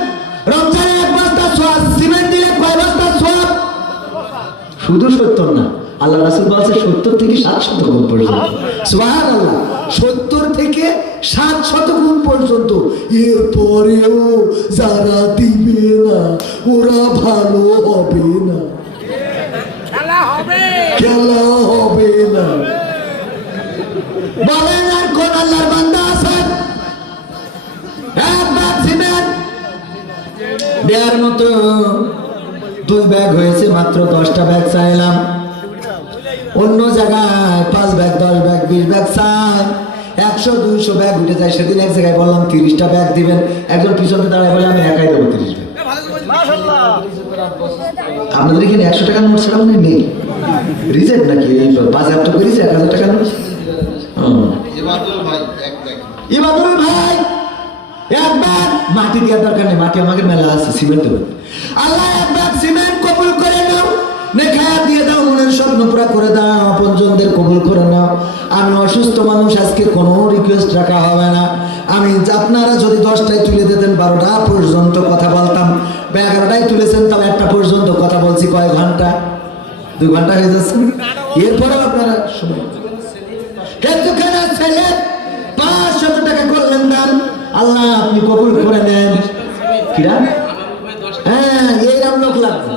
রমজানে 1 বস্তা সোয়াব সিমেন্ট দিলে কয় বস্তা সোয়াব? শুধু 70 না, আল্লাহ রাসূল বলছে 70 থেকে 700 গুণ পর্যন্ত। সুবহানাল্লাহ, 70 থেকে 700 গুণ পর্যন্ত। এরপরেও যারা দিবে না ওরা ভালো হবে না, খেলা হবে, খেলা হবে না। বলেন আর কোন আল্লাহর বান্দা আছেন 1 ব্যাগ সিমেন্ট দেওয়ার মতো? 2 ব্যাগ হয়েছে, মাত্র 10টা ব্যাগ চাইলাম। অন্য জায়গায় 5 ব্যাগ 10 ব্যাগ 20 ব্যাগ চাই, 100-200 ব্যাগ উঠে যায়। সেদিন এক জায়গায় বললাম 30টা ব্যাগ দিবেন, একজন পিছনে দাঁড়ায় বলে আমি একাই দেবো 30 ব্যাগ। আপনাদের এখানে 100 টাকার নোট ছাড়া মনে নেই, রিজেক্ট নাকি? এই বাজেয়াপ্ত করেছে 1000 টাকার নোট। ইবাদুল ভাই এক ব্যাগ মাটি দেওয়ার দরকার নেই, মাটি আমাকে মেলা আছে, সিমেন্ট দেবেন। আল্লাহ এক ব্যাগ সিমেন্ট কবুল করে নাও, নেখায়া দিয়ে দাও, মনের স্বপ্ন পুরা করে দাও, আপনজনদের কবুল করে নাও। আমি অসুস্থ মানুষ, আজকে কোনো রিকোয়েস্ট রাখা হবে না। আমি আপনারা যদি 10টায় তুলে দিতেন 12টা পর্যন্ত কথা বলতাম, 11টায় তুলেছেন তাও 1টা পর্যন্ত কথা বলছি। কয় ঘন্টা? 2 ঘন্টা হয়ে যাচ্ছে। এরপরেও আপনারা সময় ছেলে 500 টাকা করলেন দান, আল্লাহ আপনি কবুল করে নেন। কিরা? হ্যাঁ, এইরকম লোক লাগবে।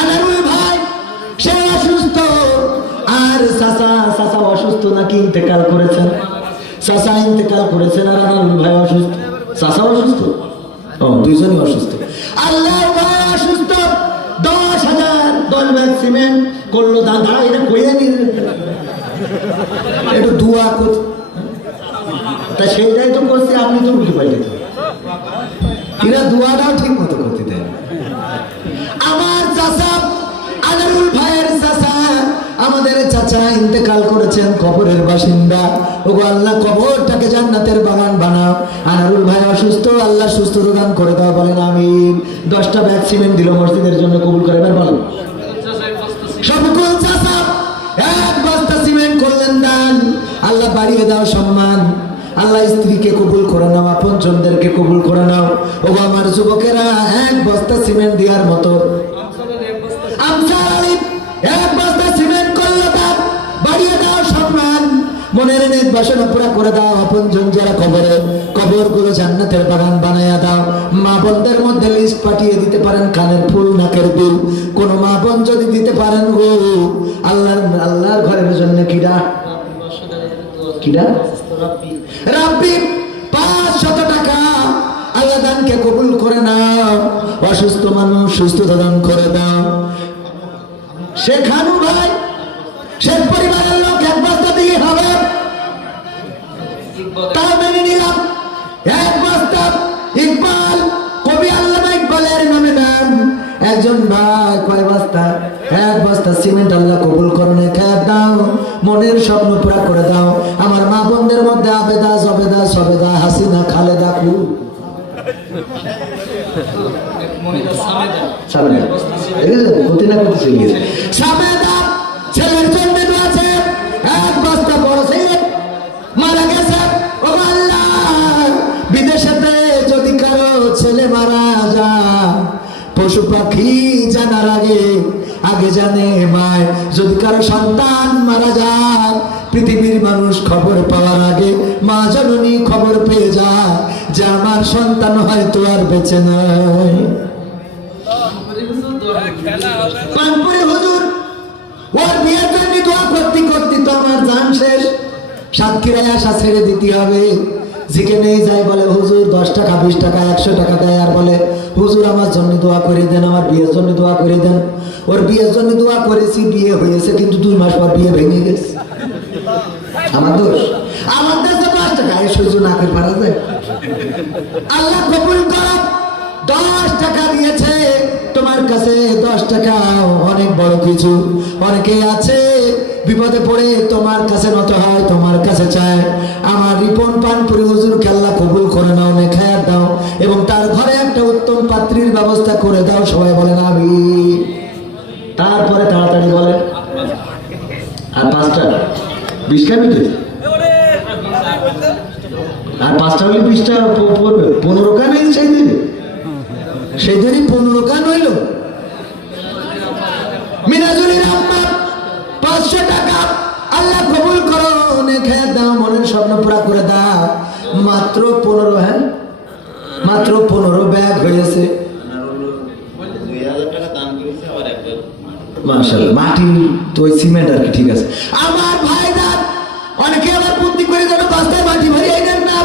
আনারুল ভাই সে অসুস্থ, আর চাচা অসুস্থ নাকি ইন্তেকাল করেছেন? চাচা ইন্তেকাল করেছেন আর আনারুল ভাই অসুস্থ। চাচা অসুস্থ, ও দুইজনই অসুস্থ। আল্লাহ ভাই অসুস্থ, 10 ব্যাগ সিমেন্ট করলো দান। দাঁড়া, এটা কইয়া নিয়ে একটু দোয়া কর, তা সেইটাই তো করছে, আপনি তো উল্টে পাল্টে এরা দোয়াটাও ঠিক মতো করতে দেন। আমার চাচা আনারুল ভাইয়ের চাচা, আমাদের চাচা ইন্তেকাল করেছেন, কবরের বাসিন্দা। ওগো আল্লাহ কবরটাকে জান্নাতের বাগান বানাও। আনারুল ভাই অসুস্থ, আল্লাহ সুস্থ দান করে দাও, বলেন আমিন। 10টা ব্যাগ সিমেন্ট দিল মসজিদের জন্য, কবুল করে এবার বলেন। সকল চাচা 1 বস্তা সিমেন্ট করলেন দান, আল্লাহ বাড়িয়ে দাও সম্মান। আল্লাহ স্ত্রীকে কবুল করে নাও, আপনজনদেরকে কবুল করে নাও। ও আমার যুবকেরা 1 বস্তা সিমেন্ট দেওয়ার মতো আমসার আলী 1 বস্তা সিমেন্ট করলো দান, বাড়িয়ে দাও সম্মান। মনের নেক বাসনা পুরা করে দাও। আপনজন যারা কবরে, কবরগুলো জান্নাতের বাগান বানায়া দাও। মা বোনদের মধ্যে লিস্ট পাঠিয়ে দিতে পারেন, কানের ফুল নাকের দুল। কোন মা বোন যদি দিতে পারেন গো, আল্লাহর ঘরের জন্য কিরা রাব্বি 500 টাকা আল্লাহ দানকে কবুল করে নাও। অসুস্থ মানুষ সুস্থ দান করে দাও। শেখানু ভাই, শেখ পরিবারের লোক 1 বস্তা দিয়ে হবে, তাও মেনে নিলাম। 1 বস্তা ইকবাল, কবি আল্লামা ইকবালের নামে নাম। একজন ভাই কয় বস্তা? 1 বস্তা সিমেন্ট আল্লাহ কবুল করনে খেয়ে দাও, মনের স্বপ্ন পুরা করে দাও। আমার মা বোনদের মধ্যে আবেদা, জবেদা, সবেদা, হাসিনা, খালেদা, কু ছেলের জন্য আছে 1 বস্তা, বড় ছেলে মারা গেছে। ও আল্লাহ, বিদেশেতে যদি কারো ছেলে মারা যায়, পশু পাখি জানার আগে জানে মায়। যদি কারো সন্তান মারা যায়, পৃথিবীর মানুষ খবর পাওয়ার আগে মা জননী খবর পেয়ে যায় যে আমার সন্তান হয়তো আর বেঁচে নাই। পানপুরে হুজুর ওর বিয়ের জন্য দোয়া করতে করতে তো আমার জান শেষ। সাতক্ষীরায় আসা ছেড়ে দিতে হবে। যেখানে যাই বলে হুজুর 10 টাকা 20 টাকা 100 টাকা দেয়, আর বলে হুজুর আমার জন্য দোয়া করে দেন, আমার বিয়ের জন্য দোয়া করে দেন। ওর বিয়ের জন্য দোয়া করেছি, বিয়ে হয়েছে, কিন্তু 2 মাস পর বিয়ে ভেঙে গেছে। আমার দোষ? আমার দেশে 10 টাকা সহ্য না করে পারা যায়? আল্লাহ কবুল করো। 10 টাকা দিয়েছে তোমার কাছে, 10 টাকা অনেক বড় কিছু। অনেকে আছে বিপদে পড়ে তোমার কাছে নত হয়, তোমার কাছে চায়। আমার রিপন পানপুরি হুজুরকে আল্লাহ কবুল করে নাও, নেখায়াত দাও, এবং তার ঘরে একটা উত্তম পাত্রীর ব্যবস্থা করে দাও। সবাই বলেন আমিন। তারপরে তাড়াতাড়ি বলেন। আর 5টা 20 মিনিট, আর 5টা হলে 20টা পড়বে। 15 কান এই সেই দিনে, সেই দিনই 15 কান হইল। মিনাজুলির আম্মা 500 টাকা আল্লাহ কবুল করো, নেখে দাও, মনের স্বপ্ন পুরা করে দাও। মাত্র 15, হ্যাঁ মাত্র 15 ব্যাগ হয়েছে। মাশাআল্লাহ, মাটি তো ওই সিমেন্ট আর কি, ঠিক আছে। আমার ভাইরা অনেকে আবার বুদ্ধি করে যেন বস্তায় মাটি ভরিয়ে দেন না।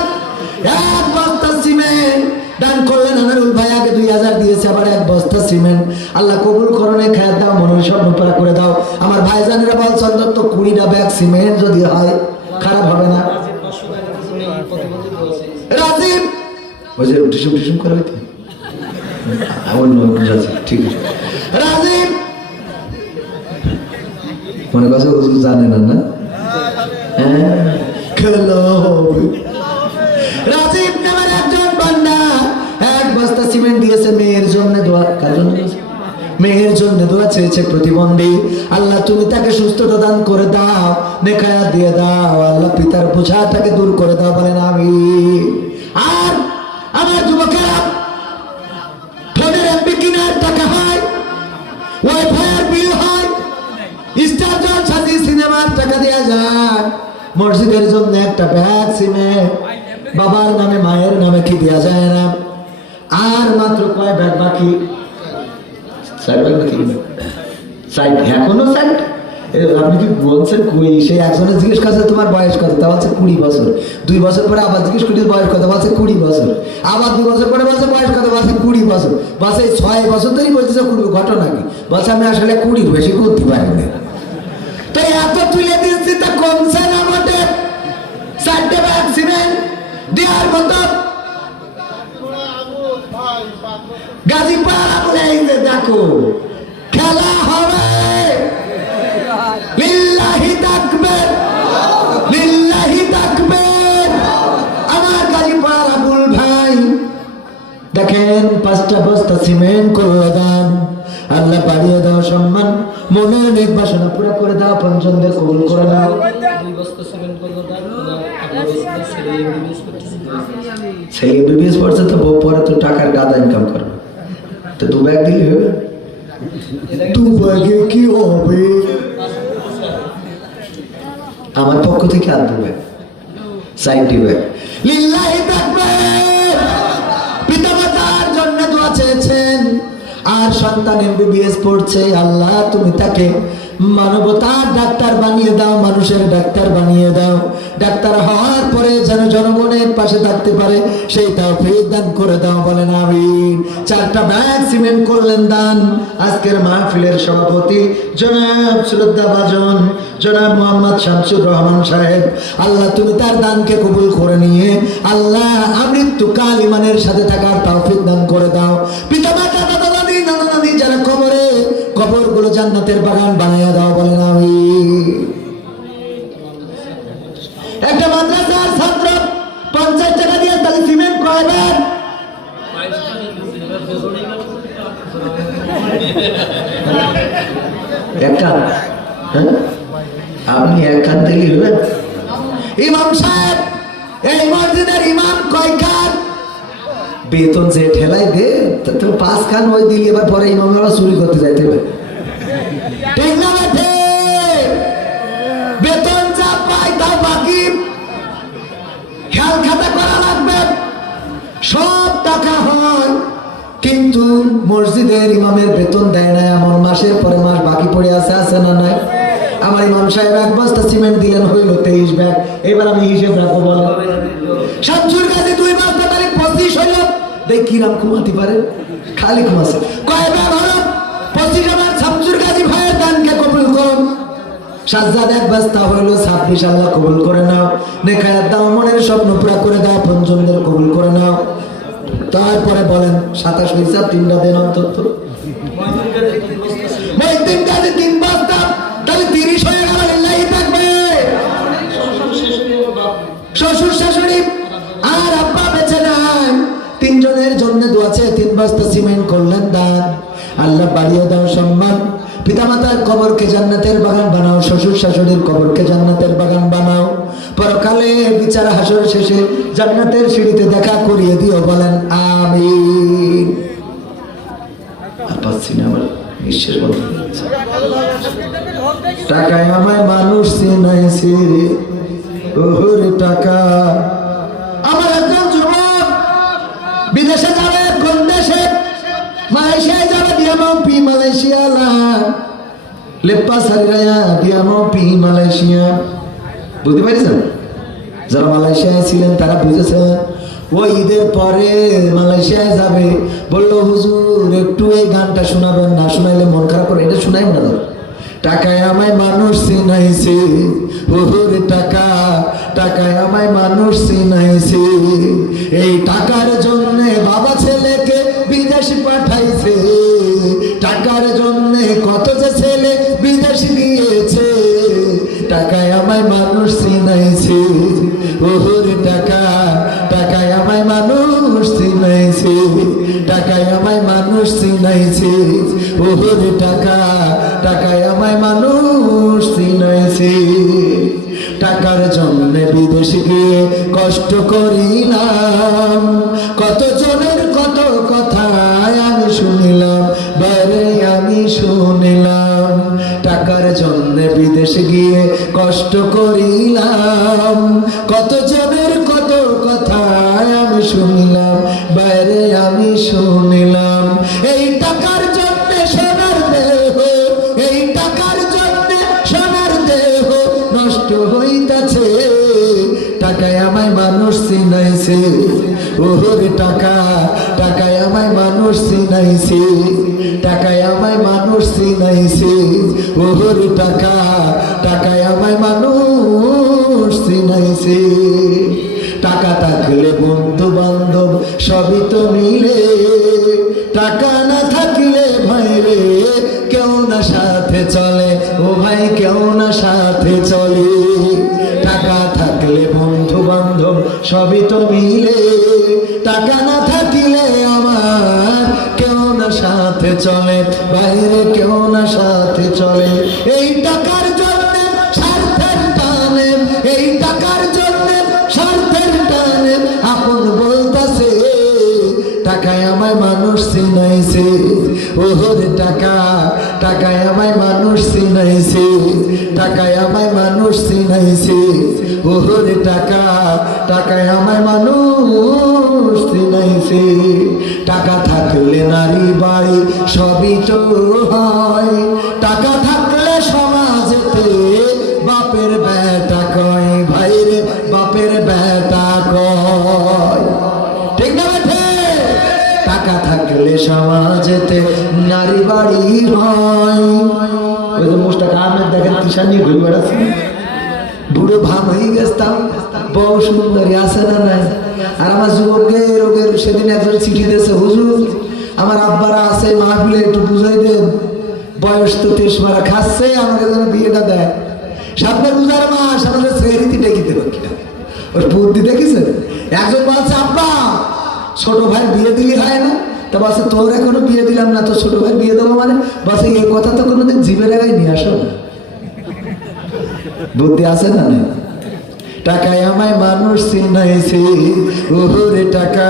1 বস্তা সিমেন্ট দান করলেন আনারুল ভাই, আগে 2000 দিয়েছে, আবার 1 বস্তা সিমেন্ট আল্লাহ কবুল করনে খেয়ে দাও, মনের স্বপ্ন পুরা করে দাও। আমার ভাইজানেরা বলছেন তো 20টা ব্যাগ সিমেন্ট যদি হয় খারাপ হবে না। রাজীব ওই যে টিসুম টিসুম করে হইতে অন্য রাজীব, ঠিক আছে। রাজীব মনে কথা জানে না, না খেলো। রাজীব নামের একজন বান্দা এক বস্তা সিমেন্ট দিয়েছে মেয়ের জন্য দোয়া। কার জন্য? মেয়ের জন্য দোয়া চেয়েছে প্রতিবন্ধী। আল্লাহ তুমি তাকে সুস্থতা দান করে দাও, নেখায়া দিয়ে দাও, আল্লাহ পিতার বোঝাটাকে দূর করে দাও, বলেন আমিন। আর আমার যুবকেরা ফোনের এমবি কেনার টাকা হয়, ওয়াইফাইয়ের বিল হয়, স্টার জলসাজি সিনেমার টাকা দেওয়া যায়, মসজিদের জন্য একটা ব্যাগ সিমেন্ট বাবার নামে মায়ের নামে কি দেওয়া যায় না। আর মাত্র কয় ব্যাগ বাকি? এখনো আপনি কি বলছেন? সেই একজনের জিজ্ঞেস করছে তোমার বয়স কত, তা বলছে 20 বছর। 2 বছর পরে আবার জিজ্ঞেস করি বয়স কত, বলছে 20 বছর। আবার 2 বছর পরে বলছে বয়স কত, বলছে 20 বছর। বলছে 6 বছর ধরেই বলতেছে 20। ঘটনা কি? বলছে আমি আসলে 20 বেশি করতে পারি না। তো এত তুলে দিচ্ছি তা কমছে না মোটে। 4টে ব্যাগ সিমেন্ট দেওয়ার মতো গাজীপাড়া বলে এই যে দেখো খেলা হবে। লিল্লাহি তাকবীর, লিল্লাহি তাকবীর। আমার গাজীপাড়া আবুল ভাই দেখেন 5টা বস্তা সিমেন্ট করে দান, আল্লাহ বাড়িয়ে দাও সম্মান, মনের নেক বাসনা পুরো করে দাও, পঞ্চমদের কবুল করে দাও। 2 বস্তা সিমেন্ট করে দাও। সেই এমবিবিএস পড়ছে তো পরে তো টাকার গাদা ইনকাম করবে, তো 2 ব্যাগ দিলে হবে। 2 ব্যাগে কি হবে? আমার পক্ষ থেকে আর 2 ব্যাগ, 4টি ব্যাগ। লিল্লাহি তাকবীর। পিতামাতার জন্য দোয়া চেয়েছেন, আর সন্তান এমবিবিএস পড়ছে, আল্লাহ তুমি তাকে মানবতার ডাক্তার বানিয়ে দাও, মানুষের ডাক্তার বানিয়ে দাও। ডাক্তার হওয়ার পরে যেন জনগণের পাশে থাকতে পারে সেই তৌফিক দান করে দাও, বলেন আমিন। 4টা ব্যাগ সিমেন্ট করলেন দান আজকের মাহফিলের সভাপতি জনাব শ্রদ্ধাভাজন জনাব মোহাম্মদ শামসুর রহমান সাহেব। আল্লাহ তুমি তার দানকে কবুল করে নিয়ে আল্লাহ আমৃত্যুকাল ইমানের সাথে থাকার তৌফিক দান করে দাও। পিতামাতা দাদা দাদি নানা নানি যারা কবরে, কবরগুলো জান্নাতের বাগান বানাইয়া দাও, বলেন আমিন। একটা মাদ্রাসার ছাত্র 50 টাকা দিয়ে তাহলে সিমেন্ট কয় ব্যাগ? একটা, আপনি এক কান থেকে হবেন। ইমাম সাহেব এই মসজিদের ইমাম কয় কান? বেতন যে ঠেলাই দে তো 5 খান ওই দিলে এবার পরে ইমামরা চুরি করতে যাইতে হবে, ঠিক না? বেতন যা পাই তা বাকি, খেয়াল খাতা করা লাগবে। সব টাকা হয় কিন্তু মসজিদের ইমামের বেতন দেয় না, এমন মাসের পরে মাস বাকি পড়ে আছে, আছে না নাই? আমার ইমাম সাহেব 1 বস্তা সিমেন্ট দিলেন, হইল 23 ব্যাগ। এবার আমি হিসেব রাখবো, বলো শামসুর কাছে 2 বস্তা তারিখ 25 হইল। দেখ কিরাম ঘুমাতে পারে, খালি ঘুমাছে। কয় ব্যাগ হলো? 25। আমার শামসুর কাজী ভাইয়ের দানকে কবুল করুন। সাজ্জাদ 1 বস্তা হইল 26, আল্লাহ কবুল করে নাও, নেখায়াত দাও, মনের স্বপ্ন পুরা করে দাও, পঞ্চমদের কবুল করে নাও। তারপরে বলেন 27 হিসাব 3টা দেন অন্তত। ওই 3 কাজে 3 বস্তা, তাহলে 30 হয়ে গেল। লিল্লাহি তাকবীর। শ্বশুর শাশুড়ি আর আব্বা বেঁচে নাই, 3 জনের জন্য দোয়া চেয়ে 3 বস্তা সিমেন্ট করলেন দান, আল্লাহ বাড়িয়ে দাও সম্মান। পিতামাতার কবরকে জান্নাতের বাগান বানাও, শ্বশুর শাশুড়ির কবরকে জান্নাতের বাগান বানাও। পরকালে বিচার হাসর শেষে জান্নাতের সিঁড়িতে দেখা করিয়ে দিও, বলেন আমিন। পাচ্ছি না, আমার নিঃশ্বাস বন্ধ হয়ে যাচ্ছে। টাকায় আমায় মানুষ চিনাইছে, ওরে টাকা। আমার একজন যুবক বিদেশে যাবে, কোন দেশে? মালয়েশিয়ায় যাবে, ডিয়ামপি মালয়েশিয়া না লেপ্পা সারিয়া ডিয়ামপি মালয়েশিয়া। বুঝতে পারছেন? যারা মালয়েশিয়ায় ছিলেন তারা বুঝেছেন। ওই ঈদের পরে মালয়েশিয়ায় যাবে, বললো হুজুর একটু এই গানটা শোনাবেন না, শোনাইলে মন খারাপ করে, এটা শোনাই না। টাকায় আমায় মানুষ চিনাইছে, ওরে টাকা। টাকায় আমায় মানুষ চিনাইছে। এই টাকার জন্য বাবা ছেলেকে বিদেশ পাঠাইছে, টাকার জন্য কত যে ছেলে বিদেশ গিয়েছে, টাকায় আমায় মানুষ চিনাইছে। ওহরে টাকা, টাকায় আমায় মানুষ চিনাইছে, টাকায় আমায় মানুষ চিনাইছে। ওহরে টাকা, টাকায় আমায় মানুষ চিনাইছে। টাকার জন্য বিদেশ গিয়ে কষ্ট করিলাম, কত জনের কত কথা আমি শুনিলাম, বাইরে আমি শুনিলাম। টাকার জন্য বিদেশ গিয়ে কষ্ট করিলাম, কত জনের কত কথা আমি শুনিলাম, বাইরে আমি শুনিলাম। এই টাকার জন্য সোনার দেহ, এই টাকার জন্য সোনার দেহ নষ্ট হইতাছে, টাকায় আমায় মানুষ চিনাইছে। ওহরে টাকা, টাকায় আমায় মানুষ চিনাইছে, টাকায় আমায় মানুষ চিনাইছে। ওহরে টাকা, টাকায় আমায় মানুষ চিনাইছে। টাকা থাকলে বন্ধু বান্ধব সবই তো মিলে, টাকা না থাকলে ভাইরে কেউ না সাথে চলে, ও ভাই কেউ না সাথে চলে। টাকা থাকলে বন্ধু বান্ধব সবই তো মিলে, টাকা না থাকলে আমার কেউ না সাথে চলে, বাইরে কেউ না সাথে চলে। এই টাকার জন্য স্বার্থের টানে, এই টাকার জন্য স্বার্থের টানে আপন বলতাছে, টাকায় আমায় মানুষ চিনাইছে। ওহরে টাকা, টাকায় আমায় মানুষ চিনাইছে, টাকায় আমায় মানুষ চিনাইছে। ওহরে টাকা, টাকায় আমায় মানুষ চিনাইছে। টাকা থাকলে নারী বাড়ি সবই তো হয়, টাকা থাকলে সমাজেতে বাপের বেটা কয়, ভাইরে বাপের বেটা কয়। ঠিক না বেঠে? টাকা থাকলে সমাজেতে নারী বাড়ি হয়। ওই যে মোস্তাক আহমেদ দেখেন কিষান নিয়ে ঘুরে বেড়াচ্ছে, বুড়ো ভাব হয়ে গেছতাম, বউ সুন্দরী আছে না নাই। আর আমার যুবকের রোগের সেদিন একজন চিঠি দিয়েছে, হুজুর আমার আব্বারা আছে মাহফিলে একটু বুঝাই দেন, বয়স তো 30 মারা খাচ্ছে, আমাকে যেন বিয়েটা দেয়। সামনে রোজার মাস, আমাদের সেহরিতে ডেকে দেবো কিনা। ওর বুদ্ধি দেখেছেন? একজন বলছে আব্বা ছোট ভাই বিয়ে দিলি হয় না, তা বলছে তোর এখনো বিয়ে দিলাম না, তো ছোট ভাই বিয়ে দেবো মানে? বলছে এই কথা তো কোনোদিন জিভে রেখায় নিয়ে আসো না। বুদ্ধি আছে না? না। টাকায় আমায় মানুষ চিনাইছে। ওহরে টাকা,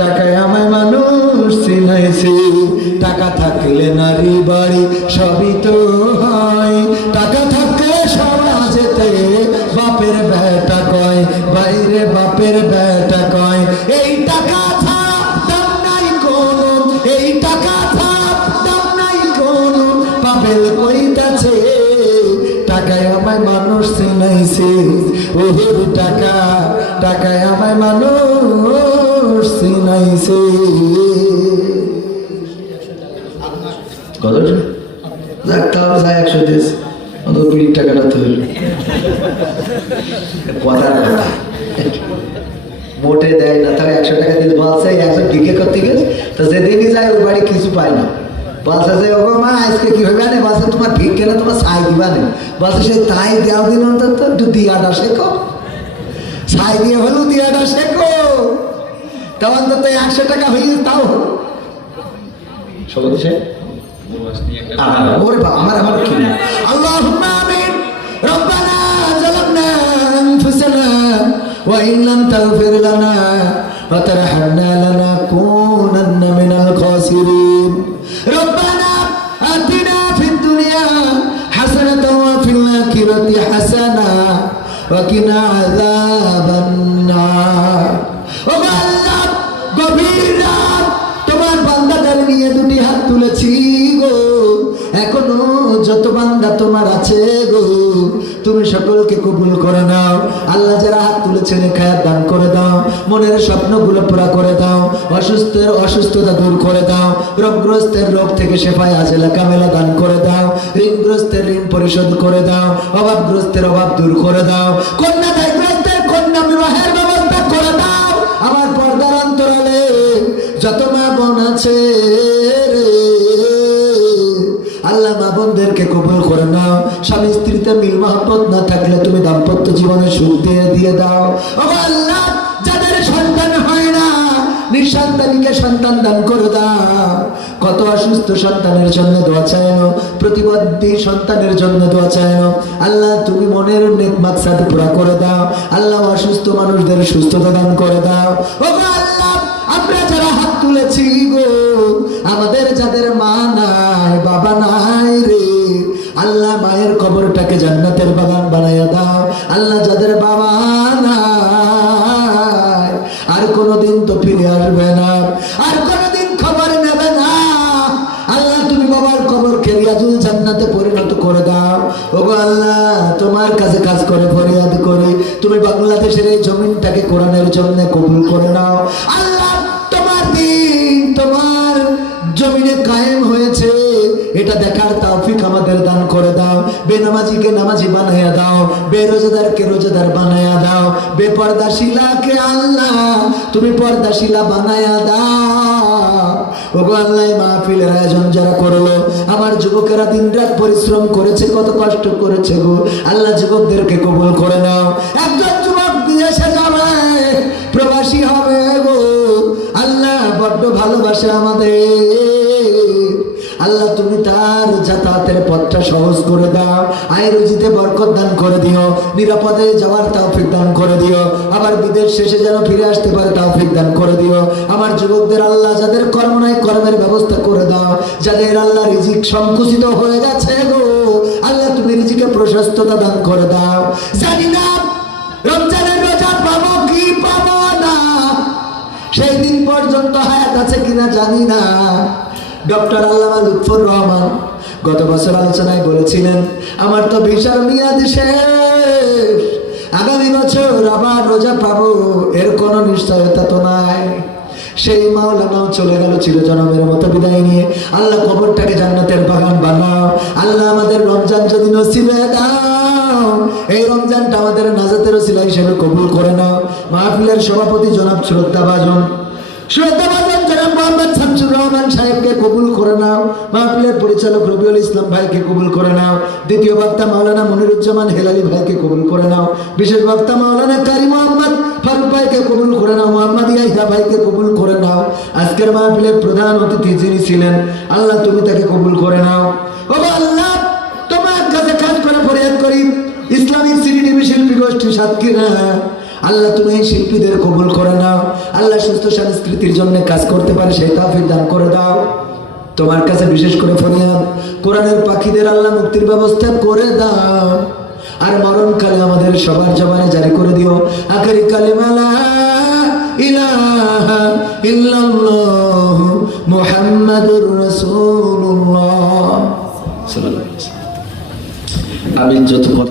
টাকায় আমায় মানুষ চিনাইছে। টাকা থাকলে নারী বাড়ি সবই তো হয়, টাকা থাকলে সমাজেতে বাপের বেটা কয়, বাইরে বাপের বেটা কয়। এই টাকা থাক দাম নাই কোনো, এই টাকা থাক দাম নাই কোনো, পাবেল কইতাছে, টাকায় আমায় মানুষ চিনাইছে। ওহরে টাকা, টাকায় আমায় মানুষ চিনাইছে। কত যাক, তাও যায় 100 দেশ, অত বিড়ির টাকাটা তো হইল কথার কথা। মোটে দেয় না, তাহলে 100 টাকা দিয়ে বলছে একজন ভিক্ষে করতে গেছে, তো যেদিনই যায় ওই বাড়ি কিছু পায় না। বলছে যে ও মা আজকে কি হবে না, বলছে তোমার ভিক্ষে না তোমার ছাই দিবা না। বলছে সে তাই দেওয়া দিন অন্তত একটু দিয়াটা শেখো, ছাই দিয়ে হলো দিয়াটা শেখো, তা অন্তত 100 টাকা হয়ে তাও সবাই দিছে। ওরে বাবা আমার আমার কি আল্লাহুম্মা আমিন। রব্বানা যালামনা আনফুসানা ওয়া ইন লাম তাগফির লানা ওয়া তারহামনা লানাকুনান্না মিনাল খাসিরিন। রব্বানা আতিনা ফিদ দুনিয়া হাসানাতাও ওয়া ফিল আখিরাতি হাসানা ওয়া কিনা আযাবান নার। ও আল্লাহ, গভীর রাত তোমার বান্দাদের নিয়ে দুটি হাত তুলেছি গো, এখনো যত বান্দা তোমার আছে গো, তুমি সকলকে কবুল করে নাও। আল্লাহ যারা হাত তুলেছেন খায়াত দান করে দাও, মনের স্বপ্নগুলো পুরা করে দাও, অসুস্থের অসুস্থতা দূর করে দাও, রোগগ্রস্তের রোগ থেকে শেফায়ে আজেলা কামেলা দান করে দাও, ঋণগ্রস্তের ঋণ পরিশোধ করে দাও, অভাবগ্রস্তের অভাব দূর করে দাও, কন্যা দায়গ্রস্তের স্বামী স্ত্রীতে মিল মহব্বত না থাকলে তুমি দাম্পত্য জীবনে সুখ দিয়ে দাও। ও আল্লাহ, যাদের সন্তান হয় না নিঃসন্তানকে সন্তান দান করে দাও। কত অসুস্থ সন্তানের জন্য দোয়া চাইনো, প্রতিবন্ধী সন্তানের জন্য দোয়া চাইনো। আল্লাহ তুমি মনের নেক মাকসাদ পুরা করে দাও। আল্লাহ অসুস্থ মানুষদের সুস্থতা দান করে দাও। ও আল্লাহ, আমরা যারা হাত তুলেছি গো, আমাদের যাদের মা নাই বাবা নাই রে, আল্লাহ মায়ের কবরটাকে জান্নাতের বাগান বানাইয়া দাও। আল্লাহ যাদের বাবা নাই আর কোনোদিন তো ফিরে আসবে না, আর কোনোদিন খবর নেবে না, আল্লাহ তুমি বাবার কবরকে রিয়াজুল জান্নাতে পরিণত করে দাও। ওগো আল্লাহ, তোমার কাছে কাজ করে ফরিয়াদ করি, তুমি বাংলাদেশের এই জমিনটাকে কোরআনের জন্য কবুল করে নাও। আল্লাহ, তোমার দিন তোমার জমিনে কায়েম হয়েছে এটা দেখার তৌফিক আমাদের দান করে দাও। বেনামাজিকে নামাজি বানায়া দাও, বেরোজাদারকে রোজাদার বানায়া দাও, বেপর্দাশীলাকে আল্লাহ তুমি পর্দাশীলা বানায়া দাও। ওগো আল্লাহ, মাহফিলের আয়োজন যারা করলো, আমার যুবকেরা দিনরাত পরিশ্রম করেছে, কত কষ্ট করেছে গো, আল্লাহ যুবকদেরকে কবুল করে নাও। একজন যুবক বিদেশে যাবে, প্রবাসী হবে গো, আল্লাহ বড্ড ভালোবাসে আমাদের, আল্লাহ তুমি তার যাতায়াতের পথটা সহজ করে দাও, আয় রুজিতে বরকত দান করে দিও, নিরাপদে যাওয়ার তৌফিক দান করে দিও, আবার বিদেশ শেষে যেন ফিরে আসতে পারে তৌফিক দান করে দিও। আমার যুবকদের আল্লাহ যাদের কর্ম নাই কর্মের ব্যবস্থা করে দাও, যাদের আল্লাহ রিজিক সংকুচিত হয়ে গেছে গো, আল্লাহ তুমি রিজিকে প্রশস্ততা দান করে দাও। জানি না রমজানের রোজা পাবো কি পাবো না, সেই দিন পর্যন্ত হায়াত আছে কিনা জানি না। ডক্টর আল্লামা লুৎফর রহমান গত বছর আলোচনায় বলেছিলেন, আমার তো ভিসার মেয়াদ শেষ, আগামী বছর আবার রোজা পাবো এর কোনো নিশ্চয়তা তো নাই। সেই মাওলানাও চলে গেল চিরজনমের মতো বিদায় নিয়ে। আল্লাহ কবরটাকে জান্নাতের বাগান বানাও। আল্লাহ আমাদের রমজান যদি নসিবে দাও, এই রমজানটা আমাদের নাজাতের ওসিলা হিসেবে কবুল করে নাও। মাহফিলের সভাপতি জনাব শ্রদ্ধাভাজন জনাব মোহাম্মদ শামসুর রহমান সাহেবকে কবুল করে নাও। মাহফিলের পরিচালক রবিউল ইসলাম ভাইকে কবুল করে নাও। দ্বিতীয় বক্তা মাওলানা মনিরুজ্জামান হেলালি ভাইকে কবুল করে নাও। বিশেষ বক্তা মাওলানা কারি মোহাম্মদ ফারুক ভাইকে কবুল করে নাও। মোহাম্মদ ইয়াহিয়া ভাইকে কবুল করে নাও। আজকের মাহফিলের প্রধান অতিথি যিনি ছিলেন, আল্লাহ তুমি তাকে কবুল করে নাও। ও আল্লাহ, তোমার কাছে কাজ করে ফরিয়াদ করি, ইসলামিক সিডি শিল্পী গোষ্ঠী সাতক্ষীরা, আল্লাহ তুমি এই শিল্পীদের কবুল করে নাও। আল্লাহ সুস্থ সংস্কৃতির জন্য কাজ করতে পারে সেই তৌফিক দান করে দাও। তোমার কাছে বিশেষ করে ফরিয়াদ, কোরআনের পাখিদের আল্লাহ মুক্তির ব্যবস্থা করে দাও। আর মরণকালে আমাদের সবার জবানে জারি করে দিও আখেরি কালিমা লা ইলাহা ইল্লাল্লাহ মুহাম্মাদুর রাসূলুল্লাহ সাল্লাল্লাহু আলাইহি ওয়াসাল্লাম। আমি যত